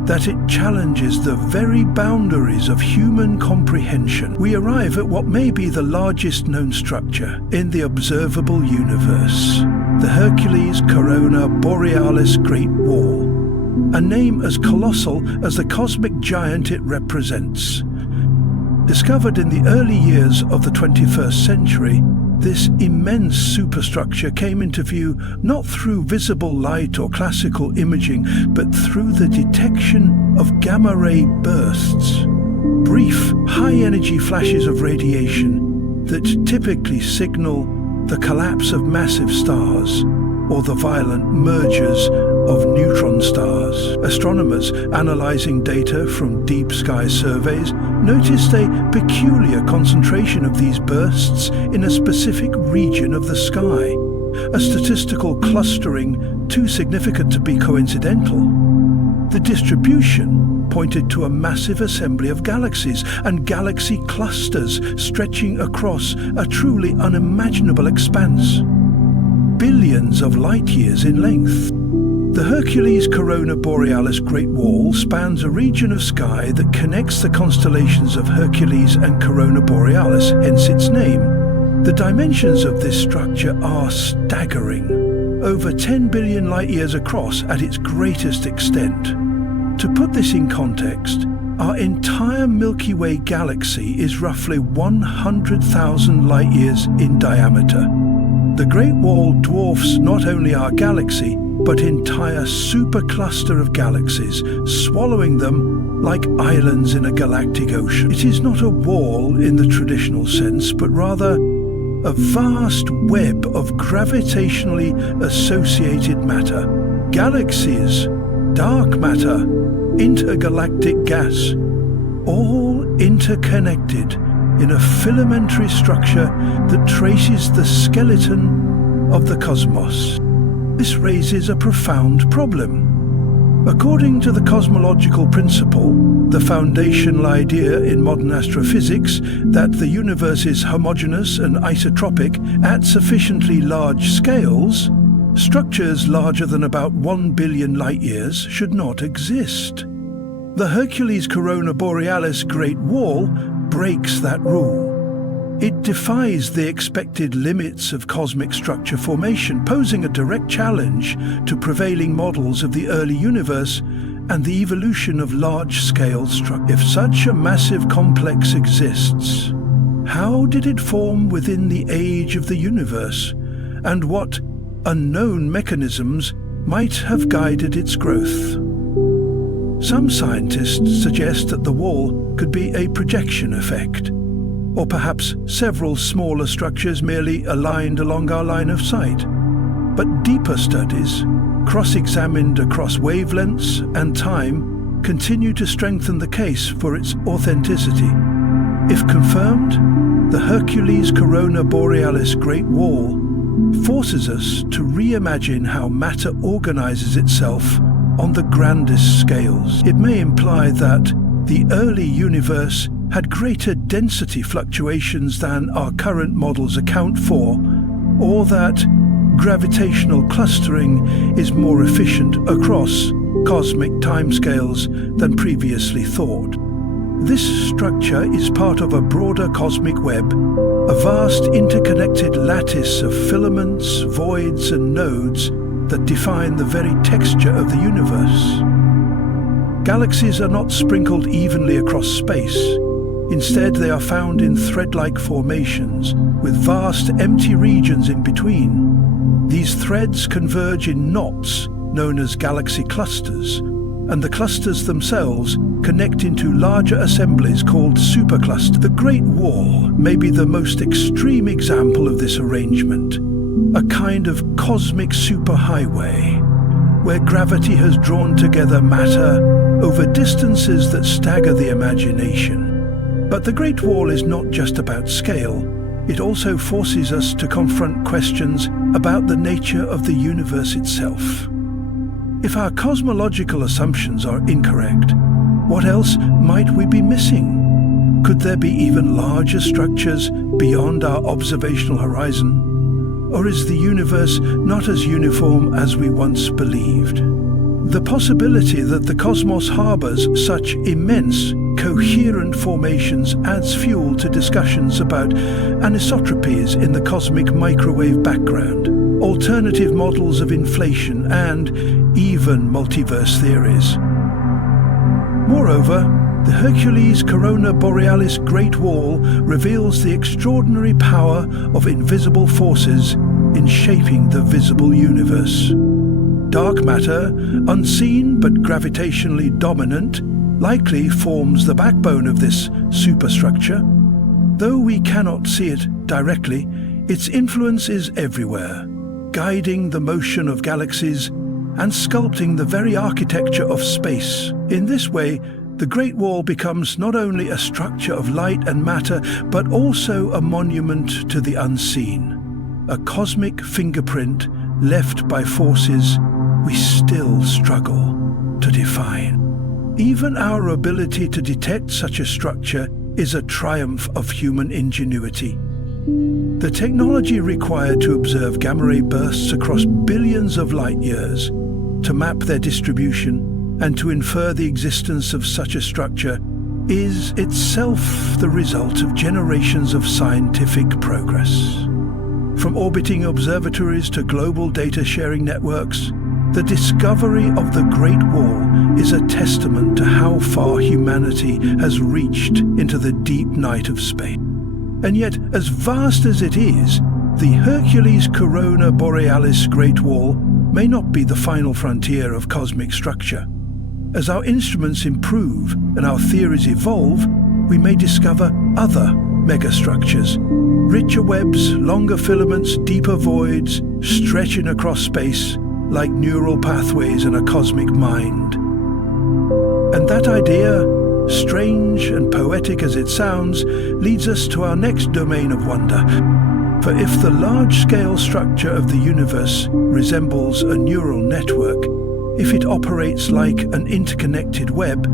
that it challenges the very boundaries of human comprehension. We arrive at what may be the largest known structure in the observable universe, the Hercules Corona Borealis Great Wall, a name as colossal as the cosmic giant it represents. Discovered in the early years of the 21st century, this immense superstructure came into view not through visible light or classical imaging, but through the detection of gamma-ray bursts, brief, high-energy flashes of radiation that typically signal the collapse of massive stars or the violent mergers of neutron stars. Astronomers analyzing data from deep sky surveys noticed a peculiar concentration of these bursts in a specific region of the sky, a statistical clustering too significant to be coincidental. The distribution pointed to a massive assembly of galaxies and galaxy clusters stretching across a truly unimaginable expanse, billions of light-years in length. The Hercules Corona Borealis Great Wall spans a region of sky that connects the constellations of Hercules and Corona Borealis, hence its name. The dimensions of this structure are staggering, over 10 billion light-years across at its greatest extent. To put this in context, our entire Milky Way galaxy is roughly 100,000 light-years in diameter. The Great Wall dwarfs not only our galaxy, but entire supercluster of galaxies, swallowing them like islands in a galactic ocean. It is not a wall in the traditional sense, but rather a vast web of gravitationally associated matter. Galaxies, dark matter, intergalactic gas, all interconnected in a filamentary structure that traces the skeleton of the cosmos. This raises a profound problem. According to the cosmological principle, the foundational idea in modern astrophysics that the universe is homogeneous and isotropic at sufficiently large scales, structures larger than about 1 billion light-years should not exist. The Hercules Corona Borealis Great Wall breaks that rule. It defies the expected limits of cosmic structure formation, posing a direct challenge to prevailing models of the early universe and the evolution of large-scale structure. If such a massive complex exists, how did it form within the age of the universe, and what unknown mechanisms might have guided its growth? Some scientists suggest that the wall could be a projection effect, or perhaps several smaller structures merely aligned along our line of sight. But deeper studies, cross-examined across wavelengths and time, continue to strengthen the case for its authenticity. If confirmed, the Hercules Corona Borealis Great Wall forces us to reimagine how matter organizes itself on the grandest scales. It may imply that the early universe had greater density fluctuations than our current models account for, or that gravitational clustering is more efficient across cosmic timescales than previously thought. This structure is part of a broader cosmic web, a vast interconnected lattice of filaments, voids, and nodes that define the very texture of the universe. Galaxies are not sprinkled evenly across space. Instead, they are found in thread-like formations, with vast empty regions in between. These threads converge in knots, known as galaxy clusters, and the clusters themselves connect into larger assemblies called superclusters. The Great Wall may be the most extreme example of this arrangement, a kind of cosmic superhighway. where gravity has drawn together matter over distances that stagger the imagination. But the Great Wall is not just about scale. It also forces us to confront questions about the nature of the universe itself. If our cosmological assumptions are incorrect, what else might we be missing? Could there be even larger structures beyond our observational horizon? Or is the universe not as uniform as we once believed? The possibility that the cosmos harbors such immense, coherent formations adds fuel to discussions about anisotropies in the cosmic microwave background, alternative models of inflation, and even multiverse theories. Moreover, the Hercules Corona Borealis Great Wall reveals the extraordinary power of invisible forces in shaping the visible universe. Dark matter, unseen but gravitationally dominant, likely forms the backbone of this superstructure. Though we cannot see it directly, its influence is everywhere, guiding the motion of galaxies and sculpting the very architecture of space. In this way, the Great Wall becomes not only a structure of light and matter, but also a monument to the unseen, a cosmic fingerprint left by forces we still struggle to define. Even our ability to detect such a structure is a triumph of human ingenuity. The technology required to observe gamma-ray bursts across billions of light years, to map their distribution, and to infer the existence of such a structure is itself the result of generations of scientific progress. From orbiting observatories to global data-sharing networks, the discovery of the Great Wall is a testament to how far humanity has reached into the deep night of space. And yet, as vast as it is, the Hercules Corona Borealis Great Wall may not be the final frontier of cosmic structure. As our instruments improve and our theories evolve, we may discover other megastructures, richer webs, longer filaments, deeper voids, stretching across space like neural pathways in a cosmic mind. And that idea, strange and poetic as it sounds, leads us to our next domain of wonder. For if the large-scale structure of the universe resembles a neural network, if it operates like an interconnected web,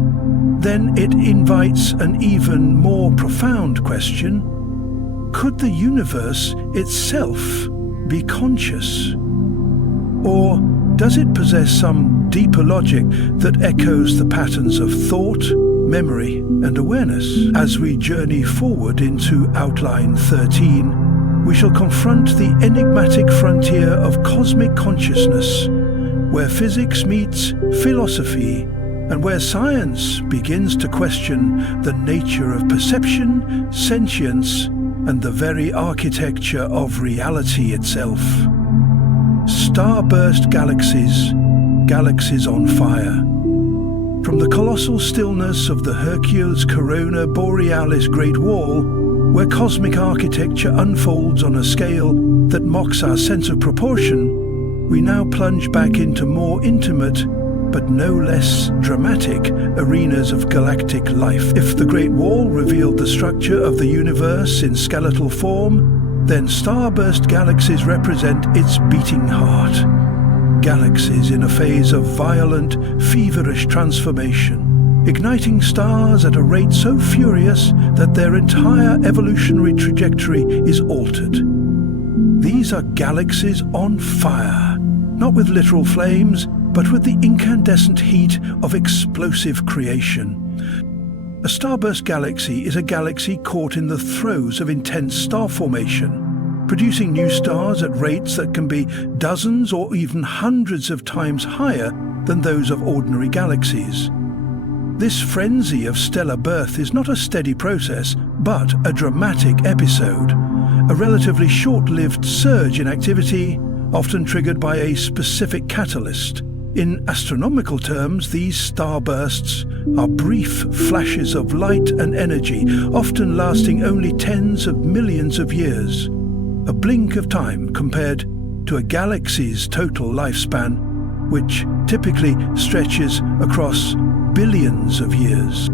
then it invites an even more profound question. Could the universe itself be conscious? Or does it possess some deeper logic that echoes the patterns of thought, memory, and awareness? As we journey forward into Outline 13, we shall confront the enigmatic frontier of cosmic consciousness, where physics meets philosophy, and where science begins to question the nature of perception, sentience, and the very architecture of reality itself. Starburst galaxies, galaxies on fire. From the colossal stillness of the Hercules Corona Borealis Great Wall, where cosmic architecture unfolds on a scale that mocks our sense of proportion, we now plunge back into more intimate, but no less dramatic, arenas of galactic life. If the Great Wall revealed the structure of the universe in skeletal form, then starburst galaxies represent its beating heart. Galaxies in a phase of violent, feverish transformation, igniting stars at a rate so furious that their entire evolutionary trajectory is altered. These are galaxies on fire, not with literal flames, but with the incandescent heat of explosive creation. A starburst galaxy is a galaxy caught in the throes of intense star formation, producing new stars at rates that can be dozens or even hundreds of times higher than those of ordinary galaxies. This frenzy of stellar birth is not a steady process, but a dramatic episode, a relatively short-lived surge in activity, often triggered by a specific catalyst. In astronomical terms, these starbursts are brief flashes of light and energy, often lasting only tens of millions of years. A blink of time compared to a galaxy's total lifespan. which typically stretches across billions of years.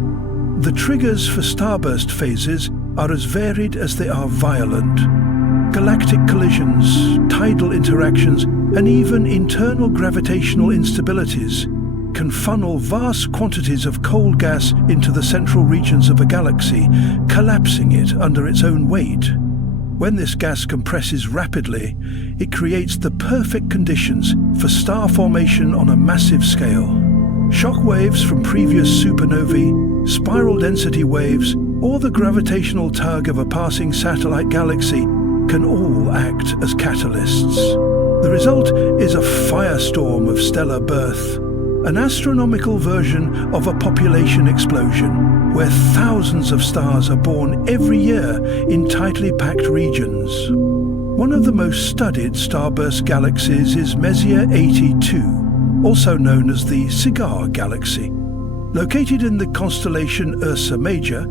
The triggers for starburst phases are as varied as they are violent. Galactic collisions, tidal interactions, and even internal gravitational instabilities can funnel vast quantities of cold gas into the central regions of a galaxy, collapsing it under its own weight. When this gas compresses rapidly, it creates the perfect conditions for star formation on a massive scale. Shock waves from previous supernovae, spiral density waves, or the gravitational tug of a passing satellite galaxy can all act as catalysts. The result is a firestorm of stellar birth, an astronomical version of a population explosion, where thousands of stars are born every year in tightly packed regions. One of the most studied starburst galaxies is Messier 82, also known as the Cigar Galaxy. Located in the constellation Ursa Major,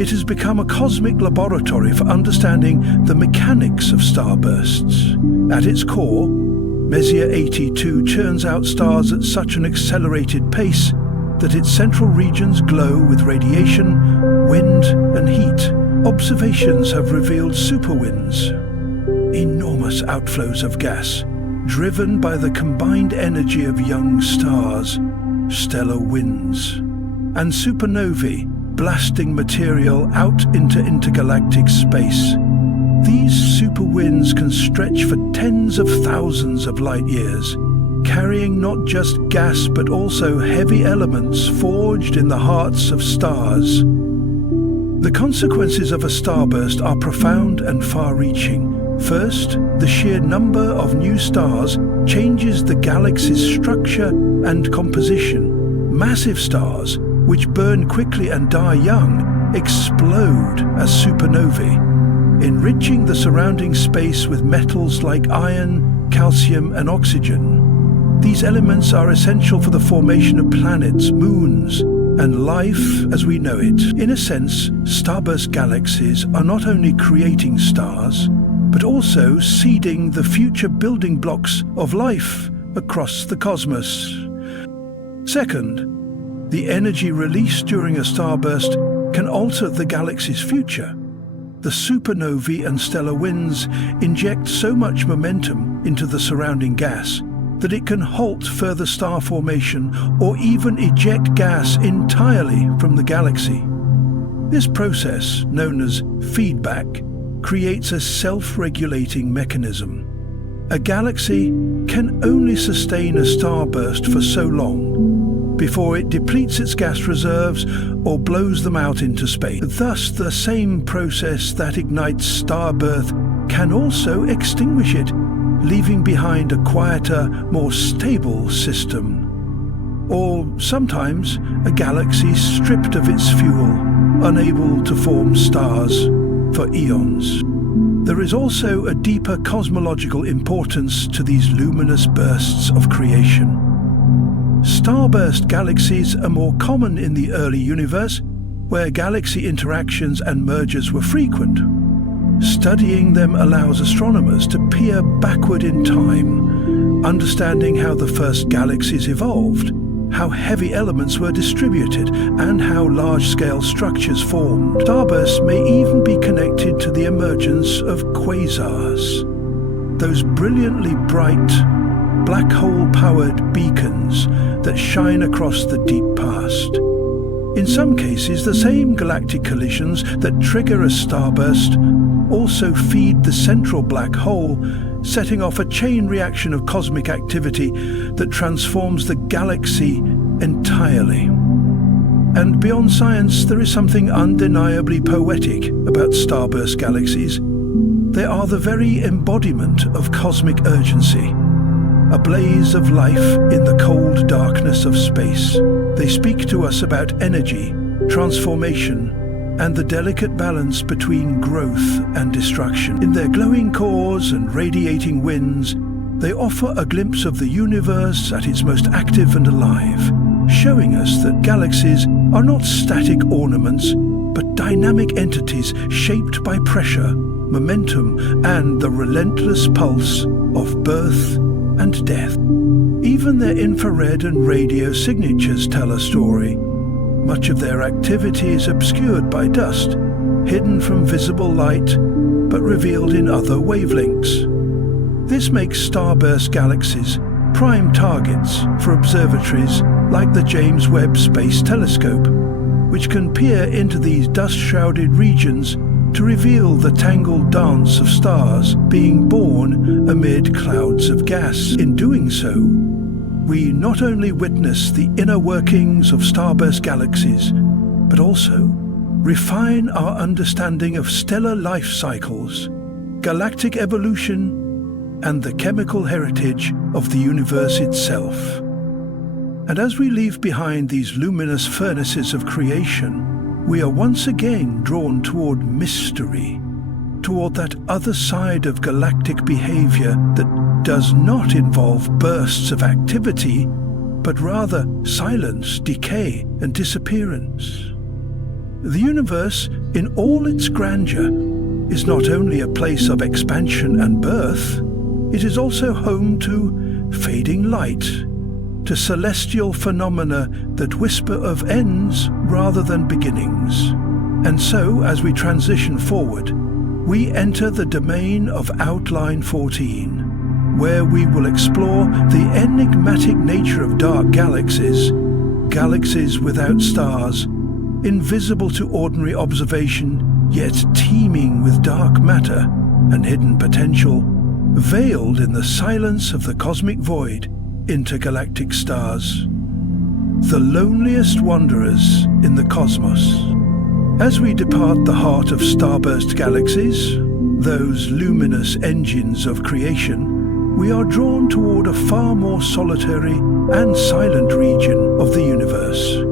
it has become a cosmic laboratory for understanding the mechanics of starbursts. At its core, Messier 82 churns out stars at such an accelerated pace that its central regions glow with radiation, wind, and heat. Observations have revealed superwinds, enormous outflows of gas, driven by the combined energy of young stars, stellar winds, and supernovae blasting material out into intergalactic space. These superwinds can stretch for tens of thousands of light years, carrying not just gas but also heavy elements forged in the hearts of stars. The consequences of a starburst are profound and far-reaching. First, the sheer number of new stars changes the galaxy's structure and composition. Massive stars, which burn quickly and die young, explode as supernovae, enriching the surrounding space with metals like iron, calcium, and oxygen. These elements are essential for the formation of planets, moons, and life as we know it. In a sense, starburst galaxies are not only creating stars, but also seeding the future building blocks of life across the cosmos. Second, the energy released during a starburst can alter the galaxy's future. The supernovae and stellar winds inject so much momentum into the surrounding gas that it can halt further star formation or even eject gas entirely from the galaxy. This process, known as feedback, creates a self-regulating mechanism. A galaxy can only sustain a starburst for so long before it depletes its gas reserves or blows them out into space. Thus, the same process that ignites star birth can also extinguish it, leaving behind a quieter, more stable system. Or sometimes a galaxy stripped of its fuel, unable to form stars for eons. There is also a deeper cosmological importance to these luminous bursts of creation. Starburst galaxies are more common in the early universe, where galaxy interactions and mergers were frequent. Studying them allows astronomers to peer backward in time, understanding how the first galaxies evolved, how heavy elements were distributed, and how large-scale structures formed. Starbursts may even be connected to the emergence of quasars, those brilliantly bright, black hole-powered beacons that shine across the deep past. In some cases, the same galactic collisions that trigger a starburst also feed the central black hole, setting off a chain reaction of cosmic activity that transforms the galaxy entirely. And beyond science, there is something undeniably poetic about starburst galaxies. They are the very embodiment of cosmic urgency, a blaze of life in the cold darkness of space. They speak to us about energy, transformation, and the delicate balance between growth and destruction. In their glowing cores and radiating winds, they offer a glimpse of the universe at its most active and alive, showing us that galaxies are not static ornaments, but dynamic entities shaped by pressure, momentum, and the relentless pulse of birth and death. Even their infrared and radio signatures tell a story. Much of their activity is obscured by dust, hidden from visible light, but revealed in other wavelengths. This makes starburst galaxies prime targets for observatories like the James Webb Space Telescope, which can peer into these dust-shrouded regions to reveal the tangled dance of stars being born amid clouds of gas. In doing so, we not only witness the inner workings of starburst galaxies, but also refine our understanding of stellar life cycles, galactic evolution, and the chemical heritage of the universe itself. And as we leave behind these luminous furnaces of creation, we are once again drawn toward mystery, toward that other side of galactic behavior that does not involve bursts of activity, but rather silence, decay, and disappearance. The universe, in all its grandeur, is not only a place of expansion and birth, it is also home to fading light, to celestial phenomena that whisper of ends rather than beginnings. And so, as we transition forward, we enter the domain of Outline 14, where we will explore the enigmatic nature of dark galaxies, galaxies without stars, invisible to ordinary observation, yet teeming with dark matter and hidden potential, veiled in the silence of the cosmic void, intergalactic stars, the loneliest wanderers in the cosmos. As we depart the heart of starburst galaxies, those luminous engines of creation, we are drawn toward a far more solitary and silent region of the universe.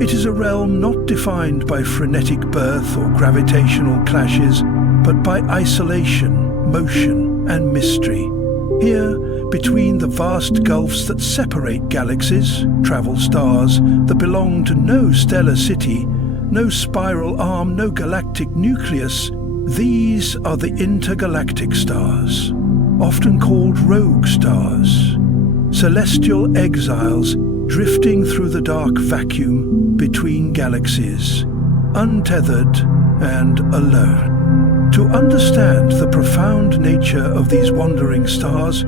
It is a realm not defined by frenetic birth or gravitational clashes, but by isolation, motion, and mystery. Here, between the vast gulfs that separate galaxies, travel stars that belong to no stellar city, no spiral arm, no galactic nucleus, these are the intergalactic stars, often called rogue stars, celestial exiles drifting through the dark vacuum between galaxies, untethered and alone. To understand the profound nature of these wandering stars,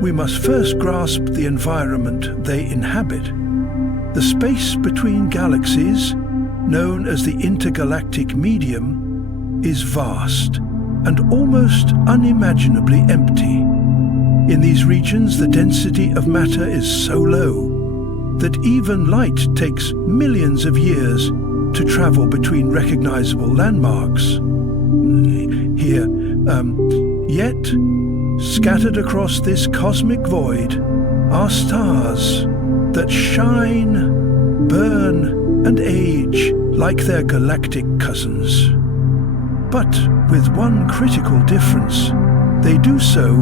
we must first grasp the environment they inhabit. The space between galaxies, known as the intergalactic medium, is vast and almost unimaginably empty. In these regions, the density of matter is so low that even light takes millions of years to travel between recognizable landmarks. Yet, scattered across this cosmic void are stars that shine, burn, and age like their galactic cousins. But with one critical difference, they do so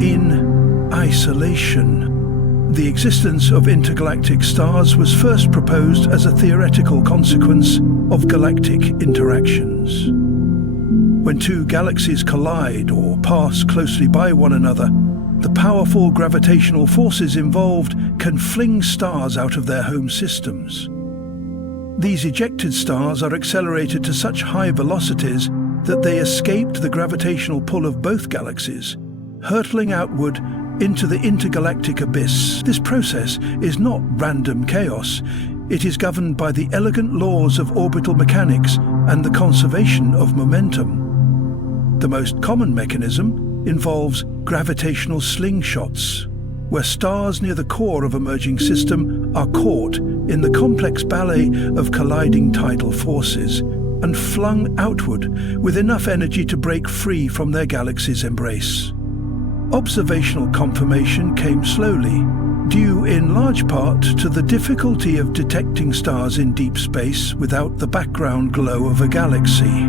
in isolation. The existence of intergalactic stars was first proposed as a theoretical consequence of galactic interactions. When two galaxies collide or pass closely by one another, the powerful gravitational forces involved can fling stars out of their home systems. These ejected stars are accelerated to such high velocities that they escaped the gravitational pull of both galaxies, hurtling outward into the intergalactic abyss. This process is not random chaos. It is governed by the elegant laws of orbital mechanics and the conservation of momentum. The most common mechanism involves gravitational slingshots, where stars near the core of a merging system are caught in the complex ballet of colliding tidal forces and flung outward with enough energy to break free from their galaxy's embrace. Observational confirmation came slowly, due in large part to the difficulty of detecting stars in deep space without the background glow of a galaxy.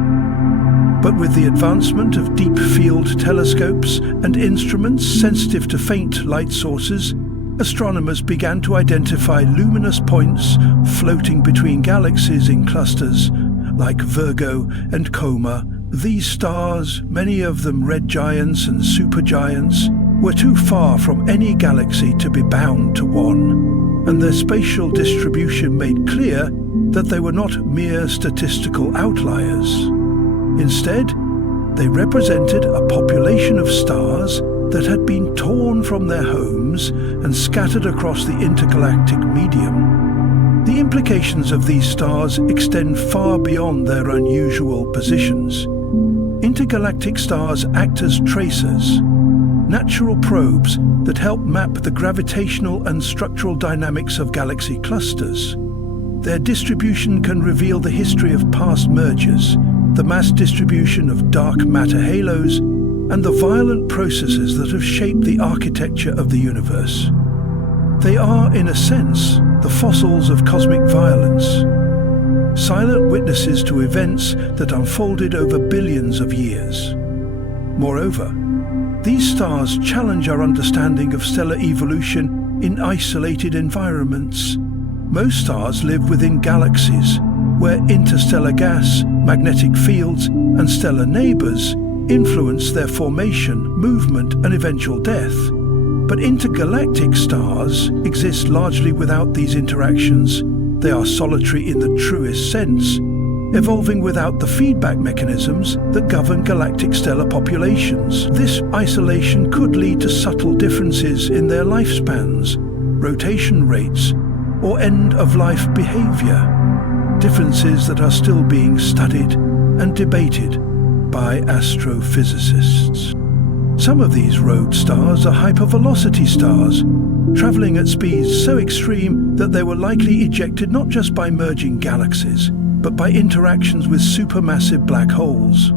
But with the advancement of deep field telescopes and instruments sensitive to faint light sources, astronomers began to identify luminous points floating between galaxies in clusters like Virgo and Coma. These stars, many of them red giants and supergiants, were too far from any galaxy to be bound to one, and their spatial distribution made clear that they were not mere statistical outliers. Instead, they represented a population of stars that had been torn from their homes and scattered across the intergalactic medium. The implications of these stars extend far beyond their unusual positions. Intergalactic stars act as tracers, natural probes that help map the gravitational and structural dynamics of galaxy clusters. Their distribution can reveal the history of past mergers, the mass distribution of dark matter halos, and the violent processes that have shaped the architecture of the universe. They are, in a sense, the fossils of cosmic violence, silent witnesses to events that unfolded over billions of years. Moreover, these stars challenge our understanding of stellar evolution in isolated environments. Most stars live within galaxies, where interstellar gas, magnetic fields, and stellar neighbors influence their formation, movement, and eventual death. But intergalactic stars exist largely without these interactions. They are solitary in the truest sense, evolving without the feedback mechanisms that govern galactic stellar populations. This isolation could lead to subtle differences in their lifespans, rotation rates, or end-of-life behavior, differences that are still being studied and debated by astrophysicists. Some of these rogue stars are hypervelocity stars, traveling at speeds so extreme that they were likely ejected not just by merging galaxies, but by interactions with supermassive black holes.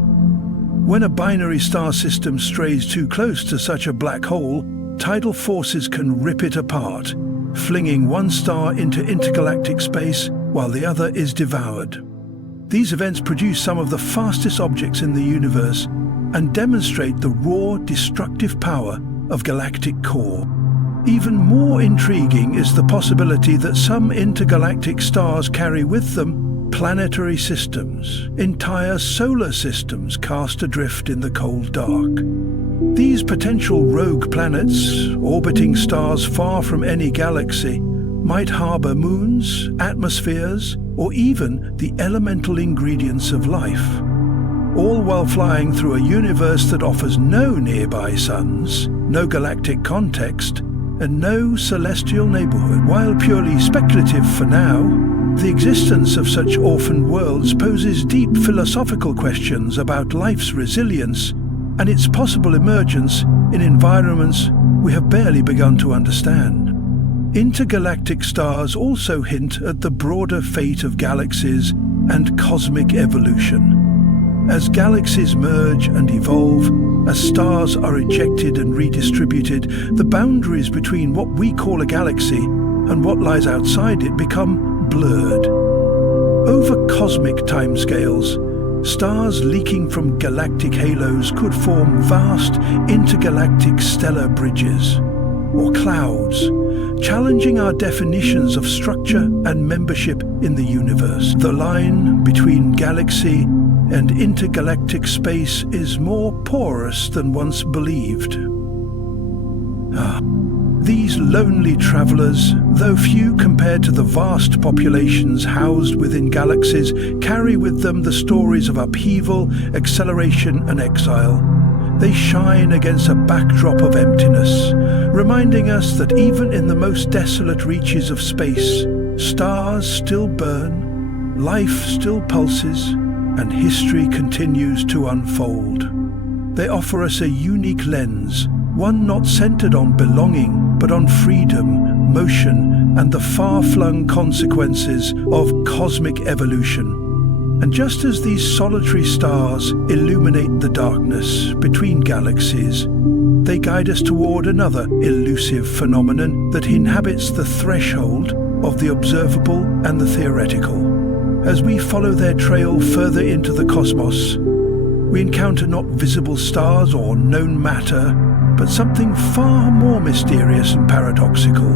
When a binary star system strays too close to such a black hole, tidal forces can rip it apart, flinging one star into intergalactic space while the other is devoured. These events produce some of the fastest objects in the universe and demonstrate the raw, destructive power of galactic core. Even more intriguing is the possibility that some intergalactic stars carry with them planetary systems, entire solar systems cast adrift in the cold dark. These potential rogue planets, orbiting stars far from any galaxy, might harbor moons, atmospheres, or even the elemental ingredients of life, all while flying through a universe that offers no nearby suns, no galactic context, and no celestial neighborhood. While purely speculative for now, the existence of such orphaned worlds poses deep philosophical questions about life's resilience and its possible emergence in environments we have barely begun to understand. Intergalactic stars also hint at the broader fate of galaxies and cosmic evolution. As galaxies merge and evolve, as stars are ejected and redistributed, the boundaries between what we call a galaxy and what lies outside it become blurred. Over cosmic timescales, stars leaking from galactic halos could form vast intergalactic stellar bridges, or clouds, challenging our definitions of structure and membership in the universe. The line between galaxy and intergalactic space is more porous than once believed. These lonely travelers, though few compared to the vast populations housed within galaxies, carry with them the stories of upheaval, acceleration, and exile. They shine against a backdrop of emptiness, reminding us that even in the most desolate reaches of space, stars still burn, life still pulses, and history continues to unfold. They offer us a unique lens, one not centered on belonging, but on freedom, motion, and the far-flung consequences of cosmic evolution. And just as these solitary stars illuminate the darkness between galaxies, they guide us toward another elusive phenomenon that inhabits the threshold of the observable and the theoretical. As we follow their trail further into the cosmos, we encounter not visible stars or known matter, but something far more mysterious and paradoxical: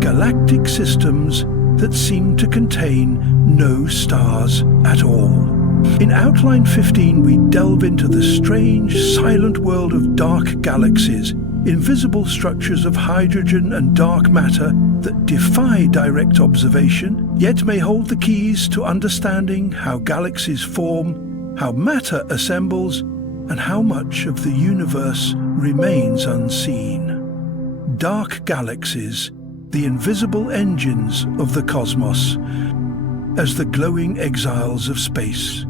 galactic systems that seem to contain no stars at all. In Outline 15, we delve into the strange, silent world of dark galaxies invisible structures of hydrogen and dark matter that defy direct observation, yet may hold the keys to understanding how galaxies form, how matter assembles, and how much of the universe remains unseen. Dark galaxies, the invisible engines of the cosmos, as the glowing exiles of space.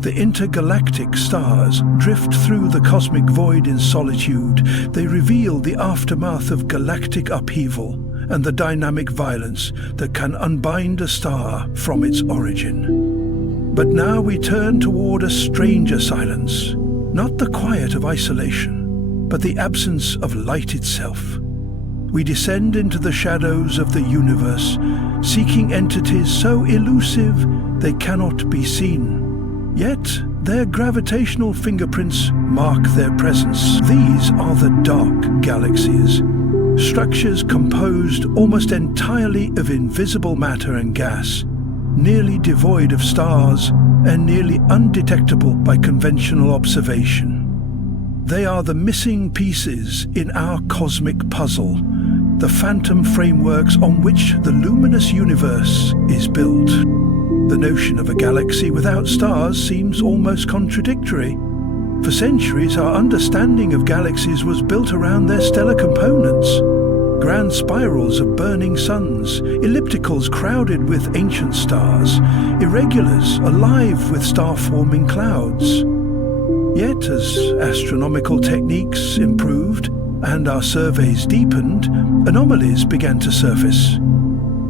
The intergalactic stars drift through the cosmic void in solitude. They reveal the aftermath of galactic upheaval and the dynamic violence that can unbind a star from its origin. But now we turn toward a stranger silence, not the quiet of isolation, but the absence of light itself. We descend into the shadows of the universe, seeking entities so elusive they cannot be seen. Yet their gravitational fingerprints mark their presence. These are the dark galaxies, structures composed almost entirely of invisible matter and gas, nearly devoid of stars and nearly undetectable by conventional observation. They are the missing pieces in our cosmic puzzle, the phantom frameworks on which the luminous universe is built. The notion of a galaxy without stars seems almost contradictory. For centuries, our understanding of galaxies was built around their stellar components. Grand spirals of burning suns, ellipticals crowded with ancient stars, irregulars alive with star-forming clouds. Yet, as astronomical techniques improved and our surveys deepened, anomalies began to surface.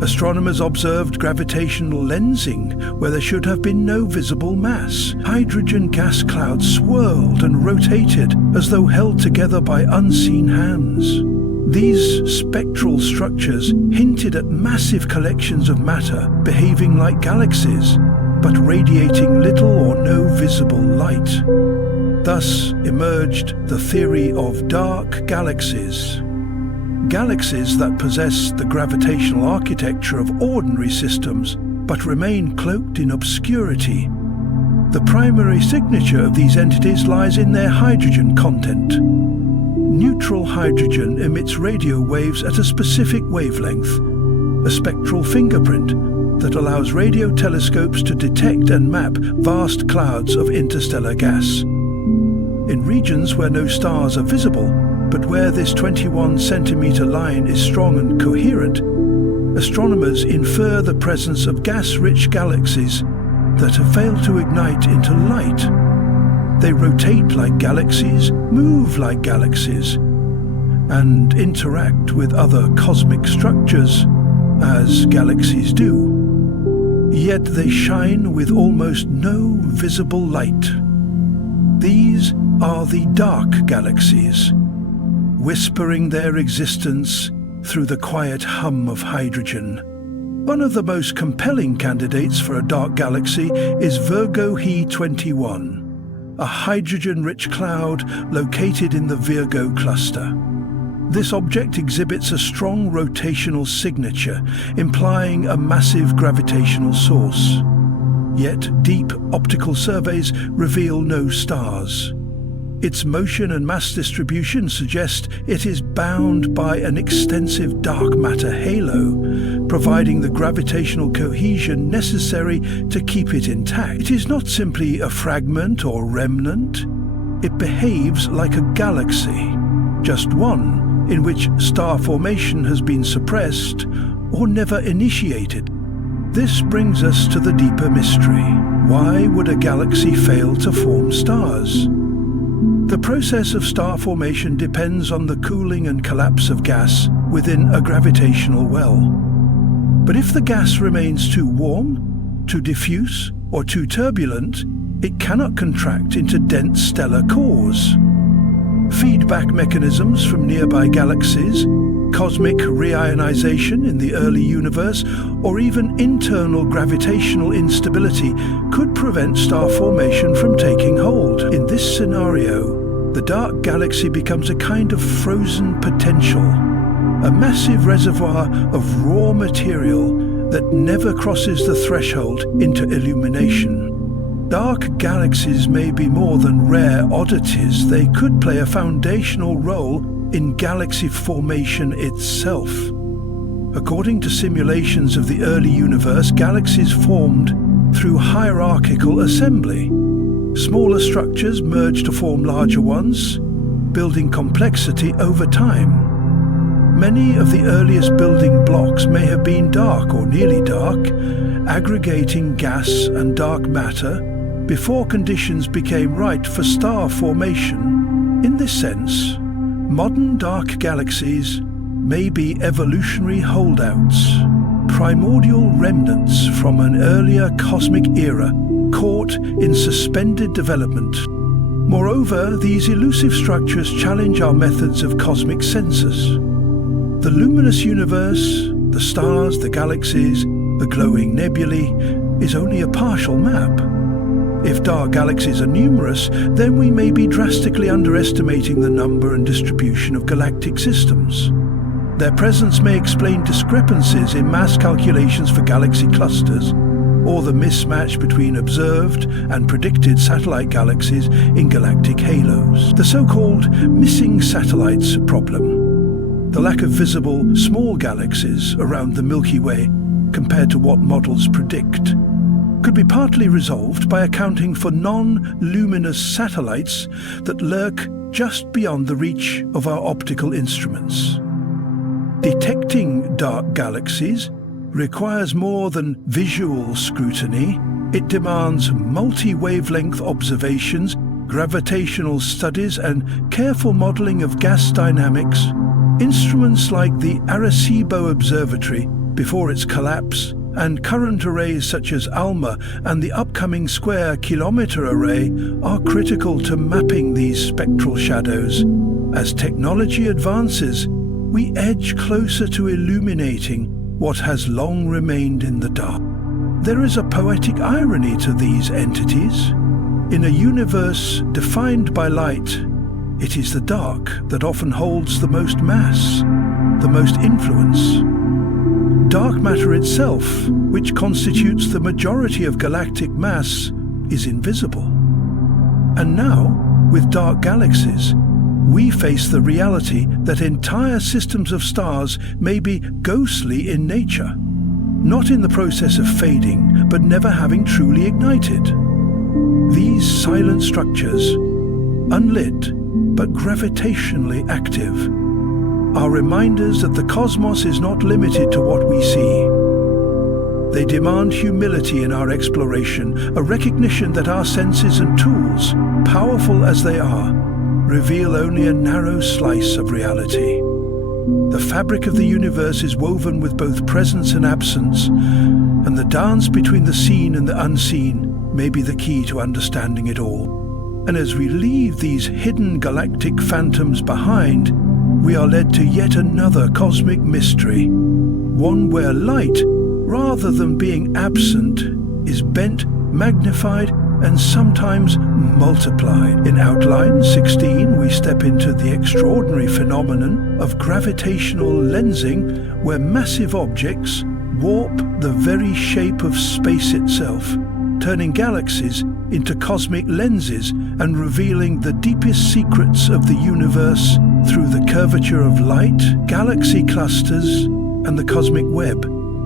Astronomers observed gravitational lensing where there should have been no visible mass. Hydrogen gas clouds swirled and rotated as though held together by unseen hands. These spectral structures hinted at massive collections of matter behaving like galaxies, but radiating little or no visible light. Thus emerged the theory of dark galaxies. Galaxies that possess the gravitational architecture of ordinary systems, but remain cloaked in obscurity. The primary signature of these entities lies in their hydrogen content. Neutral hydrogen emits radio waves at a specific wavelength, a spectral fingerprint that allows radio telescopes to detect and map vast clouds of interstellar gas. In regions where no stars are visible, but where this 21-centimeter line is strong and coherent, astronomers infer the presence of gas-rich galaxies that have failed to ignite into light. They rotate like galaxies, move like galaxies, and interact with other cosmic structures as galaxies do. Yet they shine with almost no visible light. These are the dark galaxies, whispering their existence through the quiet hum of hydrogen. One of the most compelling candidates for a dark galaxy is Virgo He 21, a hydrogen-rich cloud located in the Virgo cluster. This object exhibits a strong rotational signature, implying a massive gravitational source. Yet deep optical surveys reveal no stars. Its motion and mass distribution suggest it is bound by an extensive dark matter halo, providing the gravitational cohesion necessary to keep it intact. It is not simply a fragment or remnant. It behaves like a galaxy, just one in which star formation has been suppressed or never initiated. This brings us to the deeper mystery. Why would a galaxy fail to form stars? The process of star formation depends on the cooling and collapse of gas within a gravitational well. But if the gas remains too warm, too diffuse, or too turbulent, it cannot contract into dense stellar cores. Feedback mechanisms from nearby galaxies, cosmic reionization in the early universe, or even internal gravitational instability could prevent star formation from taking hold. In this scenario, the dark galaxy becomes a kind of frozen potential, a massive reservoir of raw material that never crosses the threshold into illumination. Dark galaxies may be more than rare oddities. They could play a foundational role in galaxy formation itself. According to simulations of the early universe, galaxies formed through hierarchical assembly. Smaller structures merged to form larger ones, building complexity over time. Many of the earliest building blocks may have been dark or nearly dark, aggregating gas and dark matter before conditions became right for star formation. In this sense, modern dark galaxies may be evolutionary holdouts, primordial remnants from an earlier cosmic era caught in suspended development. Moreover, these elusive structures challenge our methods of cosmic census. The luminous universe, the stars, the galaxies, the glowing nebulae, is only a partial map. If dark galaxies are numerous, then we may be drastically underestimating the number and distribution of galactic systems. Their presence may explain discrepancies in mass calculations for galaxy clusters, or the mismatch between observed and predicted satellite galaxies in galactic halos. The so-called missing satellites problem. The lack of visible small galaxies around the Milky Way compared to what models predict could be partly resolved by accounting for non-luminous satellites that lurk just beyond the reach of our optical instruments. Detecting dark galaxies requires more than visual scrutiny. It demands multi-wavelength observations, gravitational studies, and careful modeling of gas dynamics. Instruments like the Arecibo Observatory, before its collapse, and current arrays such as ALMA and the upcoming Square Kilometre Array are critical to mapping these spectral shadows. As technology advances, we edge closer to illuminating what has long remained in the dark. There is a poetic irony to these entities. In a universe defined by light, it is the dark that often holds the most mass, the most influence. Dark matter itself, which constitutes the majority of galactic mass, is invisible. And now, with dark galaxies, we face the reality that entire systems of stars may be ghostly in nature, not in the process of fading, but never having truly ignited. These silent structures, unlit but gravitationally active, are reminders that the cosmos is not limited to what we see. They demand humility in our exploration, a recognition that our senses and tools, powerful as they are, reveal only a narrow slice of reality. The fabric of the universe is woven with both presence and absence, and the dance between the seen and the unseen may be the key to understanding it all. And as we leave these hidden galactic phantoms behind, we are led to yet another cosmic mystery, one where light, rather than being absent, is bent, magnified, and sometimes multiplied. In Outline 16, we step into the extraordinary phenomenon of gravitational lensing, where massive objects warp the very shape of space itself, turning galaxies into cosmic lenses and revealing the deepest secrets of the universe through the curvature of light, galaxy clusters, and the cosmic web,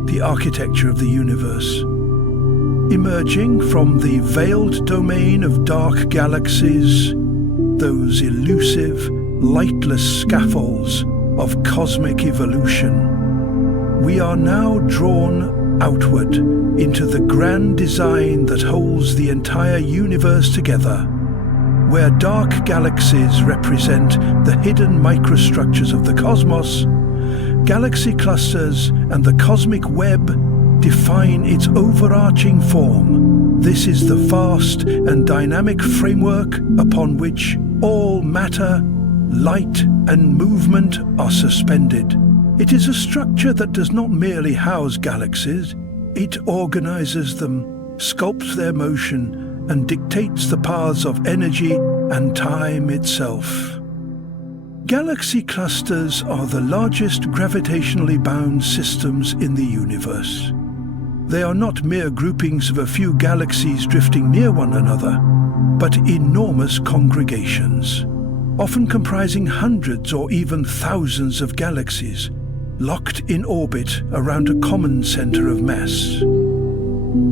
the architecture of the universe. Emerging from the veiled domain of dark galaxies, those elusive, lightless scaffolds of cosmic evolution, we are now drawn outward into the grand design that holds the entire universe together, where dark galaxies represent the hidden microstructures of the cosmos, galaxy clusters and the cosmic web define its overarching form. This is the vast and dynamic framework upon which all matter, light and movement are suspended. It is a structure that does not merely house galaxies, it organizes them, sculpts their motion, and dictates the paths of energy and time itself. Galaxy clusters are the largest gravitationally bound systems in the universe. They are not mere groupings of a few galaxies drifting near one another, but enormous congregations. often comprising hundreds or even thousands of galaxies, locked in orbit around a common center of mass.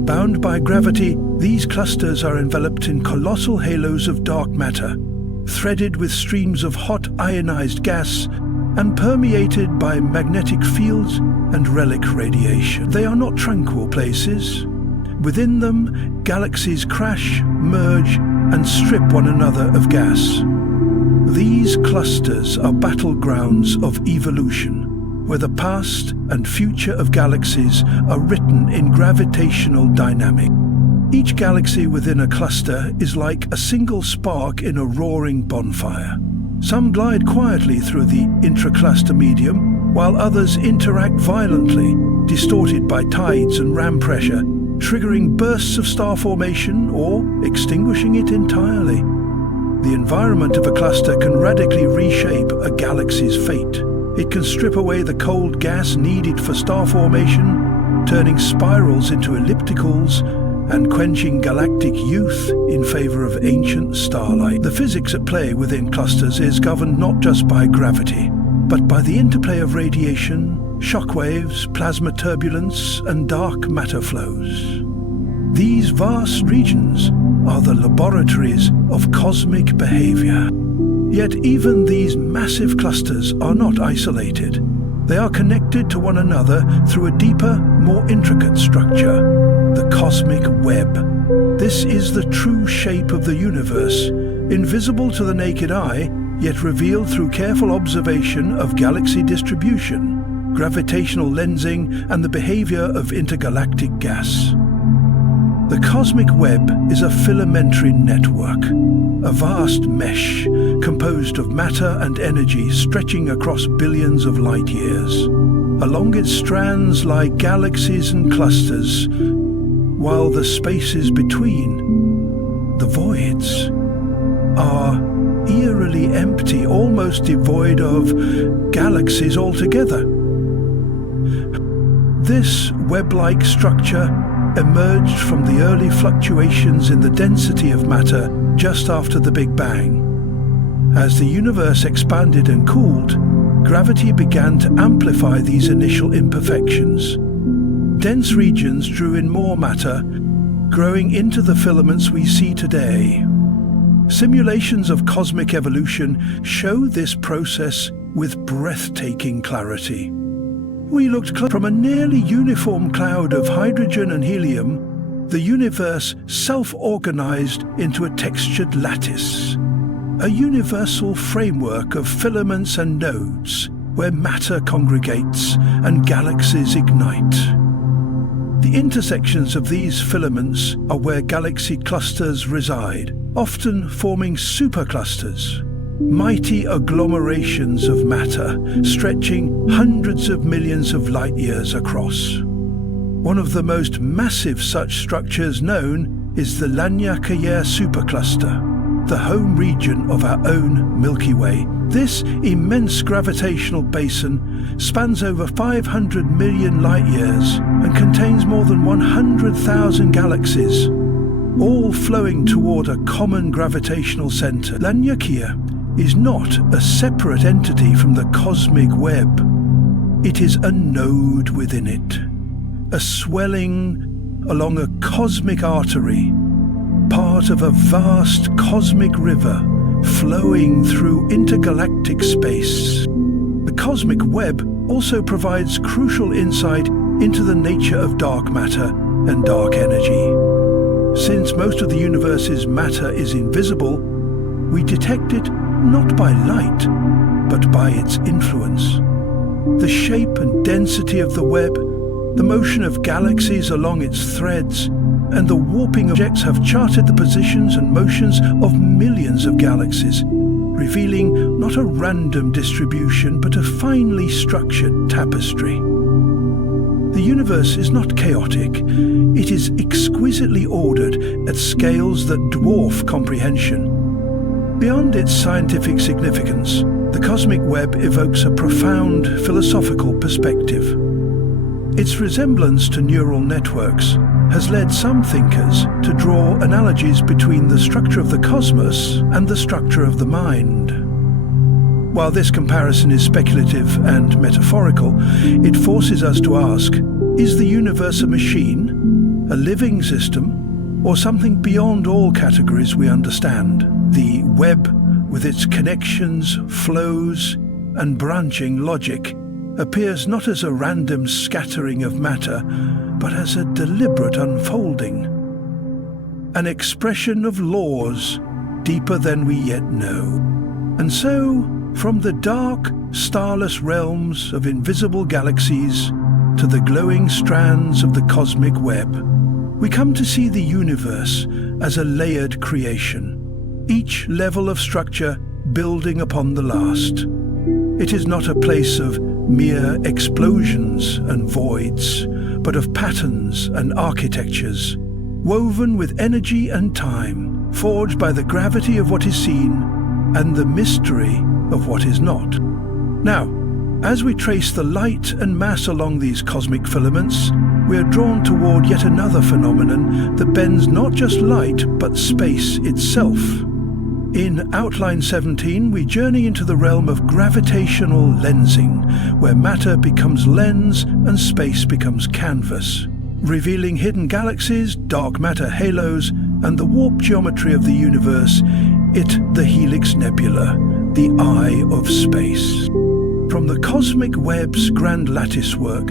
Bound by gravity, these clusters are enveloped in colossal halos of dark matter, threaded with streams of hot ionized gas and permeated by magnetic fields and relic radiation. They are not tranquil places. Within them, galaxies crash, merge, and strip one another of gas. These clusters are battlegrounds of evolution, where the past and future of galaxies are written in gravitational dynamics. Each galaxy within a cluster is like a single spark in a roaring bonfire. Some glide quietly through the intracluster medium, while others interact violently, distorted by tides and ram pressure, triggering bursts of star formation or extinguishing it entirely. The environment of a cluster can radically reshape a galaxy's fate. It can strip away the cold gas needed for star formation, turning spirals into ellipticals and quenching galactic youth in favor of ancient starlight. The physics at play within clusters is governed not just by gravity, but by the interplay of radiation, shockwaves, plasma turbulence, and dark matter flows. These vast regions are the laboratories of cosmic behavior. Yet even these massive clusters are not isolated. They are connected to one another through a deeper, more intricate structure, the cosmic web. This is the true shape of the universe, invisible to the naked eye, yet revealed through careful observation of galaxy distribution, gravitational lensing, and the behavior of intergalactic gas. The cosmic web is a filamentary network, a vast mesh composed of matter and energy stretching across billions of light years. Along its strands lie galaxies and clusters, while the spaces between, the voids, are eerily empty, almost devoid of galaxies altogether. This web-like structure emerged from the early fluctuations in the density of matter just after the Big Bang. As the universe expanded and cooled, gravity began to amplify these initial imperfections. Dense regions drew in more matter, growing into the filaments we see today. Simulations of cosmic evolution show this process with breathtaking clarity. We looked from a nearly uniform cloud of hydrogen and helium, the universe self-organized into a textured lattice, a universal framework of filaments and nodes where matter congregates and galaxies ignite. The intersections of these filaments are where galaxy clusters reside, often forming superclusters, mighty agglomerations of matter stretching hundreds of millions of light years across. One of the most massive such structures known is the Lagrange supercluster, the home region of our own Milky Way. This immense gravitational basin spans over 500 million light-years and contains more than 100,000 galaxies, all flowing toward a common gravitational center. Lagrange is not a separate entity from the cosmic web. It is a node within it, a swelling along a cosmic artery, part of a vast cosmic river flowing through intergalactic space. The cosmic web also provides crucial insight into the nature of dark matter and dark energy. Since most of the universe's matter is invisible, we detect it not by light, but by its influence. The shape and density of the web, the motion of galaxies along its threads, and the warping objects have charted the positions and motions of millions of galaxies, revealing not a random distribution but a finely structured tapestry. The universe is not chaotic, it is exquisitely ordered at scales that dwarf comprehension. Beyond its scientific significance, the cosmic web evokes a profound philosophical perspective. Its resemblance to neural networks has led some thinkers to draw analogies between the structure of the cosmos and the structure of the mind. While this comparison is speculative and metaphorical, it forces us to ask, is the universe a machine, a living system, or something beyond all categories we understand? The web, with its connections, flows, and branching logic, appears not as a random scattering of matter, but as a deliberate unfolding, an expression of laws deeper than we yet know. And so, from the dark, starless realms of invisible galaxies to the glowing strands of the cosmic web, we come to see the universe as a layered creation, each level of structure building upon the last. It is not a place of mere explosions and voids, but of patterns and architectures, woven with energy and time, forged by the gravity of what is seen and the mystery of what is not. Now, as we trace the light and mass along these cosmic filaments, we are drawn toward yet another phenomenon that bends not just light, but space itself. In Outline 17, we journey into the realm of gravitational lensing, where matter becomes lens and space becomes canvas, revealing hidden galaxies, dark matter halos, and the warp geometry of the universe, the Helix Nebula, the eye of space. From the cosmic web's grand latticework,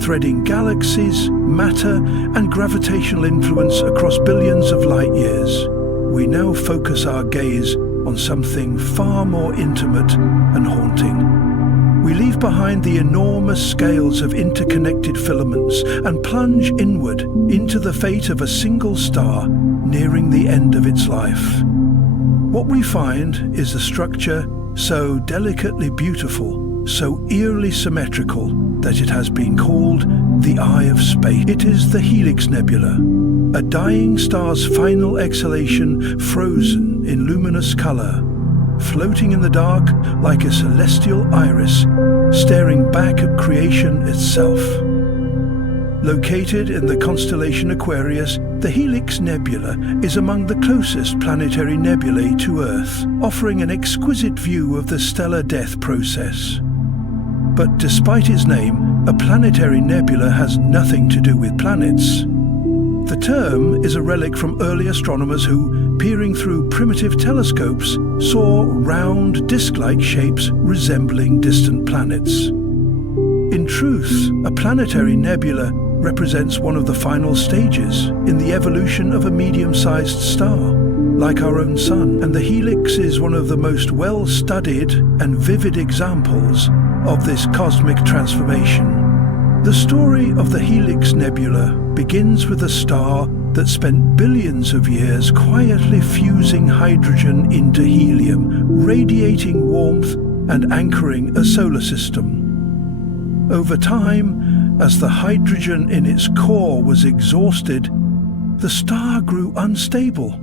threading galaxies, matter, and gravitational influence across billions of light years, we now focus our gaze on something far more intimate and haunting. We leave behind the enormous scales of interconnected filaments and plunge inward into the fate of a single star nearing the end of its life. What we find is a structure so delicately beautiful, so eerily symmetrical, that it has been called the Eye of Space. It is the Helix Nebula, a dying star's final exhalation frozen in luminous color, floating in the dark like a celestial iris, staring back at creation itself. Located in the constellation Aquarius, the Helix Nebula is among the closest planetary nebulae to Earth, offering an exquisite view of the stellar death process. But despite its name, a planetary nebula has nothing to do with planets. The term is a relic from early astronomers who, peering through primitive telescopes, saw round, disc-like shapes resembling distant planets. In truth, a planetary nebula represents one of the final stages in the evolution of a medium-sized star, like our own Sun, and the Helix is one of the most well-studied and vivid examples of this cosmic transformation. The story of the Helix Nebula begins with a star that spent billions of years quietly fusing hydrogen into helium, radiating warmth and anchoring a solar system. Over time, as the hydrogen in its core was exhausted, the star grew unstable.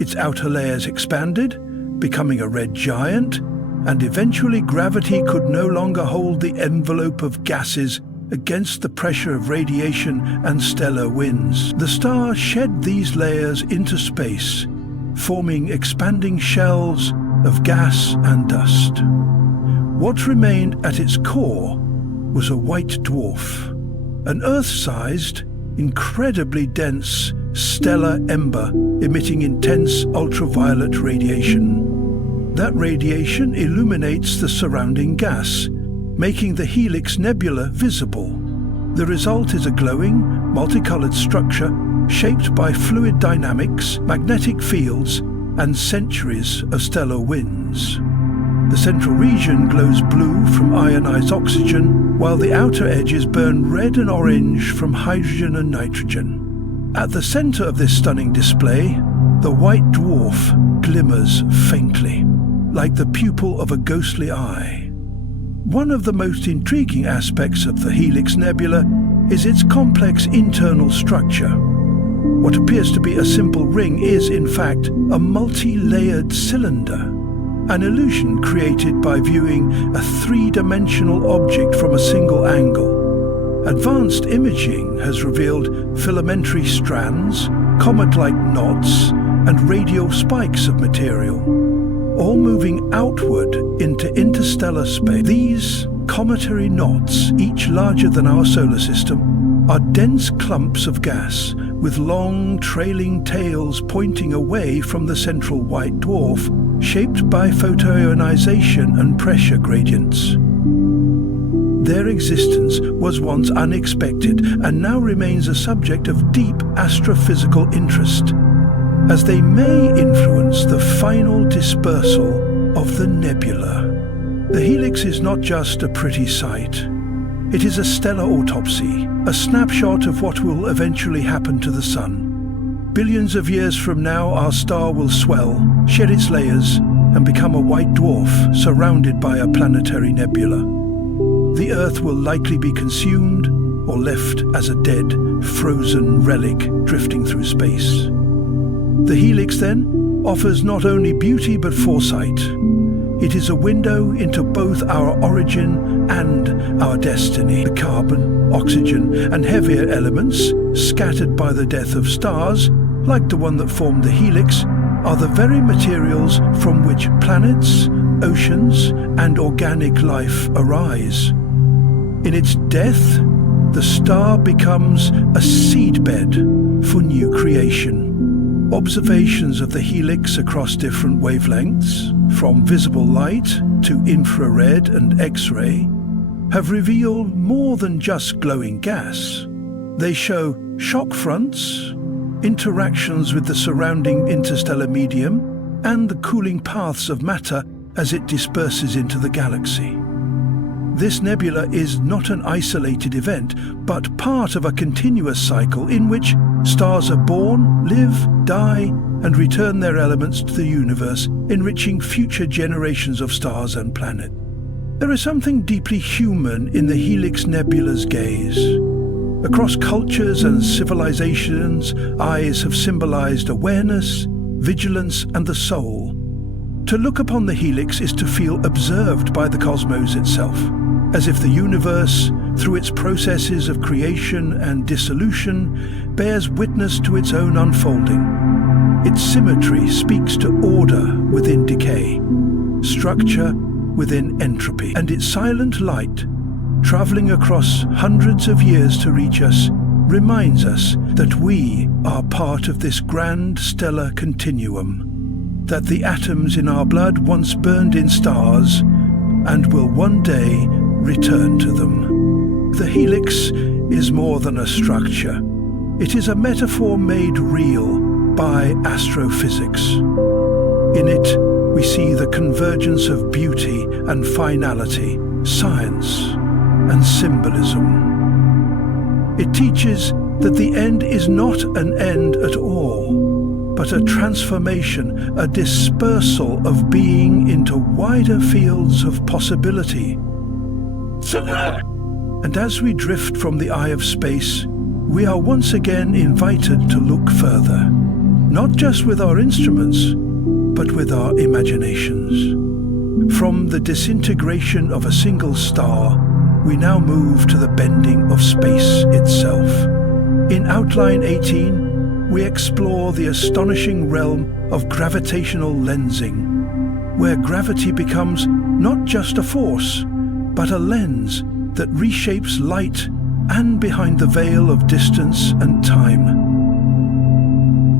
Its outer layers expanded, becoming a red giant, and eventually gravity could no longer hold the envelope of gases against the pressure of radiation and stellar winds. The star shed these layers into space, forming expanding shells of gas and dust. What remained at its core was a white dwarf, an Earth-sized, incredibly dense stellar ember emitting intense ultraviolet radiation. That radiation illuminates the surrounding gas, making the Helix Nebula visible. The result is a glowing, multicolored structure shaped by fluid dynamics, magnetic fields, and centuries of stellar winds. The central region glows blue from ionized oxygen, while the outer edges burn red and orange from hydrogen and nitrogen. At the center of this stunning display, the white dwarf glimmers faintly, like the pupil of a ghostly eye. One of the most intriguing aspects of the Helix Nebula is its complex internal structure. What appears to be a simple ring is, in fact, a multi-layered cylinder, an illusion created by viewing a three-dimensional object from a single angle. Advanced imaging has revealed filamentary strands, comet-like knots, and radial spikes of material, all moving outward into interstellar space. These cometary knots, each larger than our solar system, are dense clumps of gas with long, trailing tails pointing away from the central white dwarf, shaped by photoionization and pressure gradients. Their existence was once unexpected and now remains a subject of deep astrophysical interest, as they may influence the final dispersal of the nebula. The helix is not just a pretty sight. It is a stellar autopsy, a snapshot of what will eventually happen to the Sun. Billions of years from now, our star will swell, shed its layers, and become a white dwarf surrounded by a planetary nebula. The Earth will likely be consumed or left as a dead, frozen relic drifting through space. The helix, then, offers not only beauty but foresight. It is a window into both our origin and our destiny. The carbon, oxygen, and heavier elements scattered by the death of stars, like the one that formed the helix, are the very materials from which planets, oceans, and organic life arise. In its death, the star becomes a seedbed for new creation. Observations of the helix across different wavelengths, from visible light to infrared and X-ray, have revealed more than just glowing gas. They show shock fronts, interactions with the surrounding interstellar medium, and the cooling paths of matter as it disperses into the galaxy. This nebula is not an isolated event, but part of a continuous cycle in which stars are born, live, die, and return their elements to the universe, enriching future generations of stars and planets. There is something deeply human in the Helix Nebula's gaze. Across cultures and civilizations, eyes have symbolized awareness, vigilance, and the soul. To look upon the helix is to feel observed by the cosmos itself, as if the universe, through its processes of creation and dissolution, bears witness to its own unfolding. Its symmetry speaks to order within decay, structure within entropy, and its silent light, traveling across hundreds of years to reach us, reminds us that we are part of this grand stellar continuum, that the atoms in our blood once burned in stars and will one day return to them. The helix is more than a structure. It is a metaphor made real by astrophysics. In it, we see the convergence of beauty and finality, science and symbolism. It teaches that the end is not an end at all, but a transformation, a dispersal of being into wider fields of possibility. And as we drift from the eye of space, we are once again invited to look further, not just with our instruments, but with our imaginations. From the disintegration of a single star, we now move to the bending of space itself. In Outline 18, we explore the astonishing realm of gravitational lensing, where gravity becomes not just a force, but a lens that reshapes light and behind the veil of distance and time.